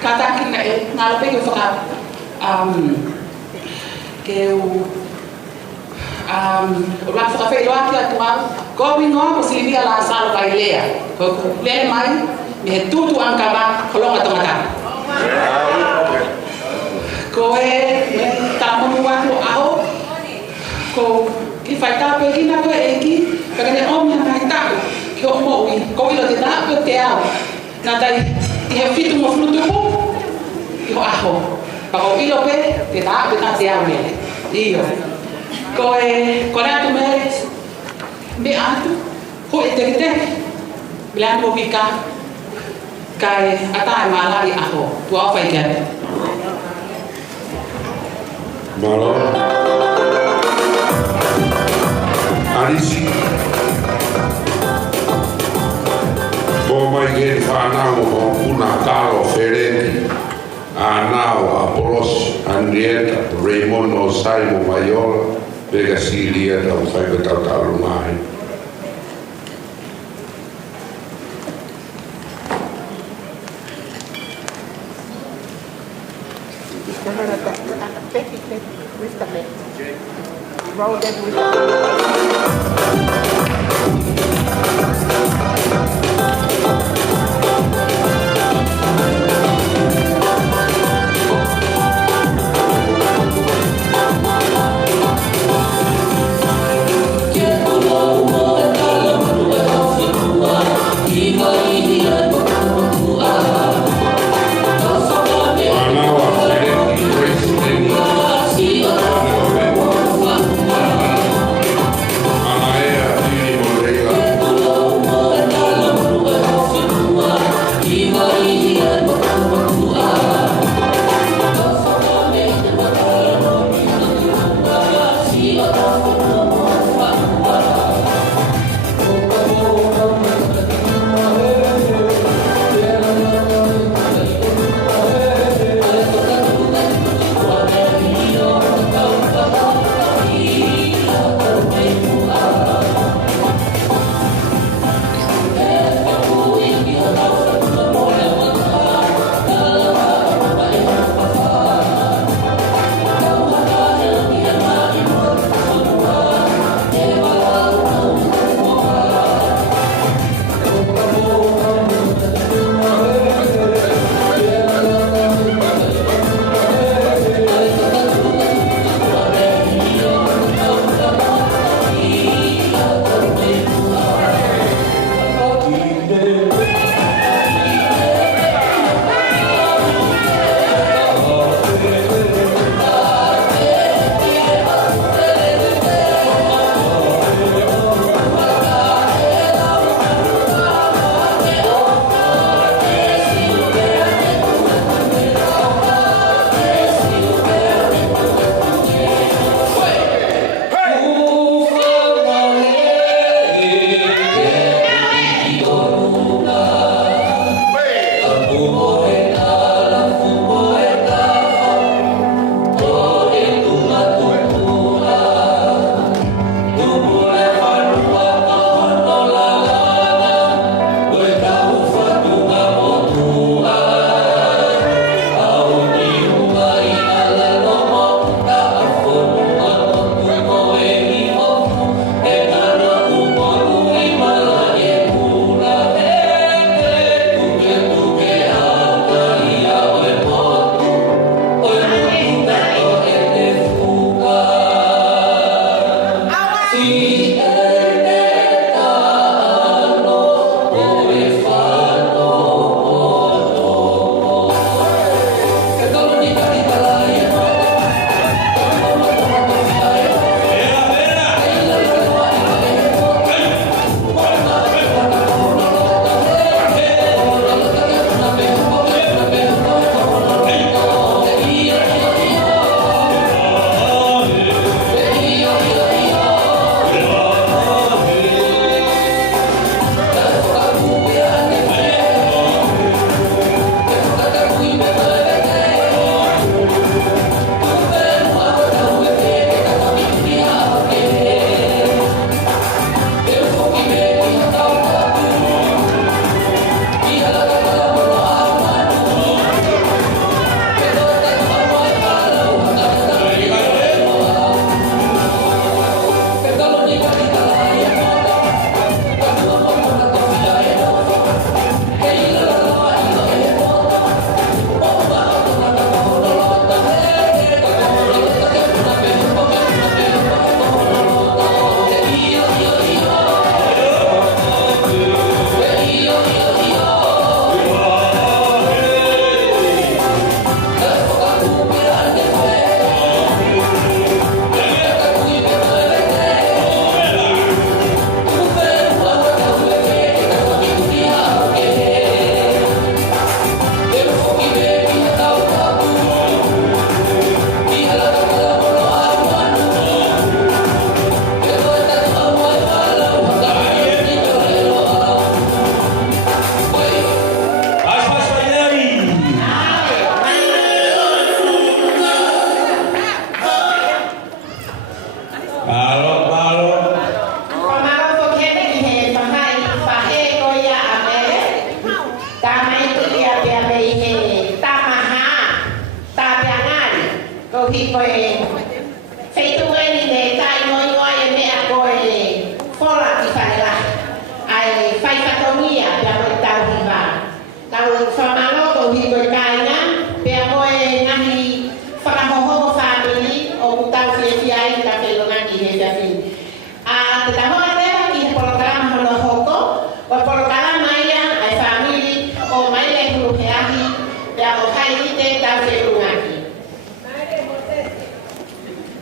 Ka taki na e, ngā lope ke whaka, ke u, o la whakawhailoa ki atu au, going on ko silivia la salo kai lea. Ko lele mai, me he tutu ang kama, kolonga tangata. Ko e tamonua ko ao, ko ki whaitape ki na koe eki, kakane omia mai tapu, ki o moui, ko ilo te tapu te ao. Nā tai, I he whitu mo flutupu, I ho aho. Pa ko ilo pe, te tapu na te ao mele. Iyo. Ko le atu me atu, ho e teke teke. Bila atu pika, kai ata e malari aho, tua o whai kia. Malo. Arisi. Ko mai ke whanau o una Carlo Ferretti, Anao, Apolos, Henrietta, Raymond Osaimo Maiola, Vega Silia, o whai pe tau tau mai. Roll that with the Anaea, Tiri Moreira,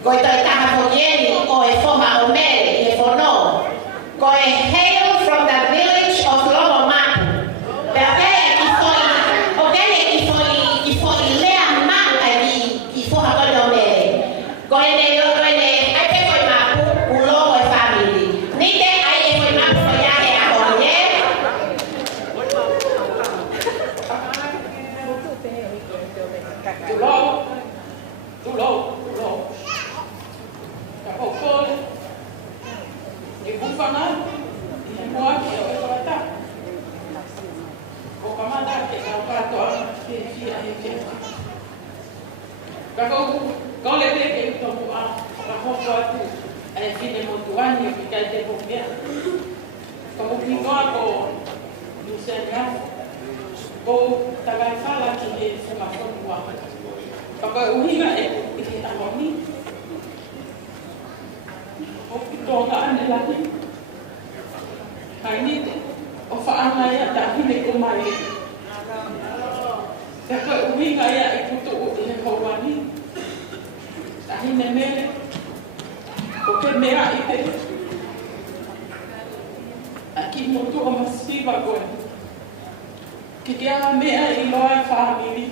Ko e toi taha mogieni o e foma o mere i e fono. Ko e hail from the village of Lomomapu. Pe o kei e ki foi lea mau e ki foha kone o mere. Ko e ne ai te foi mapu u lomo e family. Ni te ai e foi mapu ko iahe a honye. Tulou. Kapokole. E bufana. E moa ki o e kawata. O kamata ke kau katoa. Fia e ke. Kau le te ke utoku a. Kahoko atu. E fine motuani o ki kai te pokea. Kau pingoa ko. Lusenia. Ko tagai fala ki e fungafongu a. Papa uhinga e ke amoni. O tonga ane laki. Hai ni te. O whaanga ia ta hine ko mai. Te koe uhinga ia e kutu o he hauani. Ta hine mele. O ke mea i te. A ki motu o masiva koe. Ki kia mea i loa e whaamiri.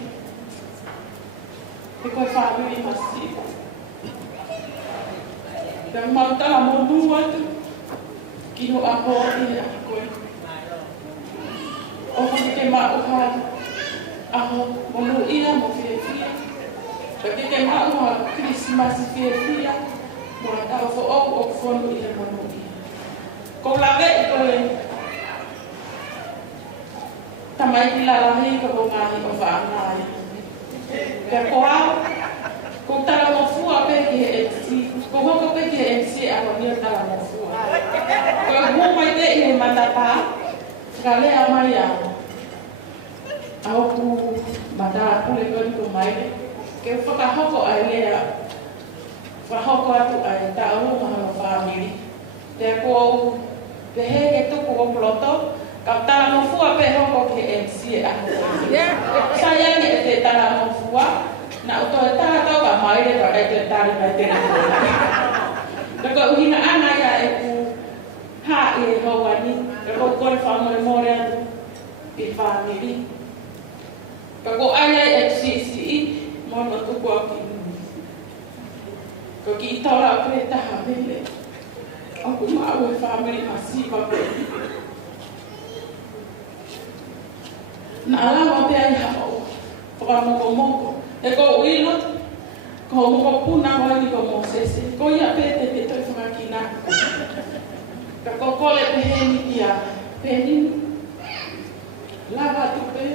Te koe whaamiri masiva. Te mautala monu atu. Ki ho aho i a koe. O honi te mao hali. Aho monu ia mo whiawhia. Te te mao ha Christmas whiawhia. Mo na tau fo o whonu ia monu ia. Ko lawe i koe. Tamai ki lalahi ka o ngahi o whaangai. Te koa. Ko tala mo fua pe ki he MC. Ko hoko pe ki he MC a ho nia tala mo fua. Ko mo mai te i he matapa. Ka lea mai a. Au ku mata pule koni ko mai. Ke whakahoko ai lea. Whahoko atu ai ta alu mahalo whamiri. Te ko pe he ke tuku o ploto. Ka tala mo fua pe hoko ki he MC a ho. Sayangi e te tala mo fua. Na uto e taha tau ka maire ka e te tari mai tēnā kōna. Taka uhina ana ia e ku hā i e hauani. Taka kore whanoi more atu i whāmiri. Kako aia e CCE mono tuku au ki nui. Ko ki i taura au kore taha mele. Au ku mau e whāmiri masiva pe. Na alawa pe ai hao. Whakamoko moko. E ko uilo, ko mo puna wani ko mo sese. Ko ia pete te toi whakakina. Ka kokole pe heni ia peni. Lava tupe.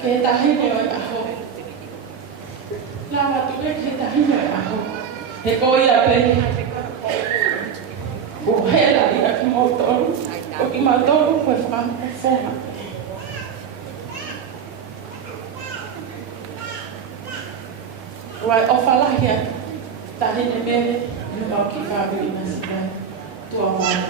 Ke tahine o aho. Lava tupe ke tahine o aho. E ko ia peni. Buhela ia ki motoru. Ko ki motoru ko whakakona. Right off ala here, tahine mele, no mau ki whāwiri na sika, tua mai.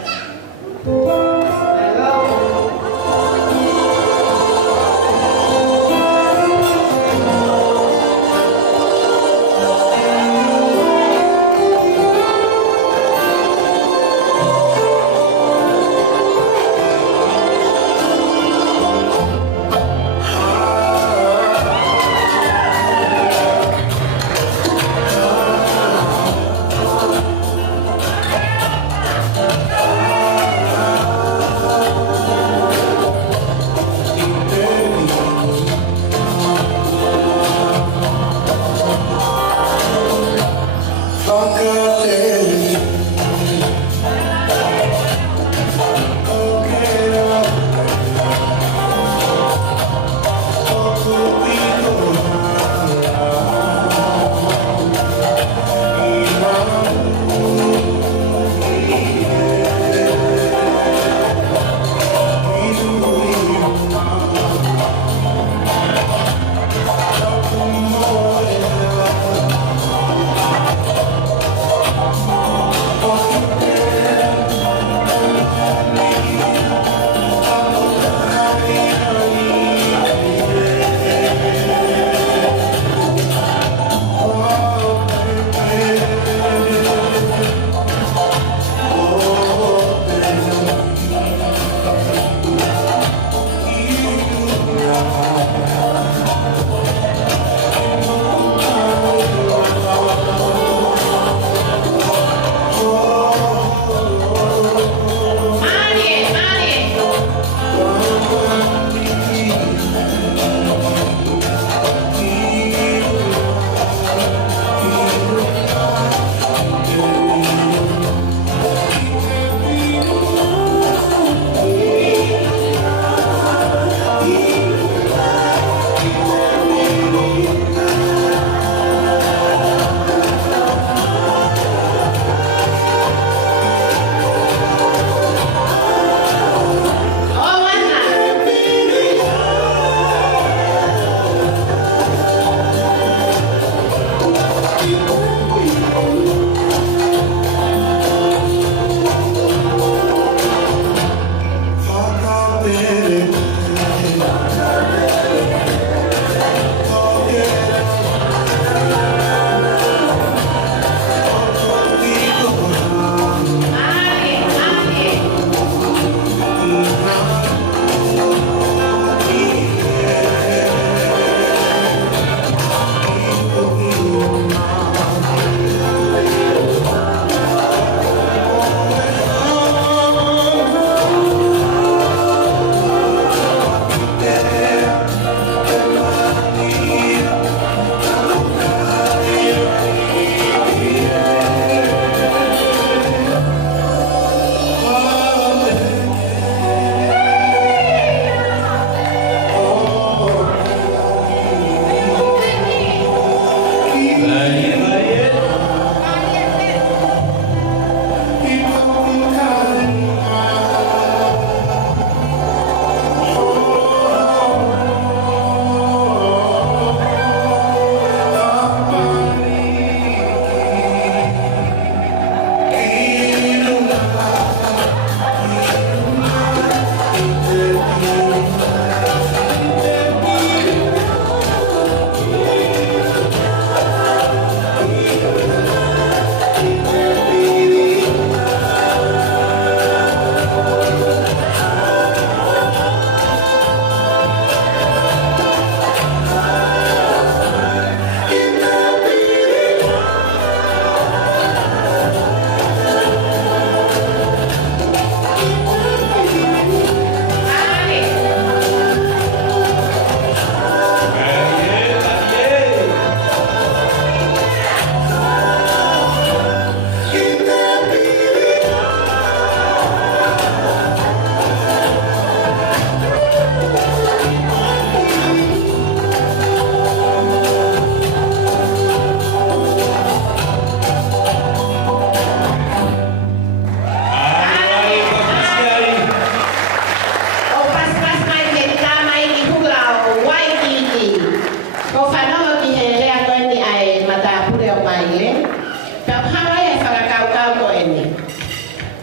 hawa e whakakaukau ko ene.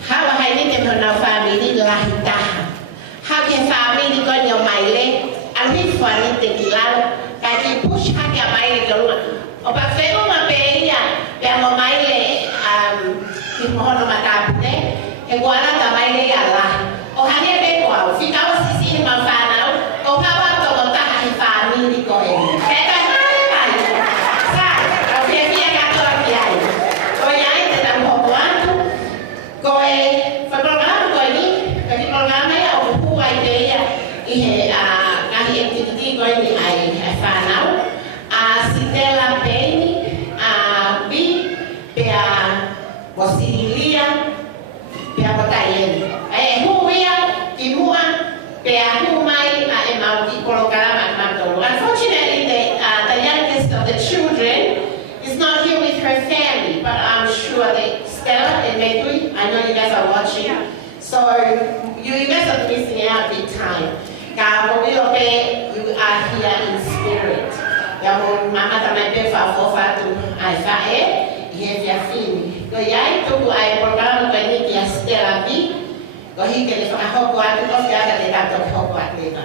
Hawa hai ni te mhona whamiri lahi taha. Hau ke whamiri ko ni o maile, alwi whani te kilau, ka ki push hake a maile ke lunga. O pa whengu ma peria, pia mo maile ki mohono matapute, e guana ka maile i alahi. O hane pe koau, whikau sisini ma whanau, o hawa tongo taha hi whamiri ko ene. Keta hai hai. Sai, au pia pia katoa ki ai. Ko iai te tam hoku atu, ko e whaprograma ko ni, ka ki programa ia o kupu ai te ia i he ngahi activity ko ni ai whanau. Sitela Peni, Bi, pea Mosirilia, pea Motayeni. Huia, Kimua, pea Humai, Emauki, Kolokarama, Matolo. Unfortunately, the youngest of the children is not here with her family, but I'm sure that Stella and Medui, I know you guys are watching, so you guys are missing out big time. You are here in spirit. Yang mama tamai pe fa fo fa tu ai fa ye via fini. Ko yai tu ai program ko ni ki Stella Bi. Ko hi ke le fa ho ko atu ko ya ka le ta to ho ko atu le ka.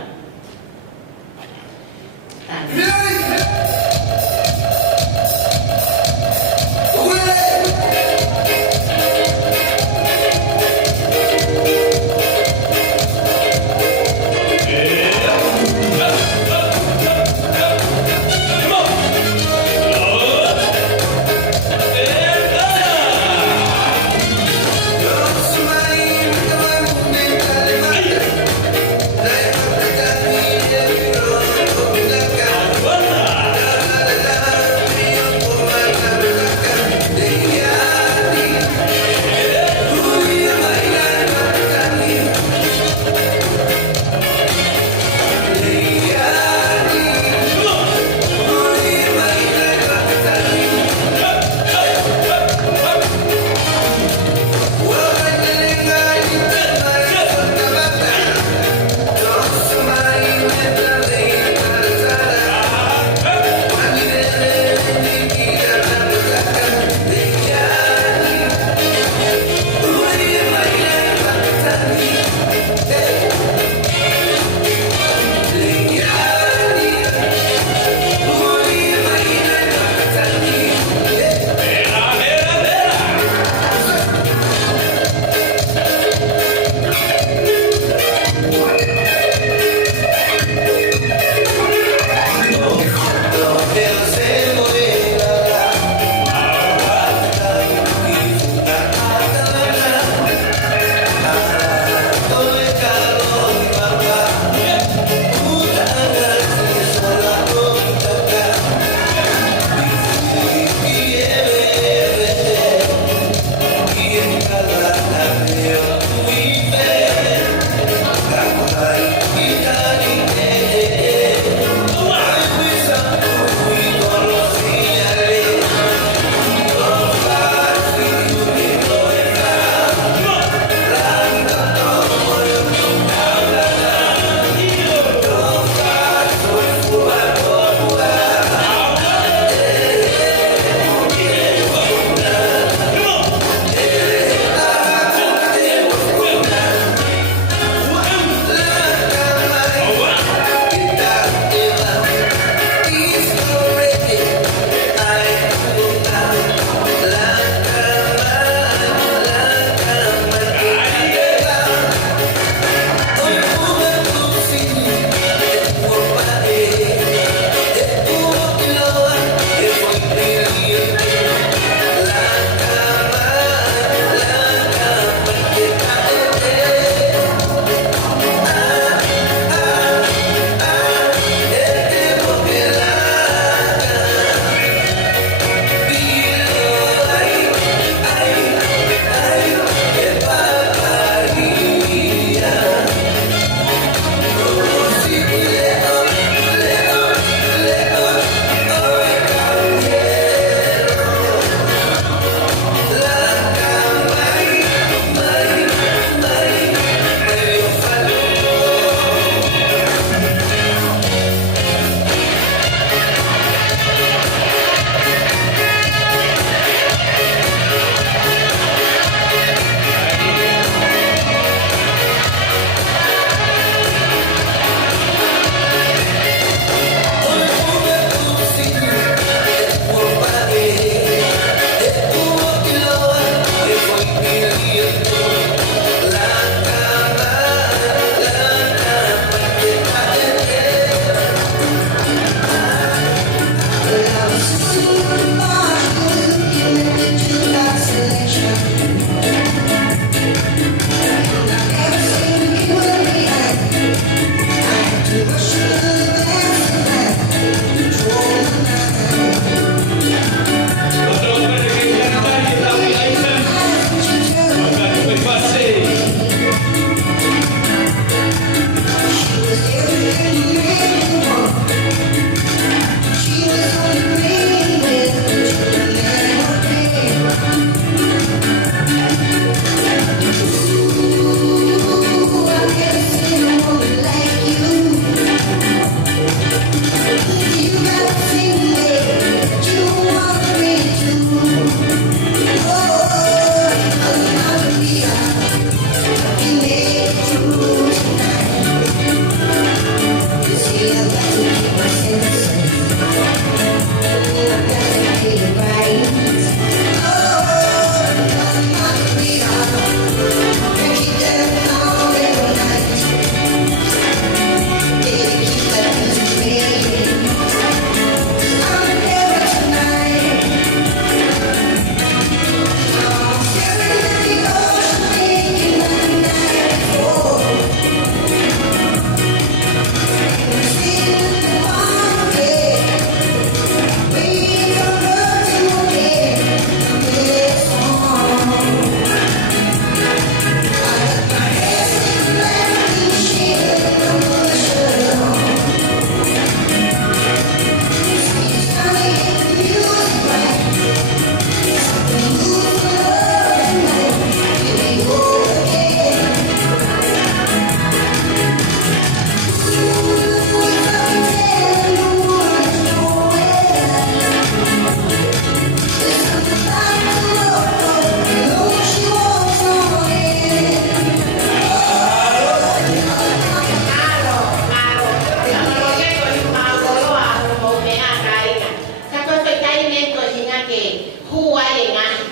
Smile,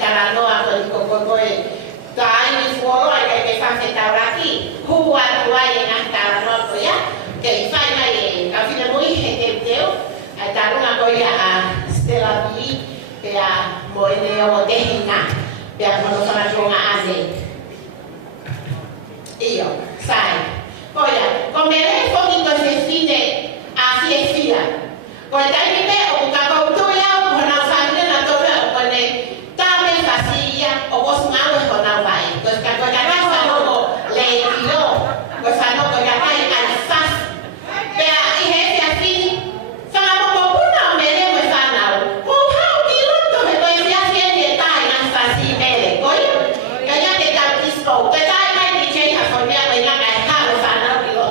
taranoa ko tai ni foro ai ke fa ke tauraki hua tuai na taranoa ko ya ke fai mai ka fina moi he teu ai taruna ko ya a Stella B pe a moine o te hina pe a mono sana jonga ane io sai poi come lei pochi to se fine a fiefia ko tai ni me o ka ko to ya o na fa ni na to o ko ne ta me fasia o ko smawe ko na vai ko ka ko ya fa no le io ko fa no ko ya ai al fas pe a i he ya fini fa mo ko na me le me fa na o ha ki lo to me ko ya fi ni ta na fasi me le ko ka ya ke ta disco ke ta mai ni che ha fo ya me na ka ha fa na ki lo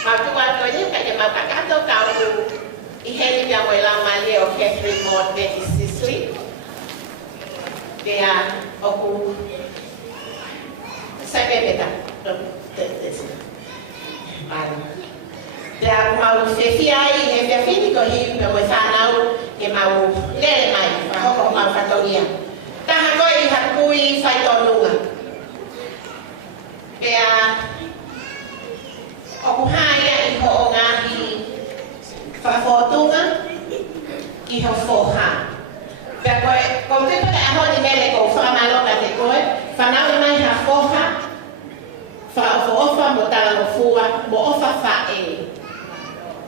Mau tu kan kau ni kat jemaah kakak peheni pia mo la mali o Catherine Maud Betty Sisley. Pia oku sepe beta. Pia mau fefia ai he pia fini ko hi pia mo sanau ke mau lele mai fa hoko mau fatoria. Taha ko I hakui faitonunga. Pia oku haya I ho ngahi whafotunga I ho foha. Pea koe, ko te pata aho ni mele ko whamaloka te koe, whanau mai ha foha, whaofo ofa mo tala mo fua, mo ofa whae.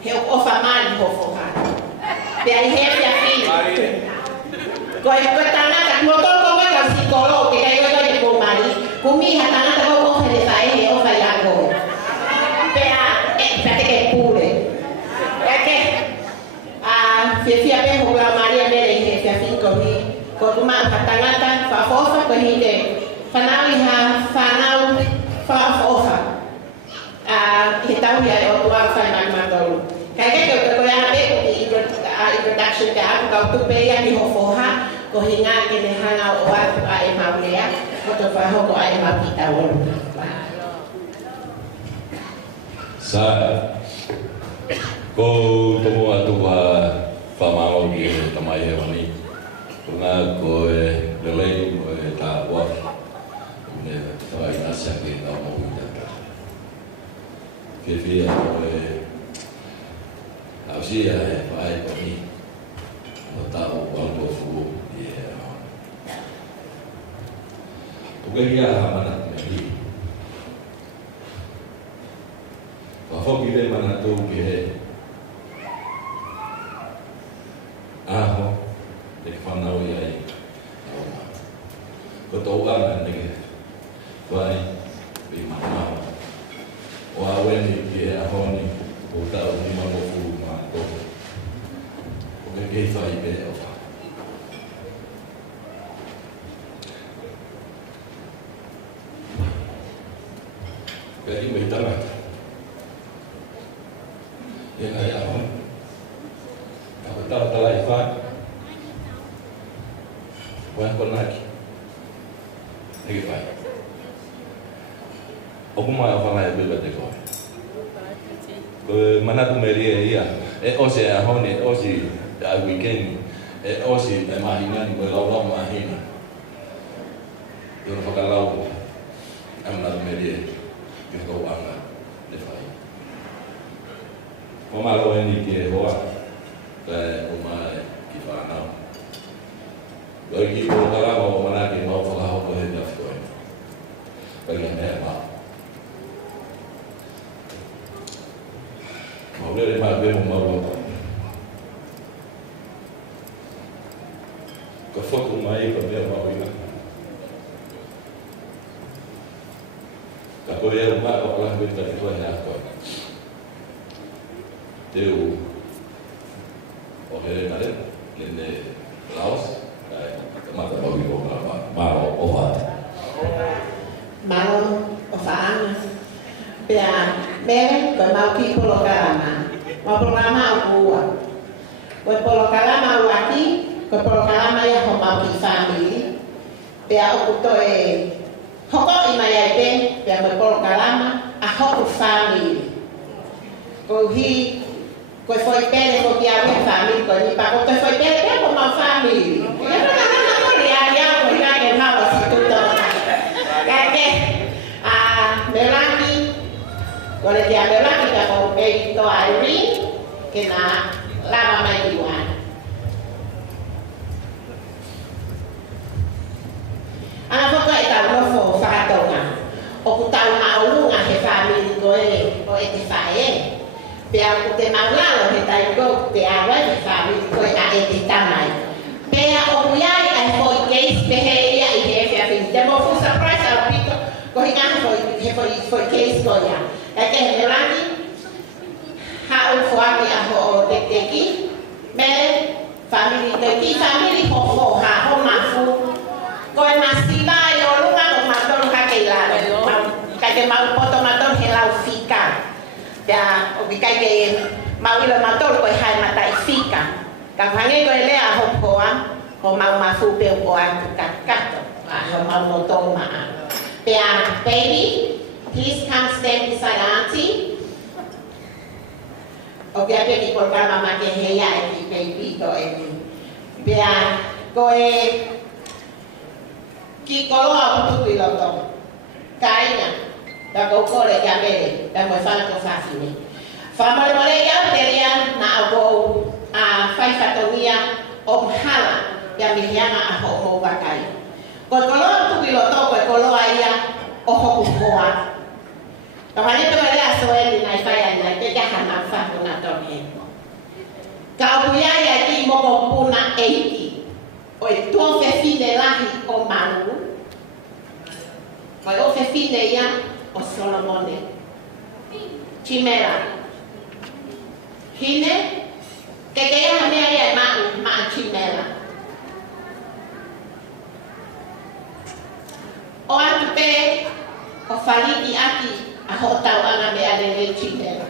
He ofa mani ho foha. Pea I he pia whini. Koe tangata, mo toko koe ka psikolo, ke kai koe te kumari, kumiha tangata koe ofa le whae he ofa I ako. Pea, pea te ke pure. Fefia pe ho la Maria mere he te fin ko hi ko tuma patangata fa fofa ko hi de fanawi ha fanau fa fofa he tau ya o tua fa na matolu kai ke ko ya be ko introduction ka ka tu pe ya ni ho foha ko hi nga ke ne hanga o wa e ma ya ko to fa ho ko e ma pita wo sa ko tomo atu wa whamao ki tamai he wani. Kuna ko lelei mo ta wa ne tawai nasa ki tau mo hutaka. Fefia mo ausia he whae wani mo tau walpo fu I he aho. Ukeria hamana me hi. Wafoki le mana tau ki he aho le whanau I ai aoma. Ko tau ana nege whai I manao. O aweni ki he ahoni o tau ni mangofu ma toko. O ke kei whai pe o wha. Pea I mei tangata. E ngai ahoni. Ako tau talai whai. Wai ko naki. Niki whai. Oku mai o whangai biba te koe. Ko manatu meria ia. E ose a hone, osi a weekend. E osi e mahingani ko lau mahina. Yo no whakalau. E manatu meria. Ki ko anga. Le whai. Ko malo e ni ki e hoa. O mai ki whanau. Oi ki o karama o manaki mau whakahoko he niafi koe. Pai a mea maa. Mau lere maa bemo maurota. Ka whaku mai ka mea mauina. Ka koe e maa o alah wita te koe he a koe. Te u o here nare, nene Laos, mata bagi ko maro o wate. Maro o whaanga. Pea mere koe mau ki polo karama. Mau polo karama o kua. Koe polo karama o aki, koe polo karama ia ho mau ki family. Pea o kuto e hoko I mai ai pe, pea koe polo karama a hoko family. Koe hi koe foi pele ko ki awe family, koe ni pa koe foi pele pe ko mau family. Melaki, boleh dia Melaki kalau itu Irene kena lama main Iwan. Anak pokok itu lofo fakatonga. Aku tahu mau ngah family koe o etifae. Pea aku te maulalo he tai go te awa he family koe a etitamai. Pea aku yai ai foi case behavior I he fin. Demo fu surprise al pito. Ko hinga foi case ko ya. Eke Melani ha o fuami a ho teki. Mele family teki family ho ha ho mafu. Ko masiba yo luka ko matol ka keila. Ka ke mau poto matol helau fika. Ya o kai ke mau ilo matol ko hai matai fika. Kapangi ko ele a hopoa ko mau mafu pe o atu kakato a mau moto maa. Pea baby, please come stand beside auntie. O pea baby ko ka mama ke heya e baby ko e. Pea ko e ki kolo a putu piloto. Kaina. Da ko kore ya bere, da mo fala ko fasine. Famole mole ya teria na abo a fai fatonia o hala ya mihiana a ho bakai. Ko kolo tu piloto ko kolo aia o ho kupoa. Tawani to ele asoeli na fai na ke ka hana fa na to he. Ka uya ya ki mo ko puna eiki. O e to fe fine lahi o manu. Ko o fe fine ya o Solomone. Chimera. Hine, que ya hamea ya ma chimera. O atupe o faliki aki a hotau ana me ale chimera.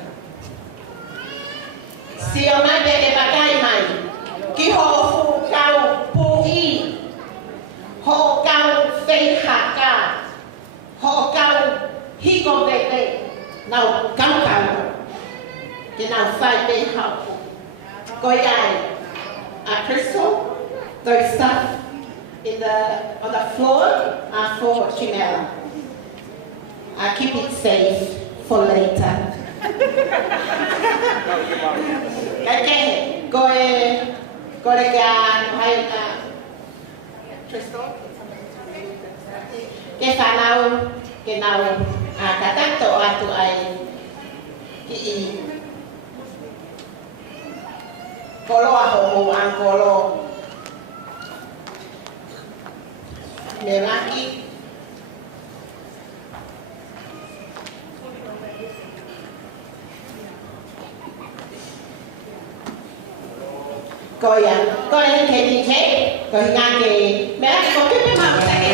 Si o mai de bakai mai, ki ho fu kau pui, ho kau fei haka, ho kau hiko bebe, now kau que now fight they help. Go a crystal, there's stuff on the floor for Chimera. I keep it safe for later. Okay, go crystal. Que now katato atu ai ki kolo aho ang kolo meraki koyan ke di ke koyan ke meraki ko ke ma sa ke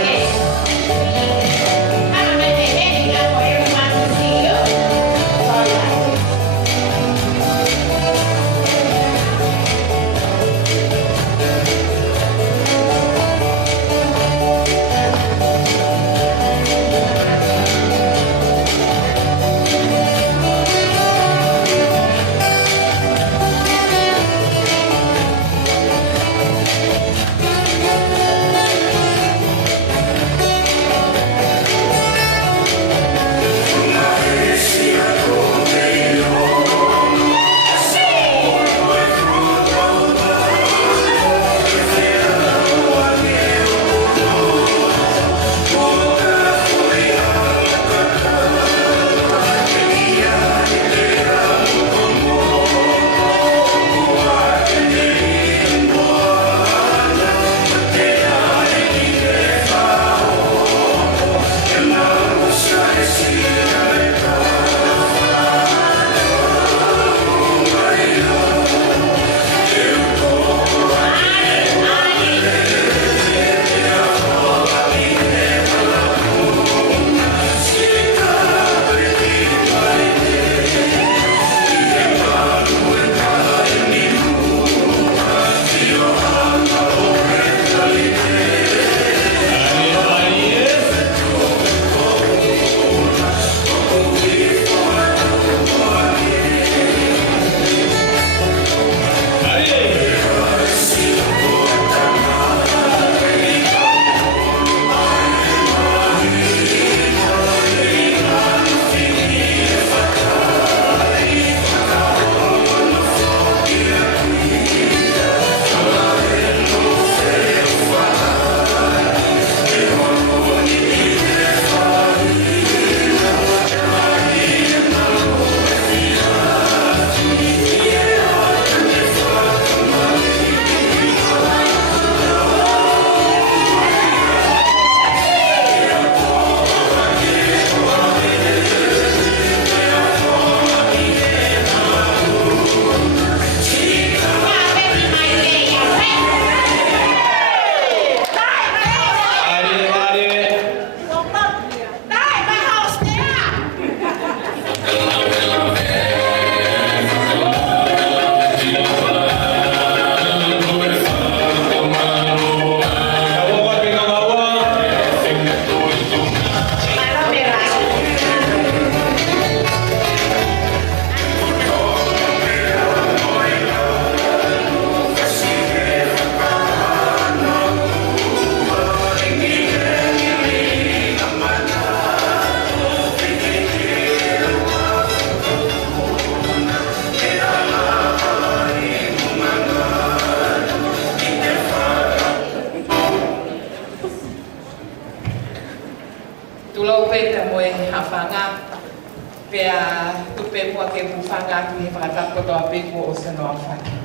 Pea tupe mua ke mufanga ki he whakatako toa peku o se noa whaki.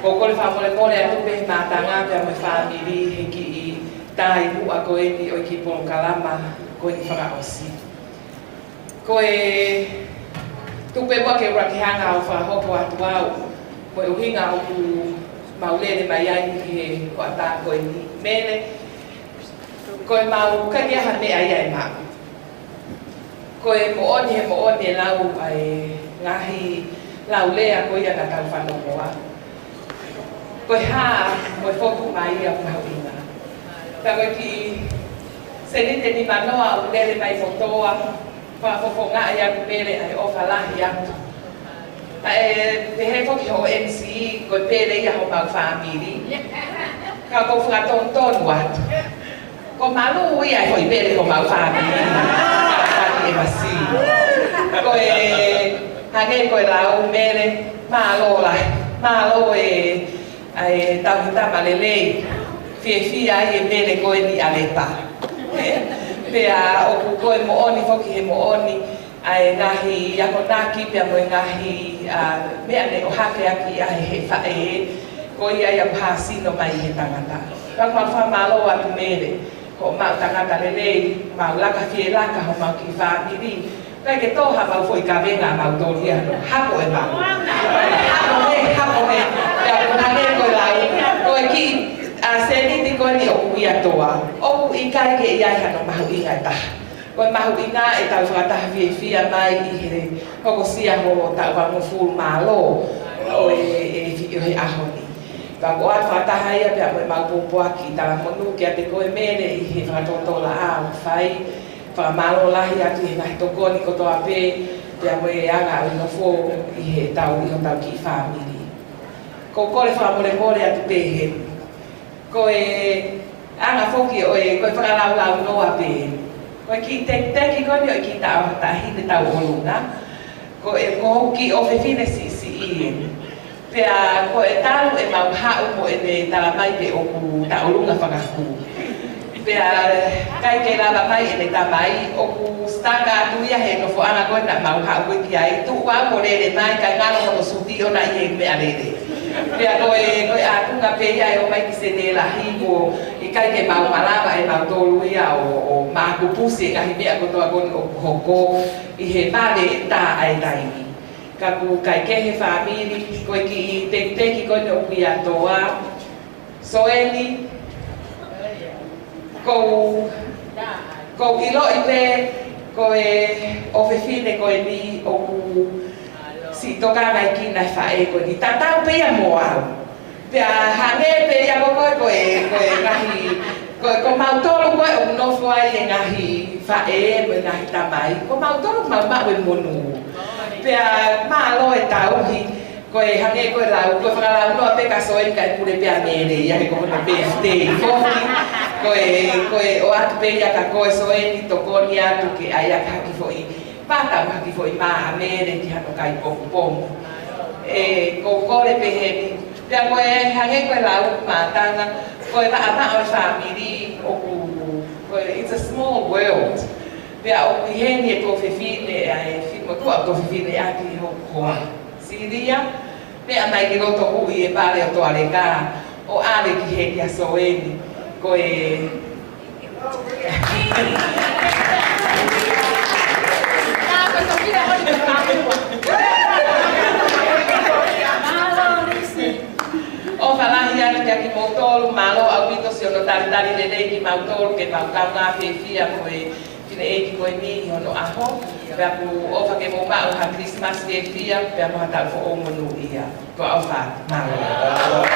Ko kore whamole a tupe he mātanga pea me whamiri he ki i tai hua koe ni o ki Polokalama koe ni whakaosi. Koe tupe mua ke rakihanga o whahoko atu au. Koe uhinga o ku maulele mai ai ki he wata koe ni mele. Koe mau kaniaha me ai ai maa. Koe mooni he mooni e lau ai ngahi lau lea koe ia na tau whanomoa. Koe haa moe whoku mai ia kuhauina. Ka koe ki senite ni manoa o lele mai whotoa, whafofo ngā ia kupere ai o whalahi atu. Te he whoki ho MCE koe pere ia ho mau whamiri. Ka kou whakatonu atu. Ko malu ia hoi pere ho mau whamiri. E masi. Koe hange koe lau mere malo e tauhitama lelei fia ai e mere koe ni alepa. Pea oku koe mooni foki he mooni ai ngahi yakonaki pea moe ngahi mea ne o hake aki ai he whae koe ia ia pāsino mai he tangata. Rakma whamalo atu mere. Ko mau tangata lelei, mau laka fie laka ho mau ki whamiri. Kai ke toha mau foi ka venga mau tōri ano. Hako e mau. Hako he. Pea kunane koe lau. Koe ki seniti koe ni oku ia toa. Oku i kai ke iai hano mahu inga e taha. Koe mahu inga e tau whakataha fia mai i he kokosia ho tau wangu fulu malo. O e he ahoni. Ka ko a whataha ia pia moe maupopoaki tala monu ki a te koe mere i he whakatotola a o whai whakamalo lahi atu i he ngahi tokoni kotoa pē pia moe anga o ino fō i he tau i ho tau ki whamiri. Ko kore whamore atu pē he. Koe anga whoki o e koe whakalau noa pē. Koe ki teki koni o i ki tau hatahi te tau olunga. Ko e kohoki o whewhine si i e. Pea ko e talu e mau hau mo e ne talamai pe oku taurunga whakaku. Pea kai ke raba mai e ne tamai oku stanga atu ia he no foana koe na mau hau koe ki ai. Tu ua mo rere mai kai ngalo mono suti o na i e mea rere. Pea koe atunga pe ia e o mai ki se ne lahi mo i kai ke mau malama e mau tolu ia o māku pusi e ngahi mea kotoa koni o hoko i he mare tā ai taimi. Ka ku kai ke he whamiri, koe ki i teki koe o ki atoa. Soeli, kou ilo i pe, koe o whewhine koe ni o ku si toka mai ki nai whae koe ni. Tatau pe ia mo au. Pea hange pe ia koe ngahi, ko mautoro koe o mnofo ai e ngahi whae, mo ngahi tamai. Ko mautoro mau e monu. Pea malo e tauhi, koe hange koe lau, koe whakalau noa peka soen kai pure pea mere, ia he kohona birthday kohi, koe o atu pe ia ka koe soen i tokoni atu ke ai aka haki foi, pātau haki foi maa mere ki hano kai poku pomu. Ko kore pe heni, pea koe hange koe lau mātanga, koe maa o whamiri oku, koe it's a small world. Pea o heni e tō whewhine ai mo tua tō whiwhine aki ho koa Siria. Pea mai ki roto hui e pare o tō areka o are ki he kia soeni. Koe... O whalahi atu kia ki mautolu, malo au pito si ono taritari lelei ki mautolu ke mautau ngā whiwhia koe kine e ki koe ni hono aho. Pea ku ofa ke mo mau ha Christmas ke fia, pea mo hatau fo o monu ia. Ko au wha, malo. Oh,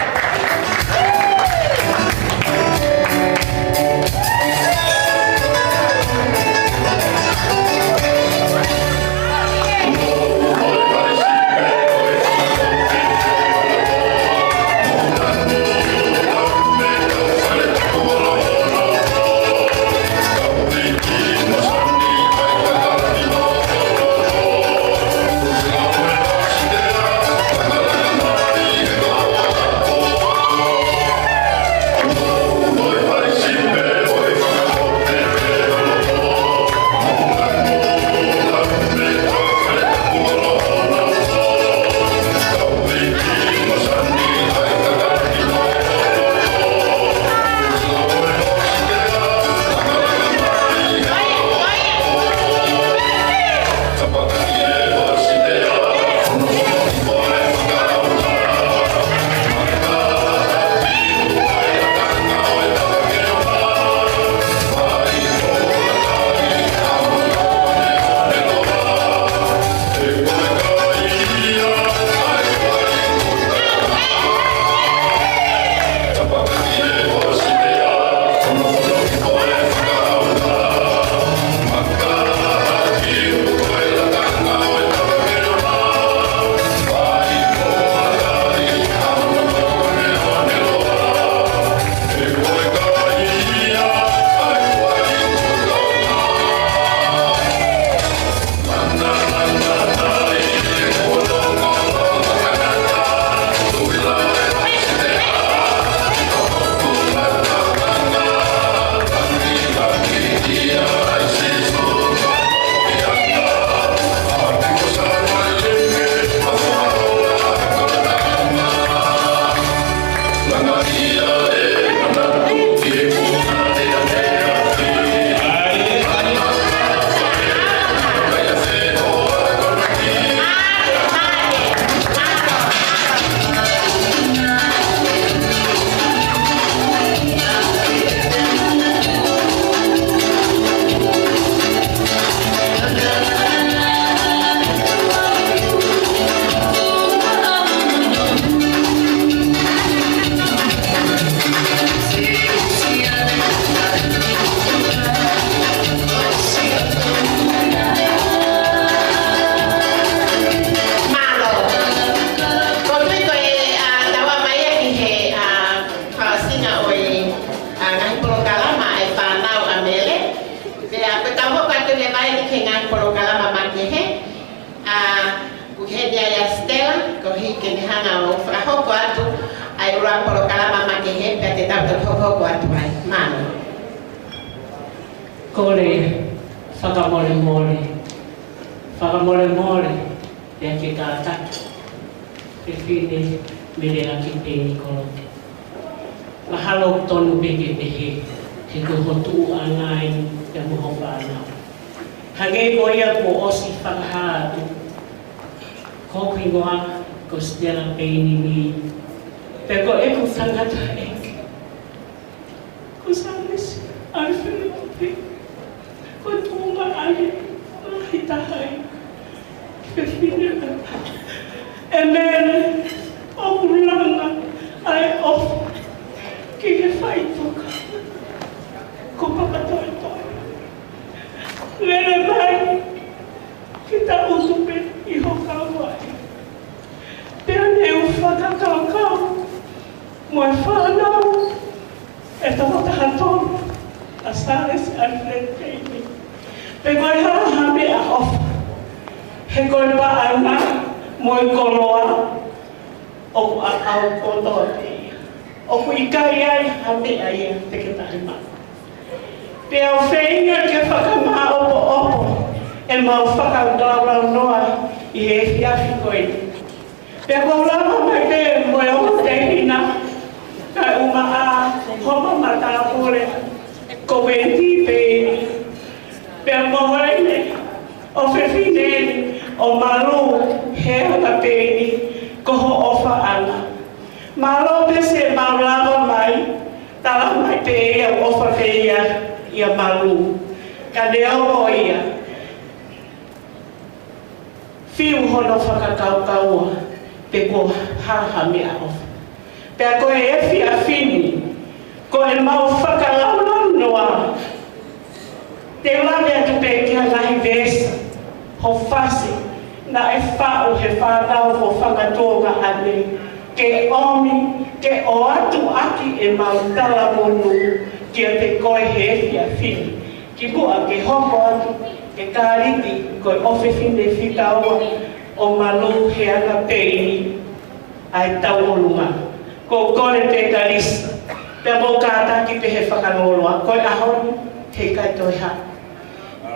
o whakahoko atu ai ura poro kalama maki he pia te tau te hoko atu ai. Mano. Kore whakamore more. Whakamore more pia ke kātaki. Te whine mere aki pēni koroke. Mahalo tonu peke pehe. He kuhotu anai te moho whanau. Hage goia ko osi whakaha atu. Koki ngoa ko stela pēni mi. Te ko e ko tangata eke. Ko sanes ai whine ko tūnga ai mahitahai. Ke whine e mene o kulanga ai ofu ki he whaituka. Ko papatoi toi. Lele mai ki ta utupe I hokau ai. Pea neu whakakau moe whanau e tawa tahatonu a Sanes Alfred Peini. Pe koe haha mea ofa. He koe paana moe koloa o a au kotoa teia. O ku ikai ai ha mea ia te ke tahi maa. Pea o whainga ke whakamaa opo opo e mau whakaudraurau noa I he whiawhi koe. Pea kua lama mai te moe o te hina kai uma a homa mata kore ko wenti pēni. Pea mohoene o whewhineni o malu he hata pēni ko ho ofa ana. Malo pese maulava mai tala mai te ea ofa peia ia malu. Ka leo o ia. Fiu hono whakakaukaua pe ko haha mea ofa. Pea koe e whia whini, ko e mau whakalaulau noa. Te lawe atu pe kia lahi vesa, ho whasi, na e whao he whanau ho whakatoga ane. Ke omi, ke o atu aki e mau tala monu, kia te koe he whia whini. Ki bua ke hoko atu, ke kāriti, koe ofe whine whikaua, o malu he ana peini, ai tau olunga. Ko kore te karisa, te mo kātaki pe he whakanoloa, koe ahoni, te kai toi ha.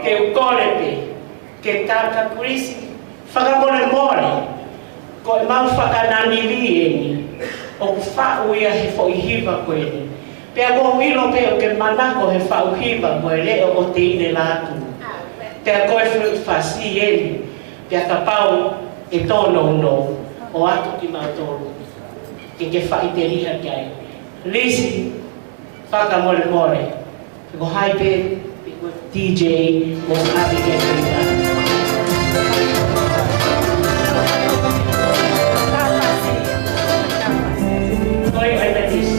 Te kore pe, ke tāka kurisi, whakamore more, koe mau whakanani rieni, o ku whau ia he whoihiva koe ni. Pea ko wilo pe o ke manako he whauhiva koe leo o te ine lātu. Pea koe whasi eni, pea ka pau e tōno no, o atu ki mau tōru. Ke whaiteria kai. Lisi, whakamore more. Ko hai pe, DJ, mo hapi ke whita. Oi, oi, betis.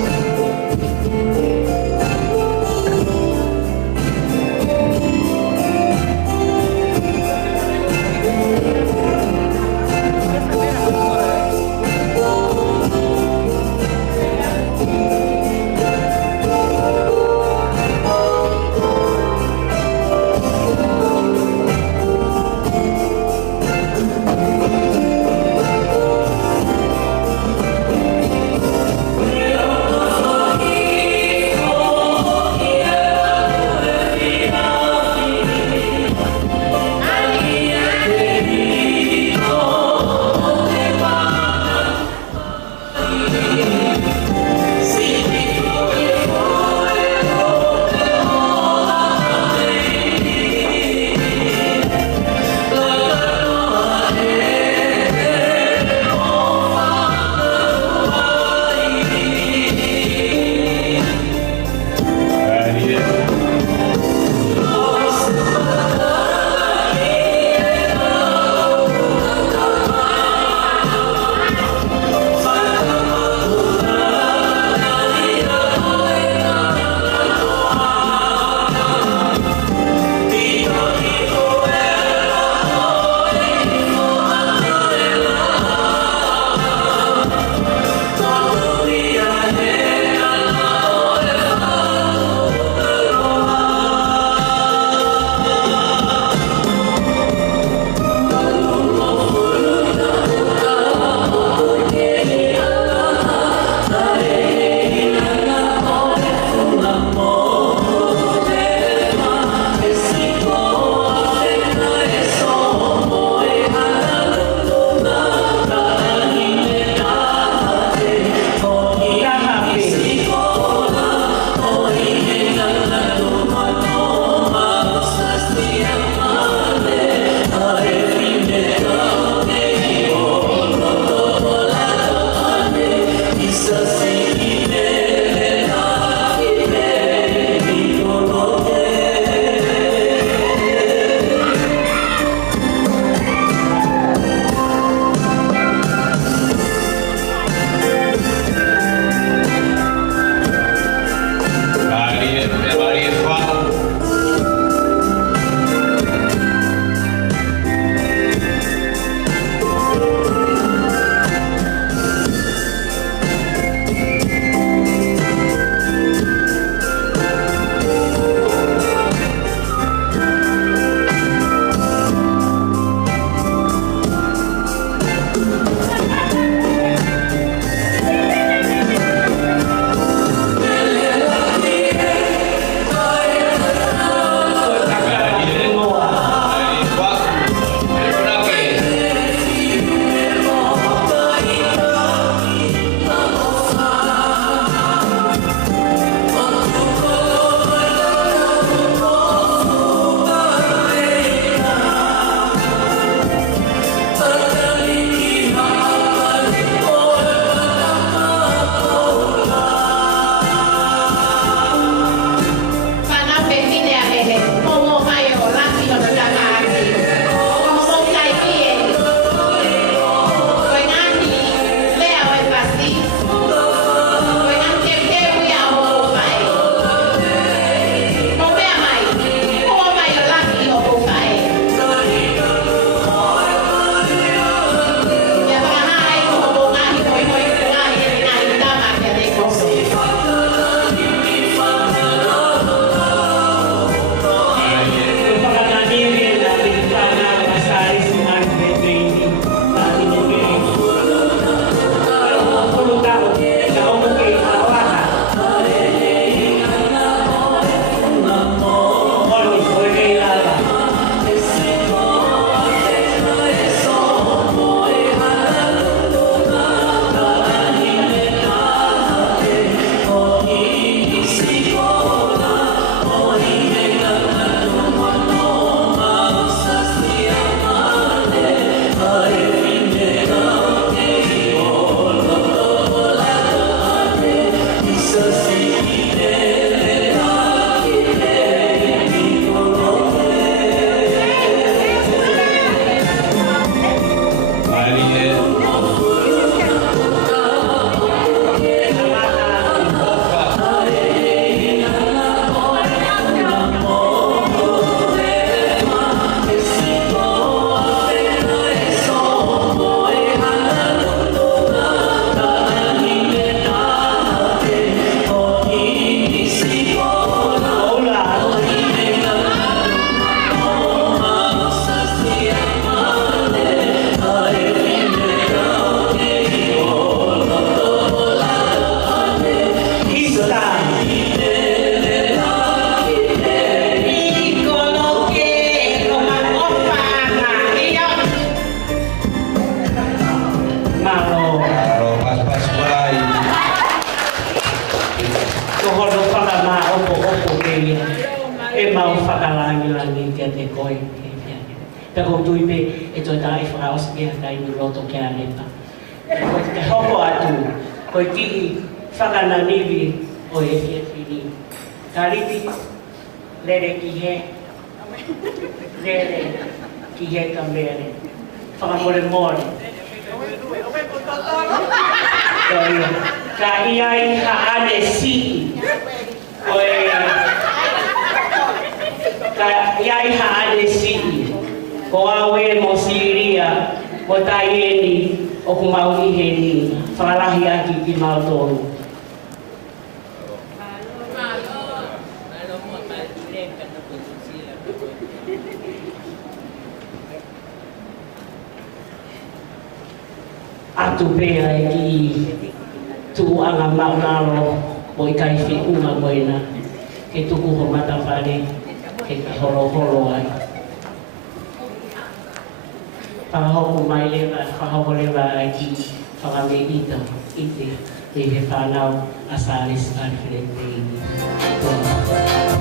mau whakalangi kia te koe. Pea kou tui pe e toi tā e whakaos kia kai ni roto kia lepa. Koe te hoko atu, koe ki whakananiwi o e kia whini. Ka riti, lere ki he, lere ki he ka mere. Whakamore more. Ka iai ha ane si. Koe ka iai ha ane si. Ko awe mo siria, mo taieni, o kumau i he ni. Whakalahi aki ki Mautoro. Atu pea e ki tuanga maunalo mo i kai whiunga moena ke tuku ho matawhare ke ka holo ai. Whakahoko mai lewa, whakahoko lewa ai ki whakame ita ite me he whanau a Salis Alfred Bailey. Oh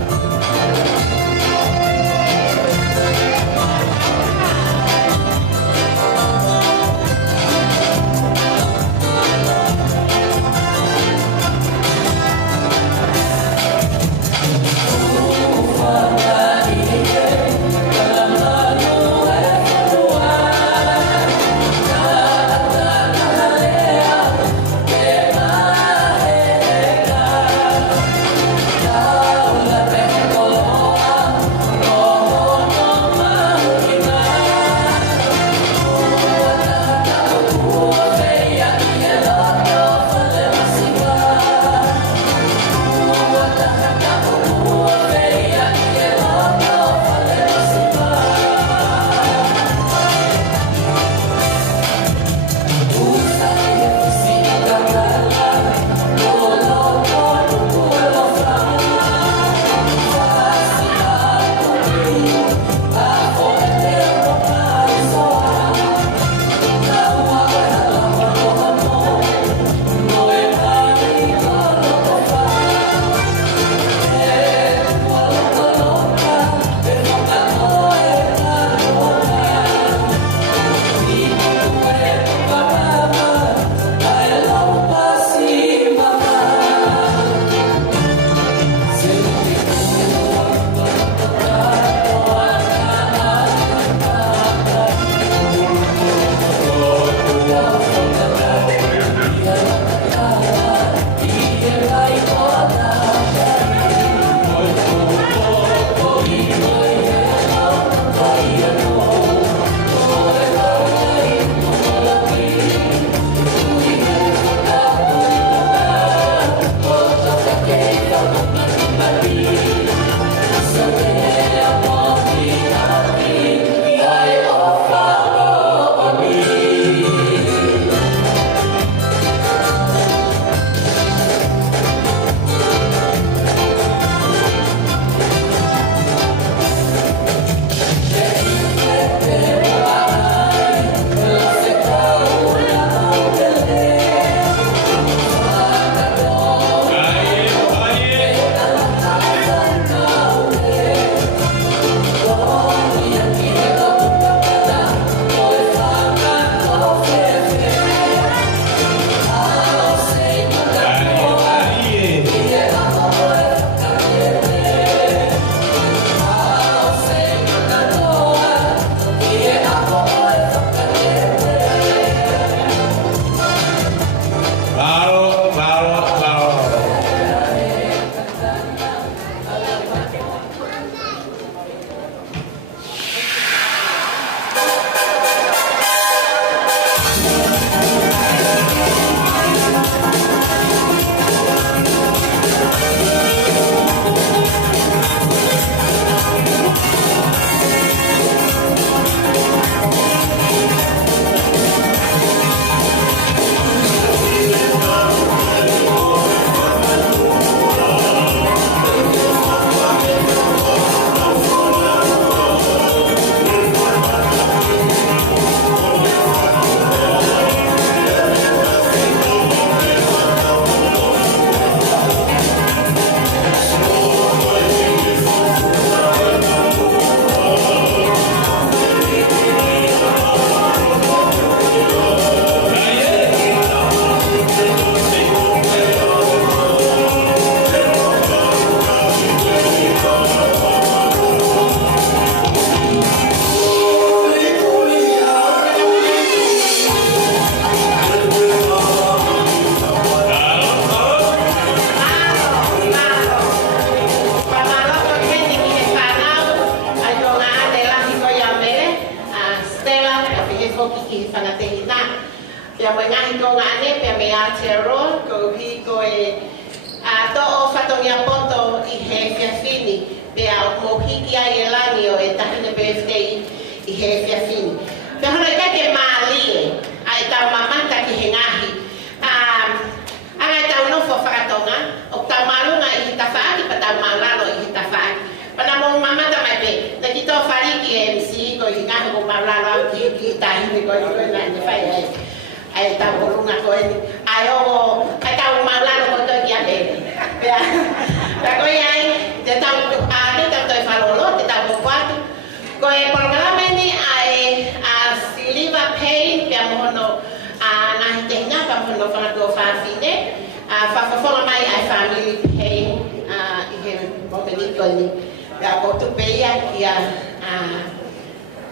me Aotearoa, ko hi ko a to'o whatongia poto I he whiawhini, pe a mo hiki ai lani o tahina birthday I he whiawhini. Pe hana I kake mālie, ai tau mamata ki he ngahi. Angai tau nofo whakatonga, o tau marunga I hita whaaki, pa tau maulalo I hita whaaki. Pana mo mamata mai pe, na ki tō whariki MC, ko I ngahi mo maulalo au ki tahini ko I nani whai ai. Ai tau horunga ko ni, ai o, ai tau maulalo ko tō ki a bebe. Pea ko ai, te tau āne, tau toi whalolo, te tau kuatu. Ko programa ni ai a Siliva Payne, pea mohono ngahi te hinga, pa mohono whanako whawhine. Whawhawhonga mai ai Family Payne, I he moteniko ni. Pea ko tupeia ki a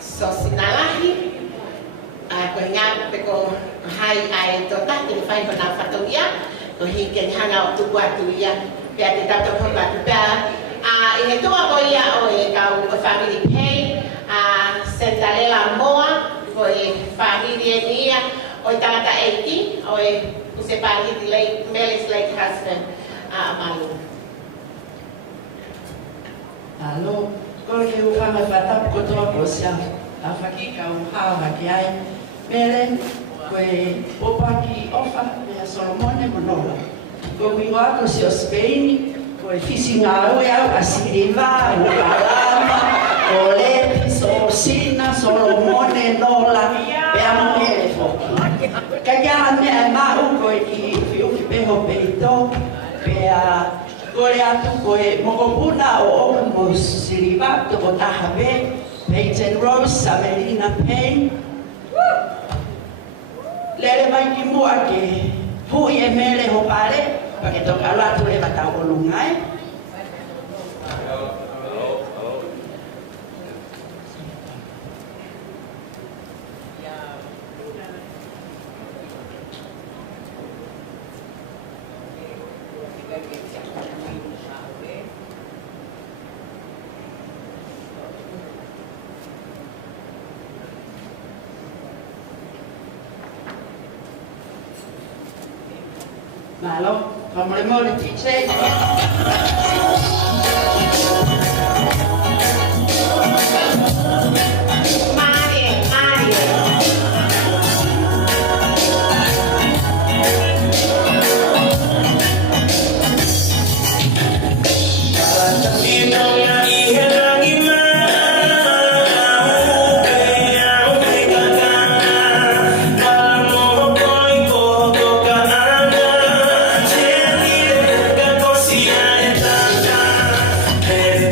Sosinalahi. Ko hinga pe ko hai ai tota, te whai hona whatongia. Ko hike ni hanga o tuku atu ia. Pea te tato konga tu pea. I he tua ko ia o kau Family Payne. Sentalela Moa, ko family nia, o tangata 80, o usepagi di Melis late husband, Malu. Alo, ko ke ufanga fatap ko toa ko sia, afaki ka uhawa ki ai, mele, ko opaki ofa, me Solomone monola. Ko miwa ko si o Spain, ko fisi ngā ue au asiriva, ukalama, o lepis, o sina, Solomone, nola, pe amo hele foki. Kaya mea mau ko ki fiuki peho peito, pe a kore atu ko mokopuna o omo siriva, toko tahabe, Peyton Rose, Samerina Payne. Lere mai ki mua ke hui e mele ho pare, pake toka latu le matau o lungai. Malo, vamos a teacher. Hey.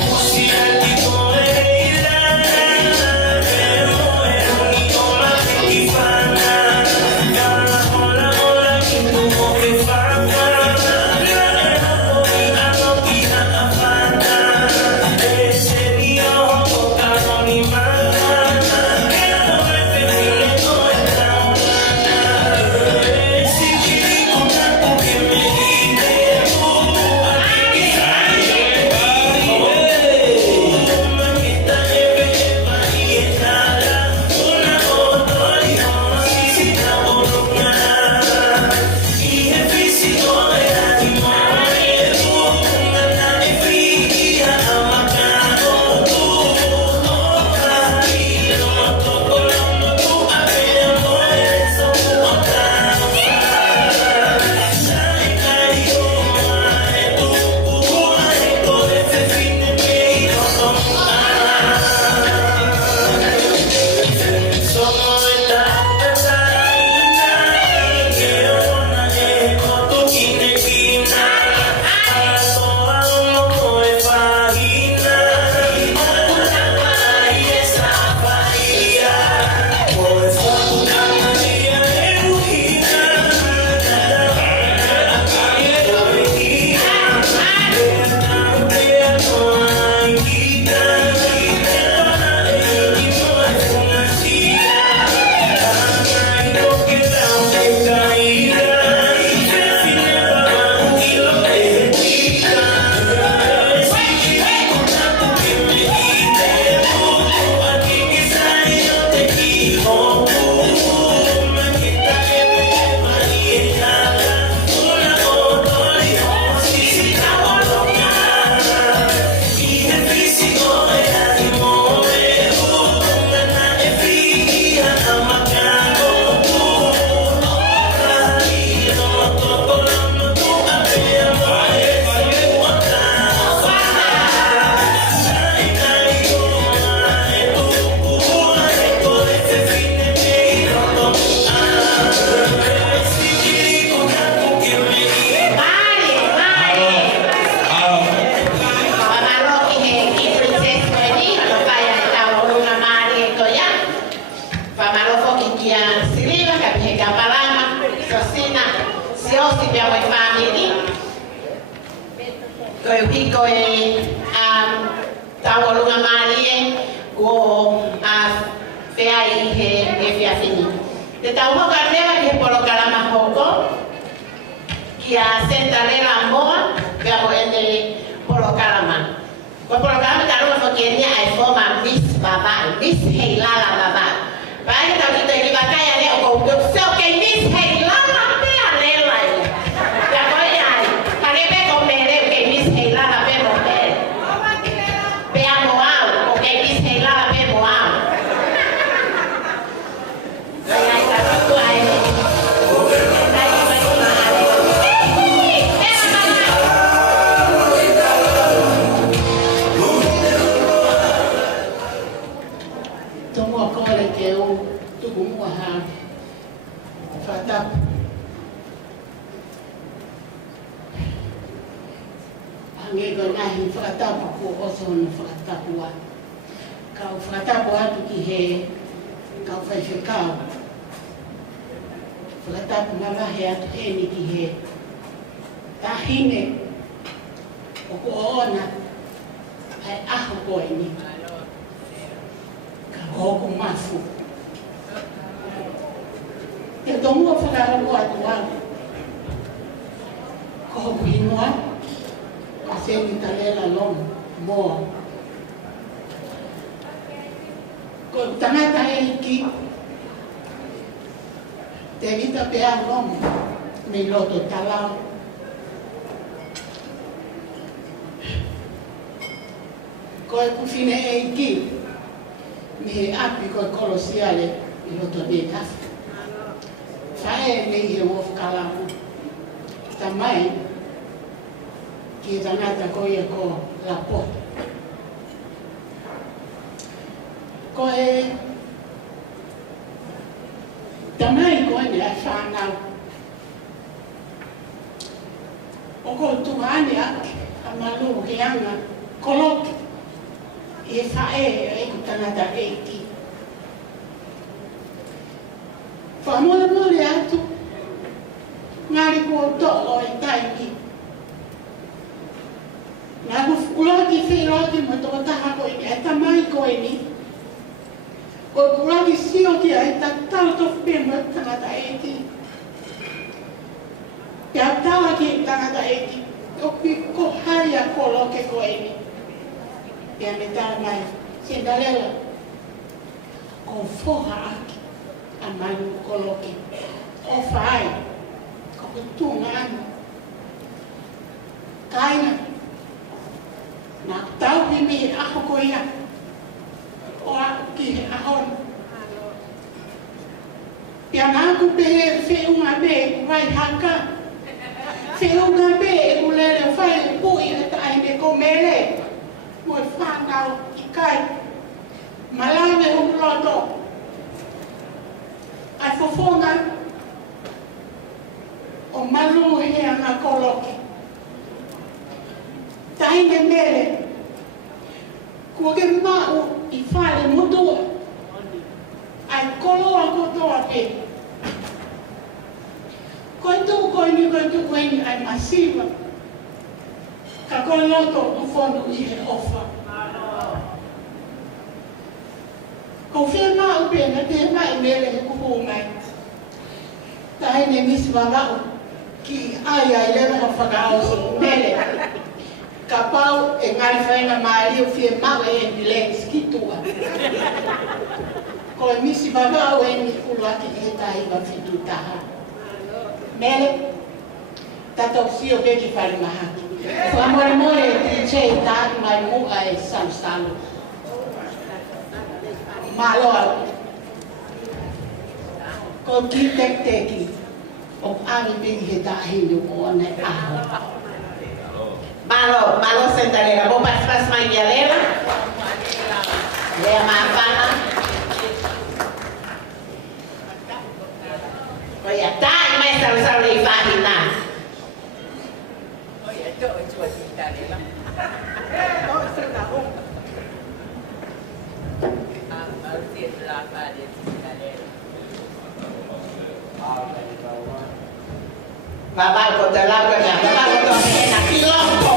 siosi pe mo family. Ko hiko tawolunga malie ko fea ihe fea fini. Te tawo ka leva ke polo kalama hoko. Kia sentarela moa pe mo ende polo kalama. Ko polo kalama taru fo kenia ai forma Miss Baba, Miss Heilala Baba. Pai ta kita ki bakaya le ko so ke Miss Heilala pe alela. Ya ko ya. Kare pe ko mere ke Miss Heilala pe mo pe. Pe amo ao, ko ke Miss Heilala pe mo ao. Ai ta ko ai. Angego nahi whakatapu ko oson whakatapua. Kau whakatapu atu ki he, kau whaiwhekau. Whakatapu mamahe atu he ni ki he. Tahine, o ko ona, ai aho koe ni. Ka hoku mafu. Te tomua whakaharu atu au. Ko hoku inoa. Seni talela long mo. Ko tangata iki te vita pe a long me loto talau. Ko e kufine iki me api ko kolosiale me loto de kaf. Fae le he wof kalamu. Tamai ki tangata ko ia ko lapo. Ko e tamai ko ni a whanau. O ko tuhani a malu ke anga koloki. I e whae e ku tangata e ki. Whamona mole atu. Ngari ko to o e taiki. Nga ulaki whiroti mo toko taha koe ni, e tamai koe ni. Ko ulaki sioti ai ta tau tofu pe mo tangata eki. Kia tawa ki tangata eki, opi ko haia ko loke koe ni. Kia me taha mai, Cinderella. Ko foha aki, a manu ko loke. O whaai, ko kutunga anu. Kaina. Na tau hi mi aho ko ia. O a ki he ahon. Pia nā ku pehe whiunga me ku vai haka. Whiunga me e ku lere whai pui e tai me ko mele. Mo e whanau i kai. Malame hu loto. Ai fofonga. O malu he anga koloki. Taine mele, kua ke mau I whare motua, ai koloa kotoa pe. Koe tu koe ni ai masiva, ka koe loto tu whonu I he ofa. Ko whea mau pe na te mai mele he kuhu mai. Taine misi wangau ki ai lewa ha whakao mele. Ka pau e ngari whainga maari o fie mau e ndile skitua. Ko e misi wangau e ni ulaki he tahi wa fitu taha. Mele, tato sio peki whare mahaki. Ko amore more e tche tahi mai mua e samstalo. Maloa. Ko ki tek teki. O ami peki he tahi ni o ne aho. Malo sentarela. Vou participar mais de Lela. Lea Mafana. Olha, tá, mas sabe lei fahina. Olha, tô sentarela. Oh, sentarela. I'll see it la fare sentarela. Babal ko talaga na. Babal ko talaga na. Kilong ko.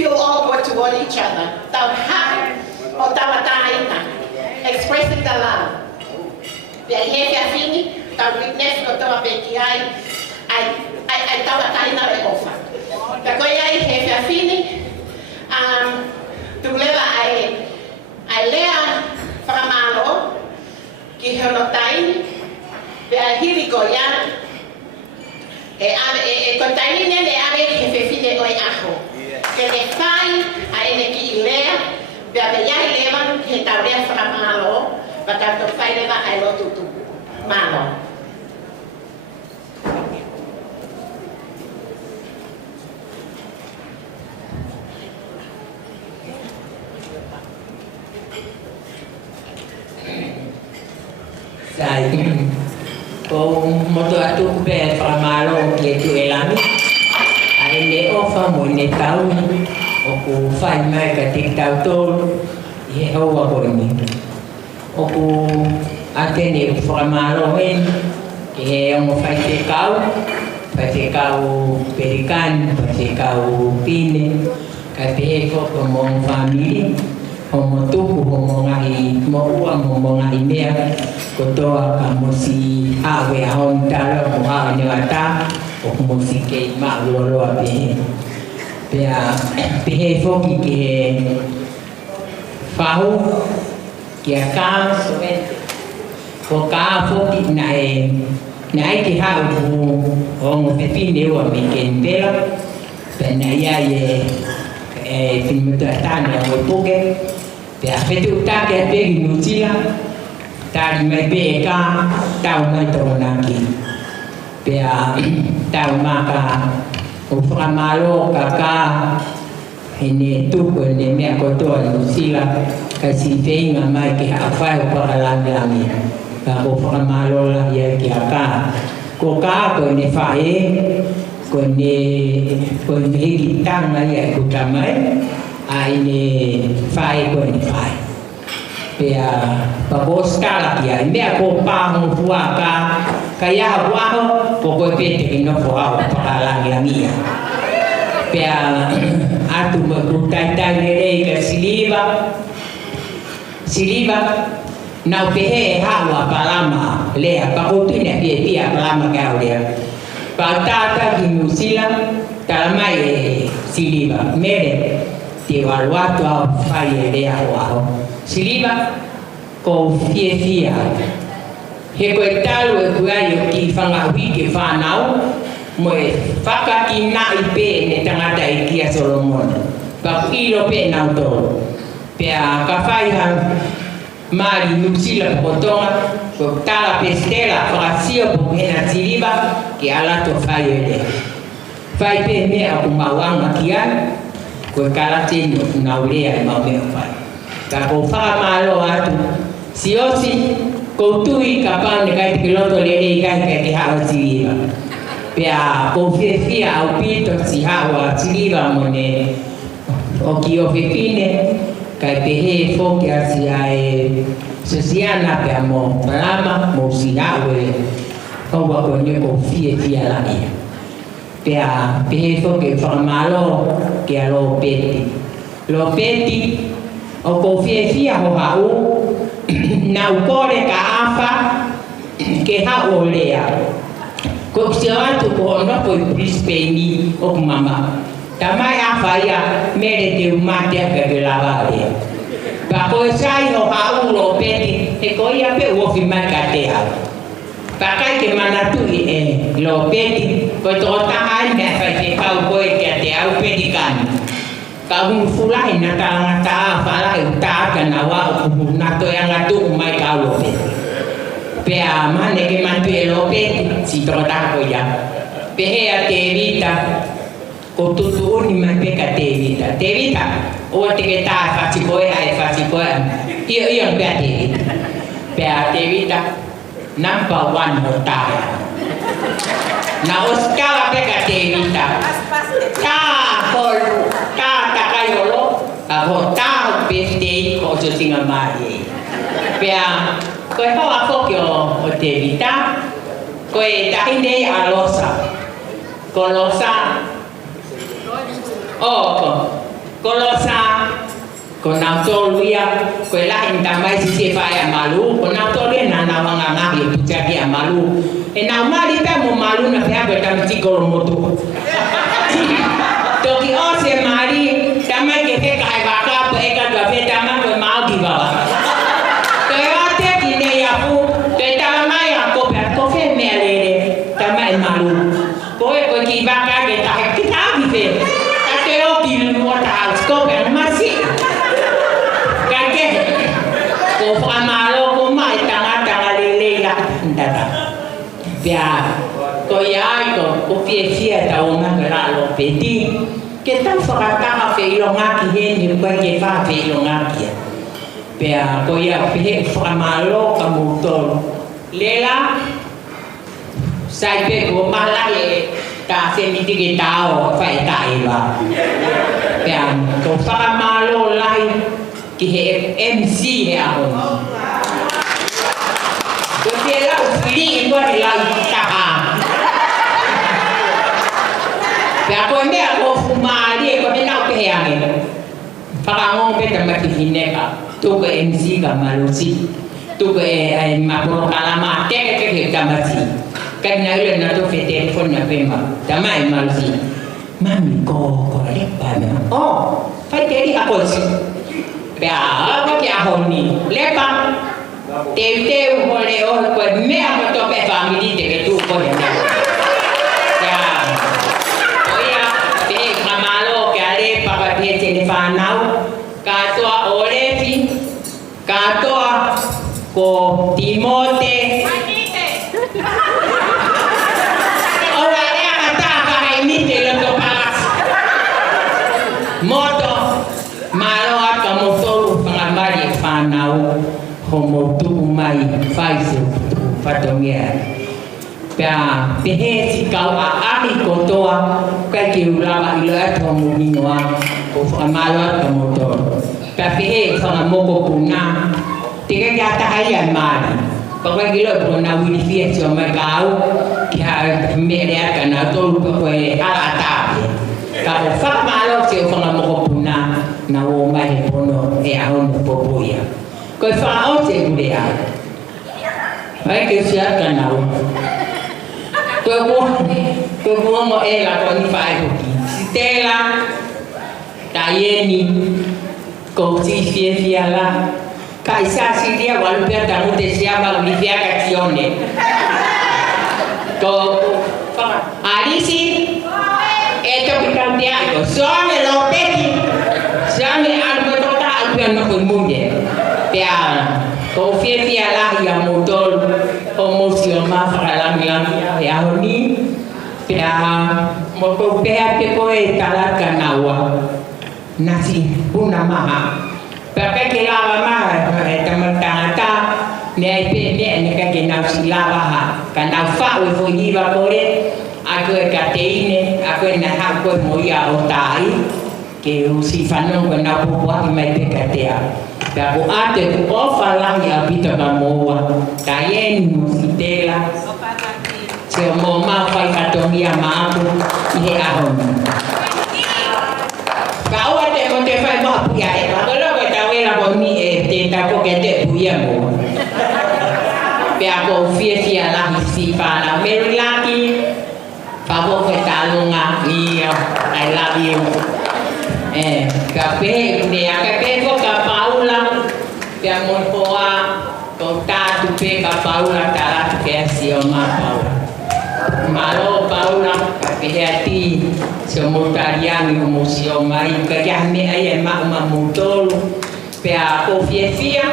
Feel awkward toward each other. Expressing the love. Witness ko to mapeki ay tawa tayo na rekofa. Pero ay hefe afini tugleva ay lea framalo ki honotain be hili ko ya kontaini ne ave hefe fine oi aho. Que le fai a ai lotu tu. Malo. Sai, kung moto atu be pamalo ke tu elami, ai ne ofa mo ne tau, o ku fai mai ka tik tau tol, ye o wa ko ni. O ku ate ne pamalo en, ke o mo fai te kau perikan, fai kau pine, ka te ko mo family. Homo tuku, homo ngai mo'ua, homo ngai mea, kotoa ka mosi awe ahon tala, mo awe ne wata, o mosi kei ma'uloloa pehe. Pea pehe foki ke fahu, ke a kā somente. Ko kā foki na ke hau o ngo pepine ua me ke mpela, pe na ia filmutu atani a moipuke, Pea petu take a pegi nutila, tari mai be ka, tau mai toronaki. Pea tau maka o whakamalo ka hene tuku hene mea kotoa nutila, ka si whainga mai ke hawhai o whakalangilangi. Ka o whakamalo la ia ki a ka. Ko ka ko hene whae, ko hene hiki tanga ia kutamai, ai ne fai ko ni fai pea pa boskala kia mea ko pa mo fuaka kaya buaho ko ko pete no fo pa la mia pea atu mo kutai tai le ka siliva na pehe hawa palama le pa ko tine pia palama ka ole pa tata ki musila talamai siliva mere te waluatu au whai e rea wao. Siliva, ko fia. He koe talu e kuai o ki whangahui ke whanau, mo e whakaki na i pē ne tangata i kia Solomon. Ka ilo pē nau tō. Pea ka whaiha maari nupsila potonga, ko tala pestela whakasio po hena siliva, ke alato whai e rea. Whai pē mea ku mawanga kia, ko karate no naurea e mau mea whai. Ka ko whakamalo atu, si osi, ko tui ka paune kai te kiloto lere i kai kai te hao siliva. Pea ko whiawhia au pito si hao a siliva mo ne o ki o whipine, kai pehe whoki a si a e sosiana pea mo palama mo si hao e kaua ko ne ko whiawhia langia. Pea pehe whoki whakamalo ke a lo peti. Lo peti, o ko whiawhia ho hau, na ukore ka awha, ke hao lea. Ko si atu ko ono ko i Brisbane o kumama. Tamai awha ia mere te umatea ka ke lawa lea. Pa ko e sai ho hau lo peti, e ko ia pe uofi mai ka te hau. Pa kai ke manatui e lo peti, ko tō tahai mea whai te kau koe kia te au pedikani. Ka fulahi na tangata whalai utaka na wao kuhunato e angatu umai ka au peti. Pea mane ke mantu e lo peti, si tō tako ia. Pehea te vita, ko tutu uni mai peka te vita. Te vita, ua te ke tā whatikoe ai whatikoe. Ion pea te vita. Pea te vita, number 1 ho tāia. Na oskala peka te vita. Tā holu, tā takaiolo, a ho tā ho pestei ko so singa mai. Pea, koe hoa foki o te vita, koe tahindei a losa. Ko losa, ko losa, ko nau toluia, koe lahi tamai si se whai a malu, ko nau toluia na nau hanga ngahi e putaki a malu. E nau mali pia mo malu na pia koe tamitikoro motu. Toki o se mali, tamai ke peka hai waka po eka tua pe tamai koe mau ki wawa. Koe wate ki ne iapu, koe tamai a kope, kofe mea lere, tamai malu. Koe koe ki waka ke tahe ki tahi pe. Kake o ki lua taha, kope masi. Kake, ko whamalo ko mai tanga Pia ko ia ko fia tau nga lo peti ke tau whakatanga whilonga ki he ni koe ke wha whilonga kia. Pea ko ia pehe whakamalo ka mūtoro. Lela sai pe ko mala e ta se miti ke tau whai tae wa. Pea ko whakamalo lai ki he MC he aho. Ko te lau whiri i kore lau taha. Pea koe mea ko fumari e koe me nau pehe ange. Whakangong pe tamaki hineka. Tuko MC ka malusi. Tuko e mapuro kalama teke ke tamati. Kai na ile na to fe telefon na pema. Tamai malusi. Mami ko lepa me. Oh, fai teri ako si. Pea ko kia honi. Lepa. Teu hole o ko mea ko to pe family teke tu ko he. Fanau katoa Olefi katoa ko Timote ora lea mataka haimite lo palas moto malo aka motolu pangambari fanau homo tu mai faiso fatongia pea pehe si kau aami kotoa kai ki ulama ilo ato muminoa ko whakamalo ka motor. Ka pehe whakamoko puna. Tika kia tahaya mari. Pakai gilo puna wili fia si o mai kau. Kia mere aka na tolu pa koe ala atape. Ka ko whakamalo si o whakamoko puna. Na o mai pono e ahon popoia. Koe whakao se gure ai. Mai ke siya ka nau. Koe buo mo e la ko ni whae hoki. Stella Tayeni ko si fia la kai sa si dia walu per ta mute sia ba li fia azione ko Alisi eto ki cambiato sono lo peti siamo al total per no col munde pia ko fia la ya motor promotion ma fra la milan ya honi pia mo ko pe ko e tala kanawa nasi puna maha pakai ke lava maha teman-teman ne pe ne ke nasi lava ha kana fa o fo hiva kore aku e kateine aku na ha ko moia o tai ke o si fanno ko na po wa mai pe katea pa ko ate ko ofa la ya pita ka moa kayen musitela se mo ma fa katomia ma ko he ahon kau ada yang mau fai mau punya itu, kalau kau tahu yang kau ni tentang kau kete punya mo, biar kau fia lah isi pada melaki, kau kau tahu ni I love you, kape dia kape kau kapaula, biar mau kau tahu pe kapaula tahu kesi oma paula, malo paula kape hati. Semua tarian museo mai kerja me ai ma mutol pe a ko fia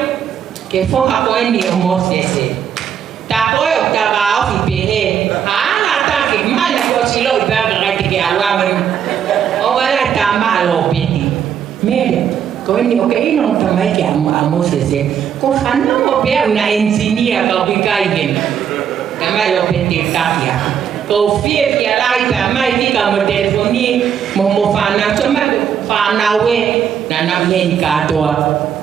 ke fo a ko ni mo sese ta ko ta ba o fi pe ha ta ke ma na ko silo ba ga ke alwa me o wala ta ma lo piti me ko ni o ke no ta mai ke a mo sese ko fanno mo pe una engineer ka bi kai gen ta mai lo piti ta ya ko fia lai ta mai ni ka mo telefoni mo fana choma fana we na na yen ka to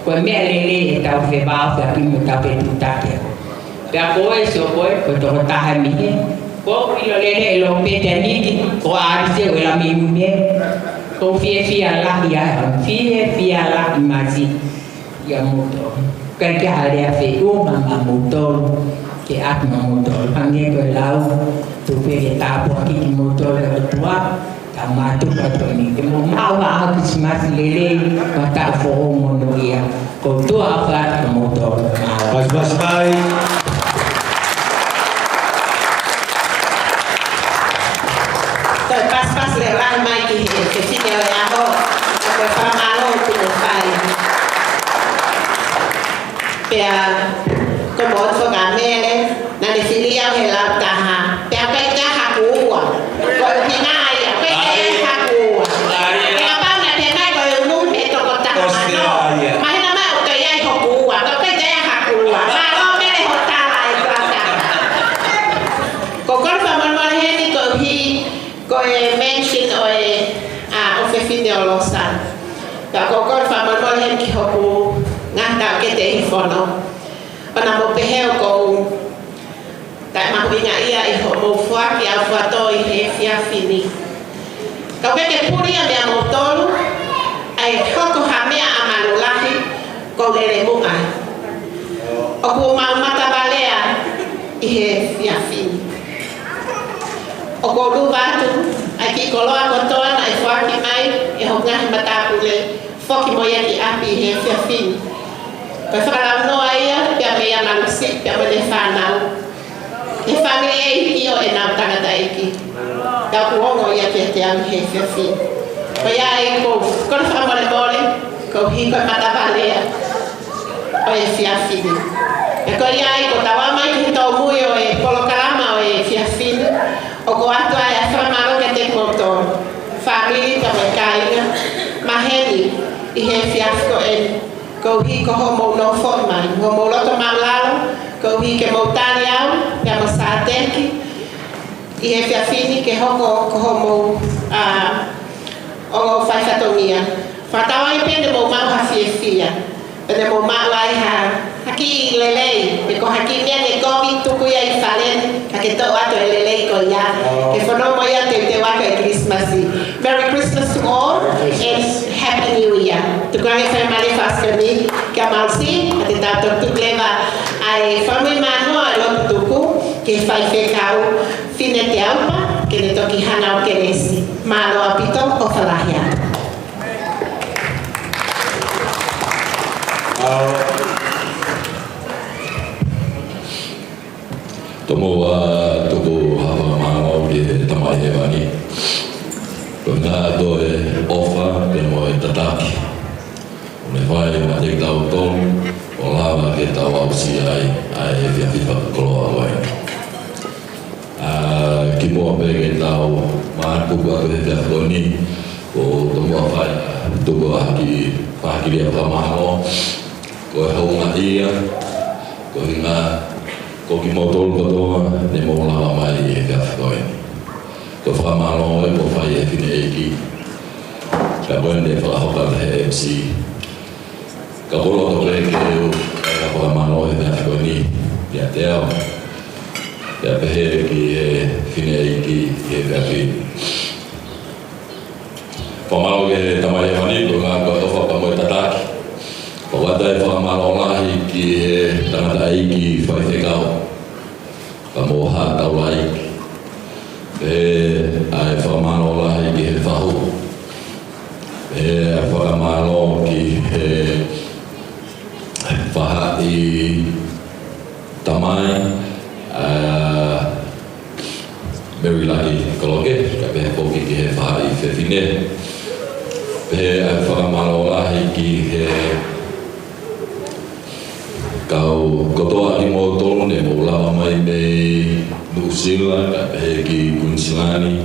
ko me lele ta fe ba fa pi mo ta pe tu ta ke pa ko e so ko to ta ha mi ko ilo lele lo pe te ni ko a se we la mi me ko fia la ya fia la mazi ya moto ka ka ha fe o ma moto ke at moto pange ko lau tu pe ta po ki moto le tua tamatu patoni ke mo mawa Christmas lele mata fo mono ya ko tu afa moto bas bai to pas le lai mai ki si te ya ho ko fa malo tu ko fai pea como otro gamele na de filia he la taha Mahina mai o te iai hokua, ka kai te hakua. Malo mele hotala e klasa. Ko kon fa mon heni ko hi ko e mention o e o fe fine o losa. Ta ko kon fa mon heni ki hoku ngata ke te infono. Ona mo peheo ko tak mahuinga ia I ho mo fuaki au fuato I he fia fini. Kau ke puri a mea motolu ai hoko ha mea amanulahi ko lele munga. O ku mau matabalea I he fia fini. O ko luvatu ai ki koloa kotoan ai fuaki mai e ho ngahi matapule foki moia ki api I he fia fini. Koe whakalau noa ia pia mea malusik pia mele whanau. E familia I o e nau tangata eki. Tau kuongo ia pia te au he fia fini. Ko ia e ko kona whamole mole, ko hiko matabalea o e fia fini. E ko ia e ko tawamai ki tau mui o e polokalama o e fia fini. O ko atu ai a whamaro ke te koto. Famili ka me kainga. Maheni I he fia fiko eni. Ko hiko homo no formai. Homo loto maulalo. Ko hike moutani au. Pia mo saateki. I he fia fini ke hoko ko homo o whaifatongia. Whatawa I pene mo mau ha fia fia. Pene mo mau ai ha haki I lelei. E ko haki mea ne komi tuku ia I whalen. Ka ke tau ato e lelei ko ia. Ke whanomo ia te waka e Christmasi. Merry Christmas to all and Happy New Year. Tukurangi whaimale whaskami. Kia mausi. A te tātou tukleva ai whamui manoa a lotu tuku. Ke whaifekau. Fine te aupa, ke ne toki hana o kenesi. Malo apito o whalahia. Tomo tuku hawa malo ke tamai he wani. Ko ngā to e ofa pe mo e tataki. O ne whai ma te tau tonu, o lawa ke tau ausi ai e fia whiwha koloa wai. Ki mua pege tau maa tuku aku he fia whikoni, ko tomua whai tuku haki whakiria whamahano, ko e haunga ia, ko hinga ko ki motolu katoa, ne mo lawa mai e fia whikoni. Ko whamahano e mo whai e whine eki, ka wende whakahoka he MC. Ka polo to reke eu, ka whamahano e fia whikoni, kia te au. Kia pehe ki e whine eki e fia whine. Whamalo ke tamai e wani, ko ngā kua tofa pa moe tataki. Whawata e whamalo lahi ki e tangata eiki whaifekau. Ka moha tau laiki. Pehe ai whamalo lahi ki he whahu. Pehe ai whakamalo ki he whaha I tamai. Very lucky koloke, ka pehe poki ki he whaha I whewhine. Pehe ai whakamalo lahi ki he kau kotoa I mo tonu ne mo lawa mai me New Zealand, ka pehe ki Queenslandi,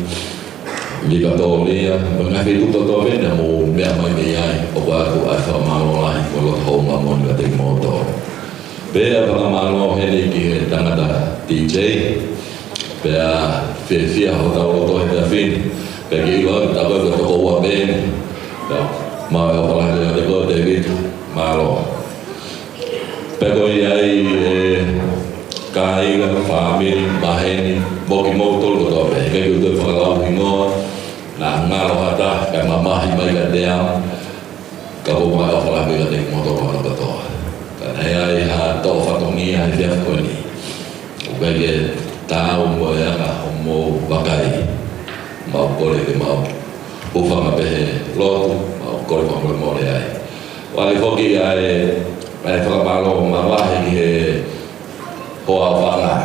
Lika Tōlia, mga whituta tō vena mo mea mai me ai, o wāku ai whakamalo lahi ko lot haunga moni ka te mo tōnu. Pea whakamalo hene ki he tangata DJ, pea whia ho tau roto he pea whini, pea ki iwa ta koe ka toko ua bene, pea mau e o whalake a te koe David, malo. Pea koe ai kāinga, whamiri, maheni, moki mautolu koto pea, kei kei tui whakalau hingoa, nā ngaro hata, kai mamahi mai ka te am, ka huma e o whalake a te motoro hana katoa. Nei ai ha tō whatongi ai whia whikoni. Uwege tāu mo e anga o mō wakai. Mau kore ke mau uwhanga pehe lotu, mau kore whamore mōre ai. Wale whoki ai whakamalo ma wahi ki he hoa whanga.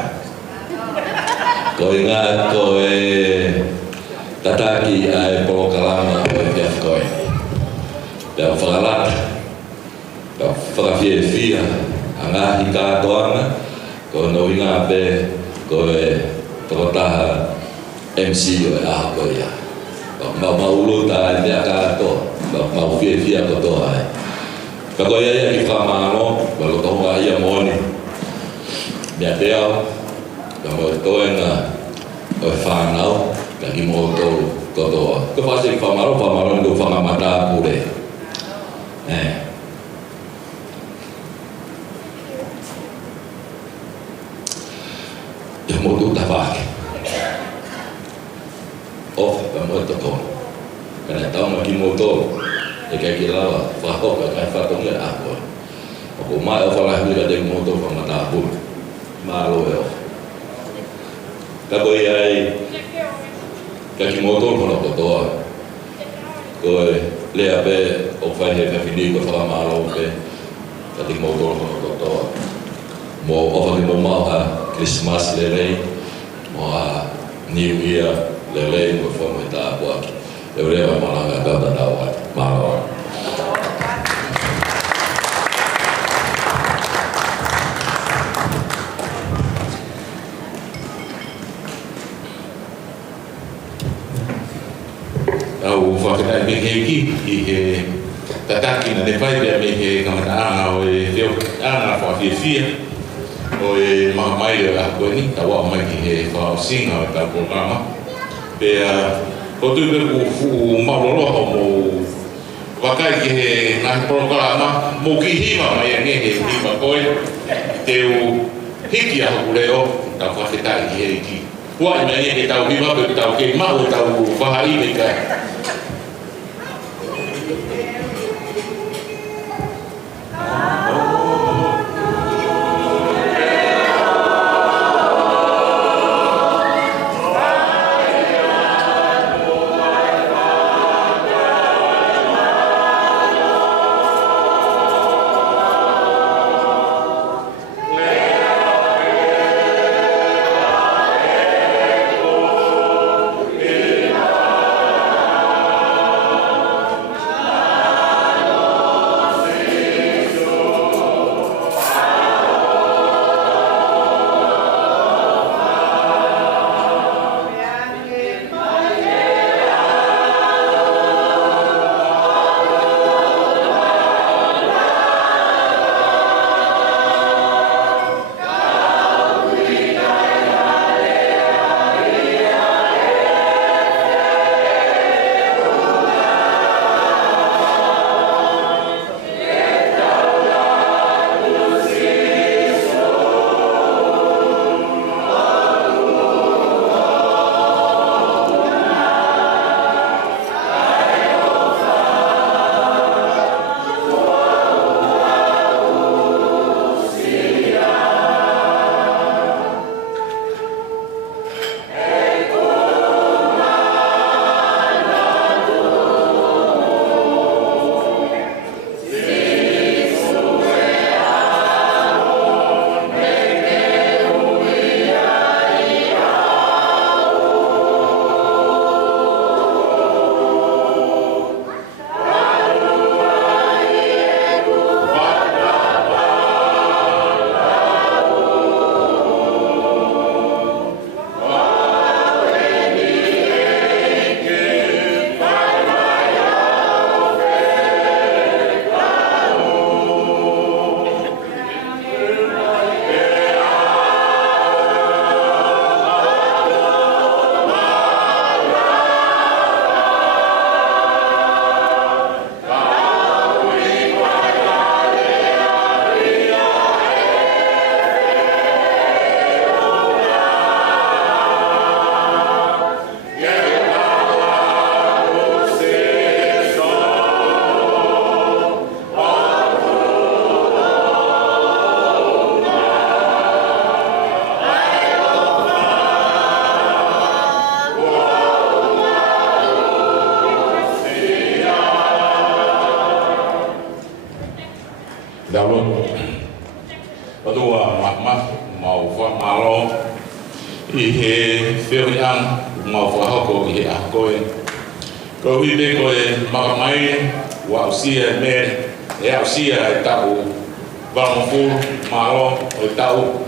Ko I ngā ko e tataki ai polokalama o e whia whikoni. Pea whakalata. Ka whakawhiewhia a ngāhi kātoanga, ko no I ngā pē, ko e whakataha MC o e aha koe ia. Mau ulu tā e mea kātoa, mau whiewhia kotoa ai. Ka koe ia ki whamano, walo tohunga ia moni. Mea teo, ka mo toenga o whanau, ka ki mo tō kotoa. Ka whase ki whamaro ni ko whangamata pure. Ia mo tū tawake. Ka mo totoa. Kana tau ma ki mo tō. E kai ki lawa, whahoka, kai whatongia ahua. O ko mai o whalahui ka te moto whamata pura. Mālo e o. Ka koe ai, ka ki moto kono kotoa. Koe lea pe o whaihe ka whini ko whamalo pe. Ka te moto kono kotoa. Mo ofa ki mo maha Christmas lelei. Mo a New Year lelei ko whamata apua ki. E urewa malanga kauta taua. Mālo. Au whakatai me he ki I he tataki na ne pai pia me he kamataanga o e whio anga whawhiawhia o e maha mai o a koe ni ta wā mai ki he whaosinga o tau programa pia ko tui pe ku mauroroha mo wakai ki he ngahi programa mo ki hima mai a ngehe hima koe te u hiki a hoku leo tau whakatai ki he ki Wai mai e tau hima pe tau ke mau tau whahai me kai Daun Padua Mahmah mau fa malo ihe ferian mau fa hoko ihe akoe ko hibe ko makamai wa usia me usia tau bangfu malo o tau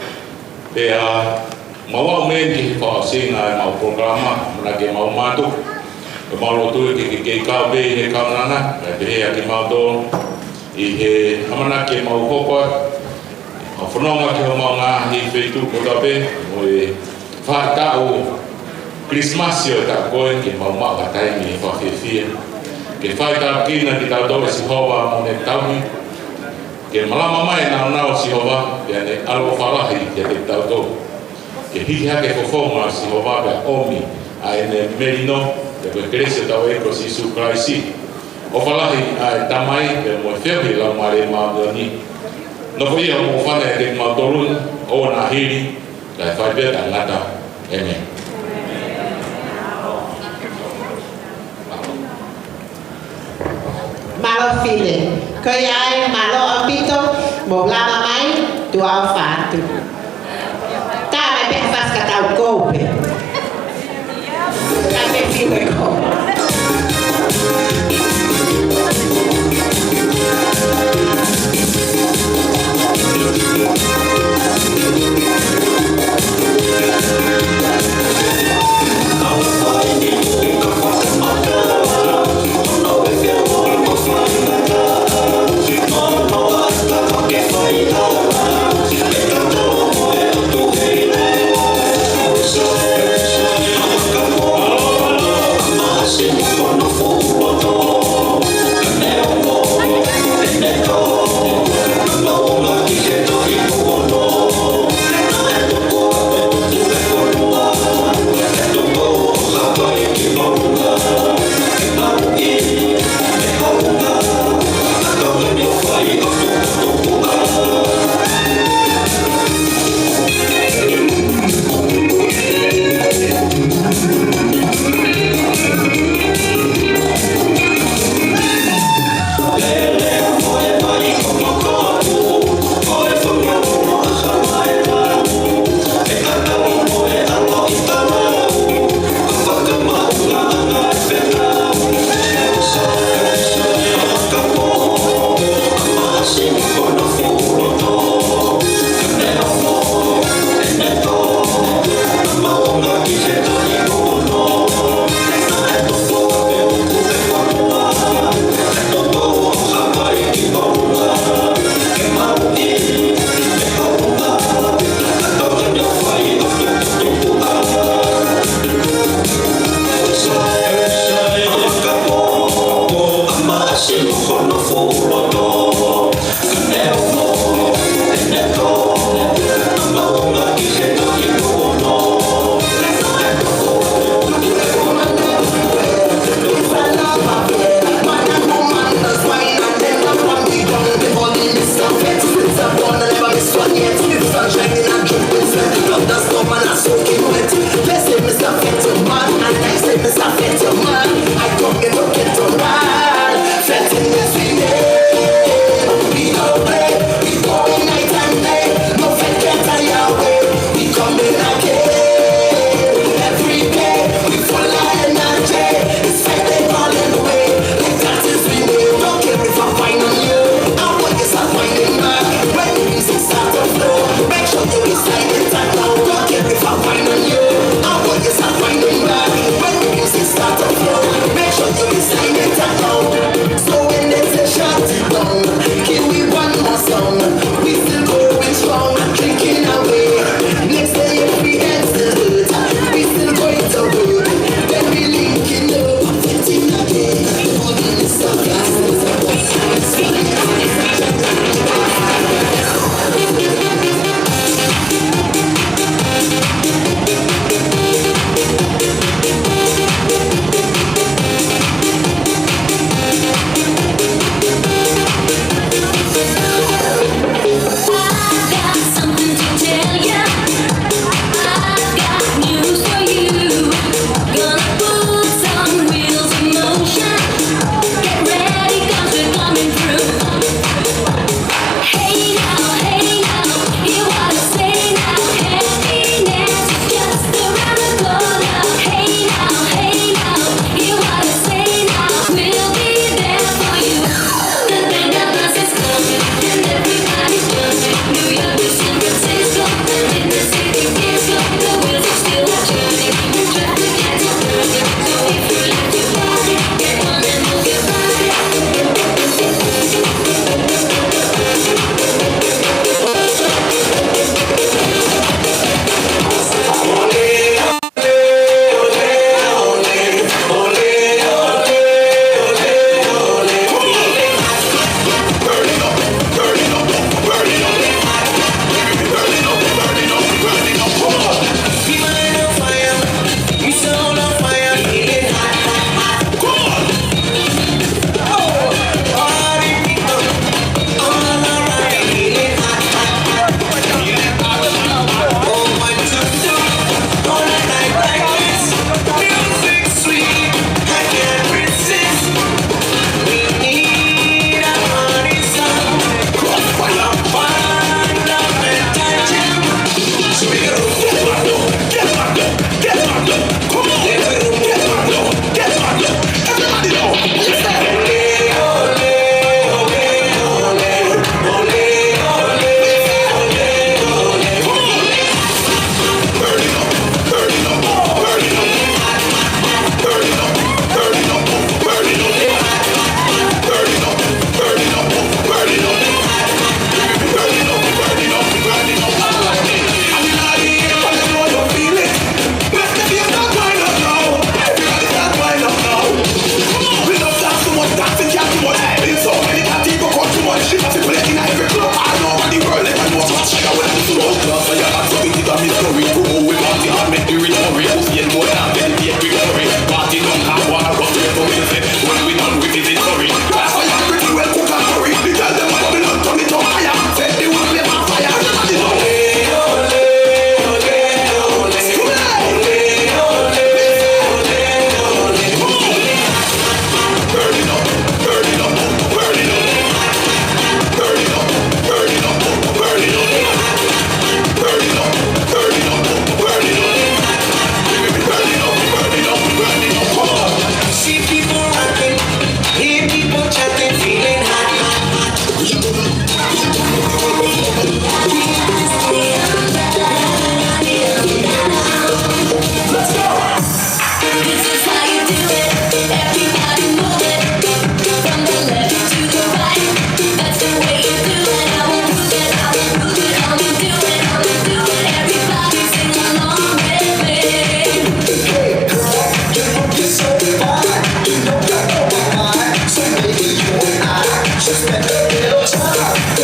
mau men di fa singa mau programa lagi mau matu mau tu ke kau be he kau nana be ya ki mau do I he amana ke mau hopa, a whanonga ke ho maunga hi wheitu ko tape, mo e whātau Christmasio ta koe ke mau maa taimi e whawhiwhia. Ke whaitau kina ki tau tore si hoa mo ne taumi, ke malama mai nao nao si hoa, ke ane alo whalahi ke te tau tau. Ke hihi hake whawhonga si hoa pe omi, a ene merino, te koe krese tau eko si Isu Kraisi. O whalahi a tamai, ke mo e whiawhi lau mare maadoni. Noko ia mo whane ke mautolun, o na hiri, kai whaipeta ngata. Amen. Malo file, kaya ay malo apito, bola mamay, tuwa fatu. Tama pe fas katau kope. Kame file ko. No, no, hasta que falla.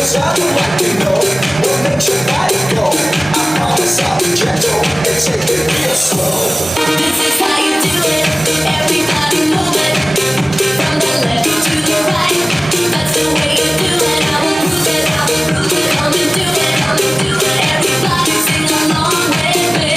'cause I do like to know what makes your body go. I promise I'll be gentle and take it real slow. This is how you do it. Everybody move it. From the left to the right. That's the way you do it. I will prove it. I will prove it. Come and do it. Come and do it. Everybody sing along with me.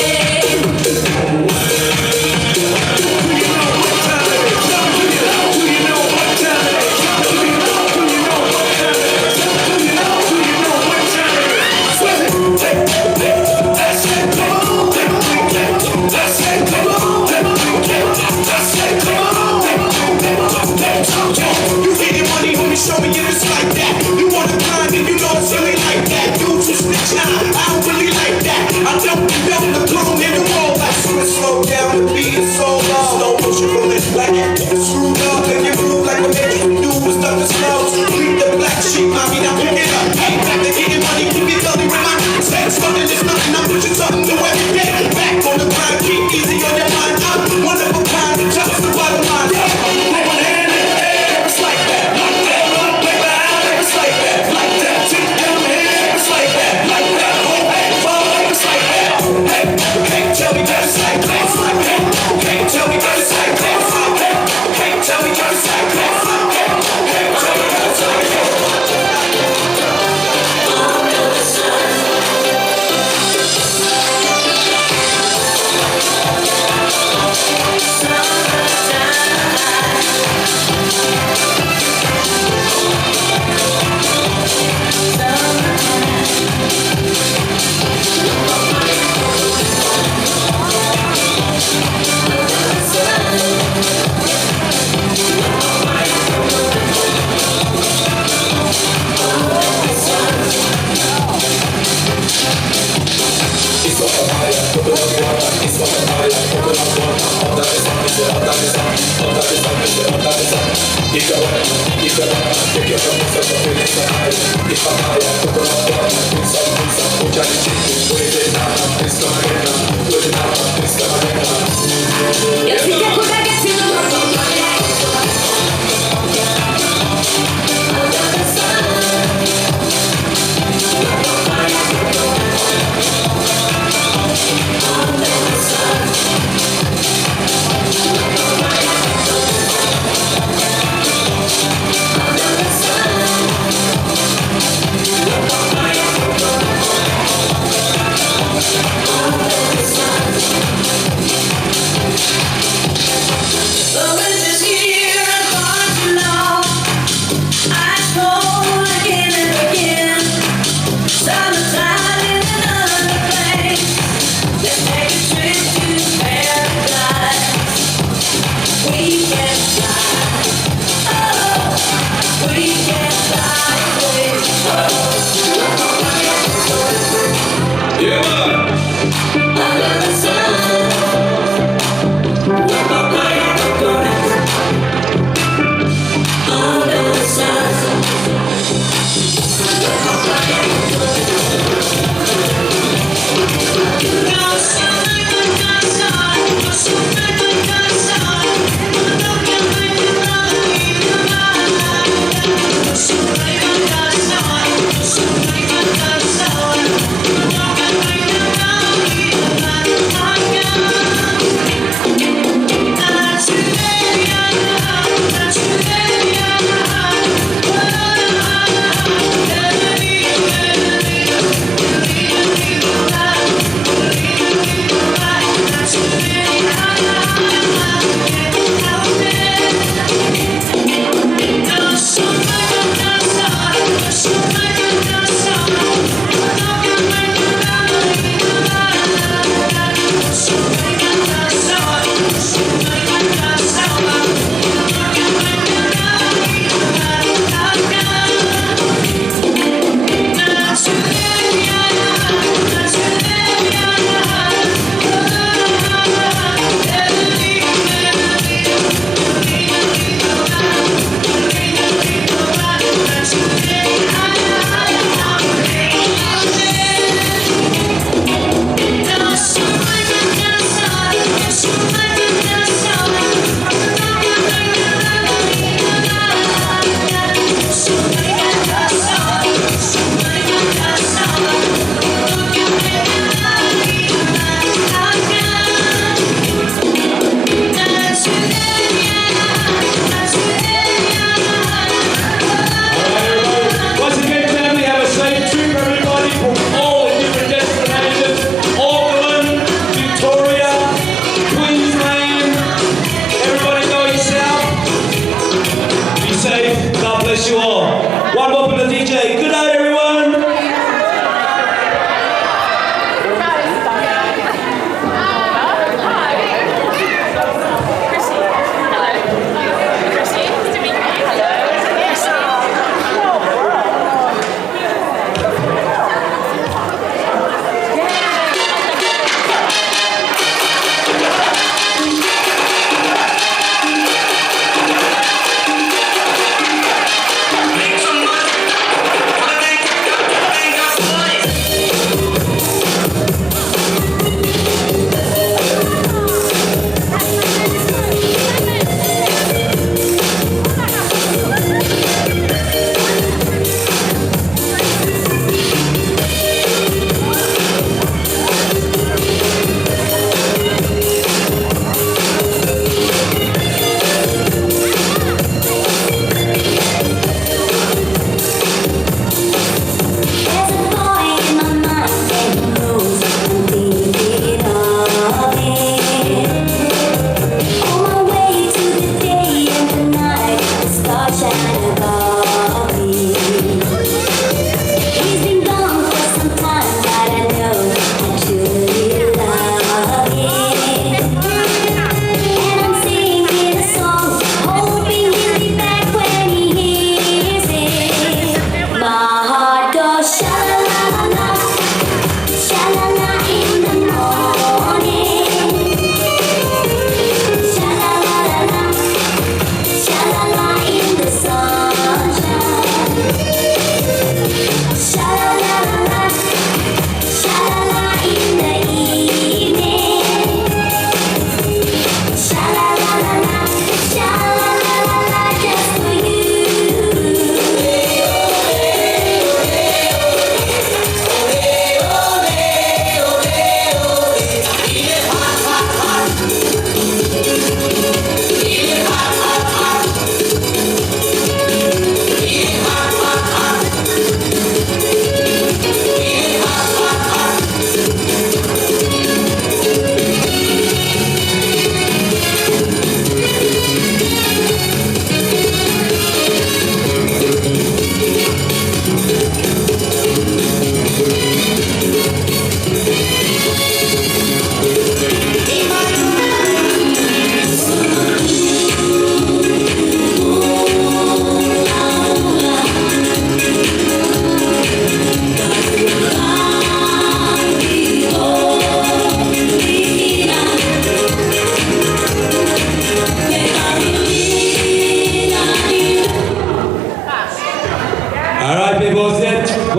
Show me if it's like that. You wanna grind and you know it's really like that. You just snitch now, I don't really like that. I don't condone the clone in the wall. I swear slow down, the beat is so low. Slow motion rolling like you screwed up and you move like a man. You do was nothing slow. Read the black sheep, mommy, now pick it up. Hey, back to getting money, keep it belly with my sense. Something is nothing, I'm pushing something to every day. Back on the grind, keep easy on your mind. I'm one of a kind, and just the bottom line. One hand in the air, it's like that. Tell me that it's like that. Okay, tell me that it's like that. Okay, tell me that it's like that. Okay, tell me that it's like that. Under the sun.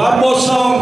One more song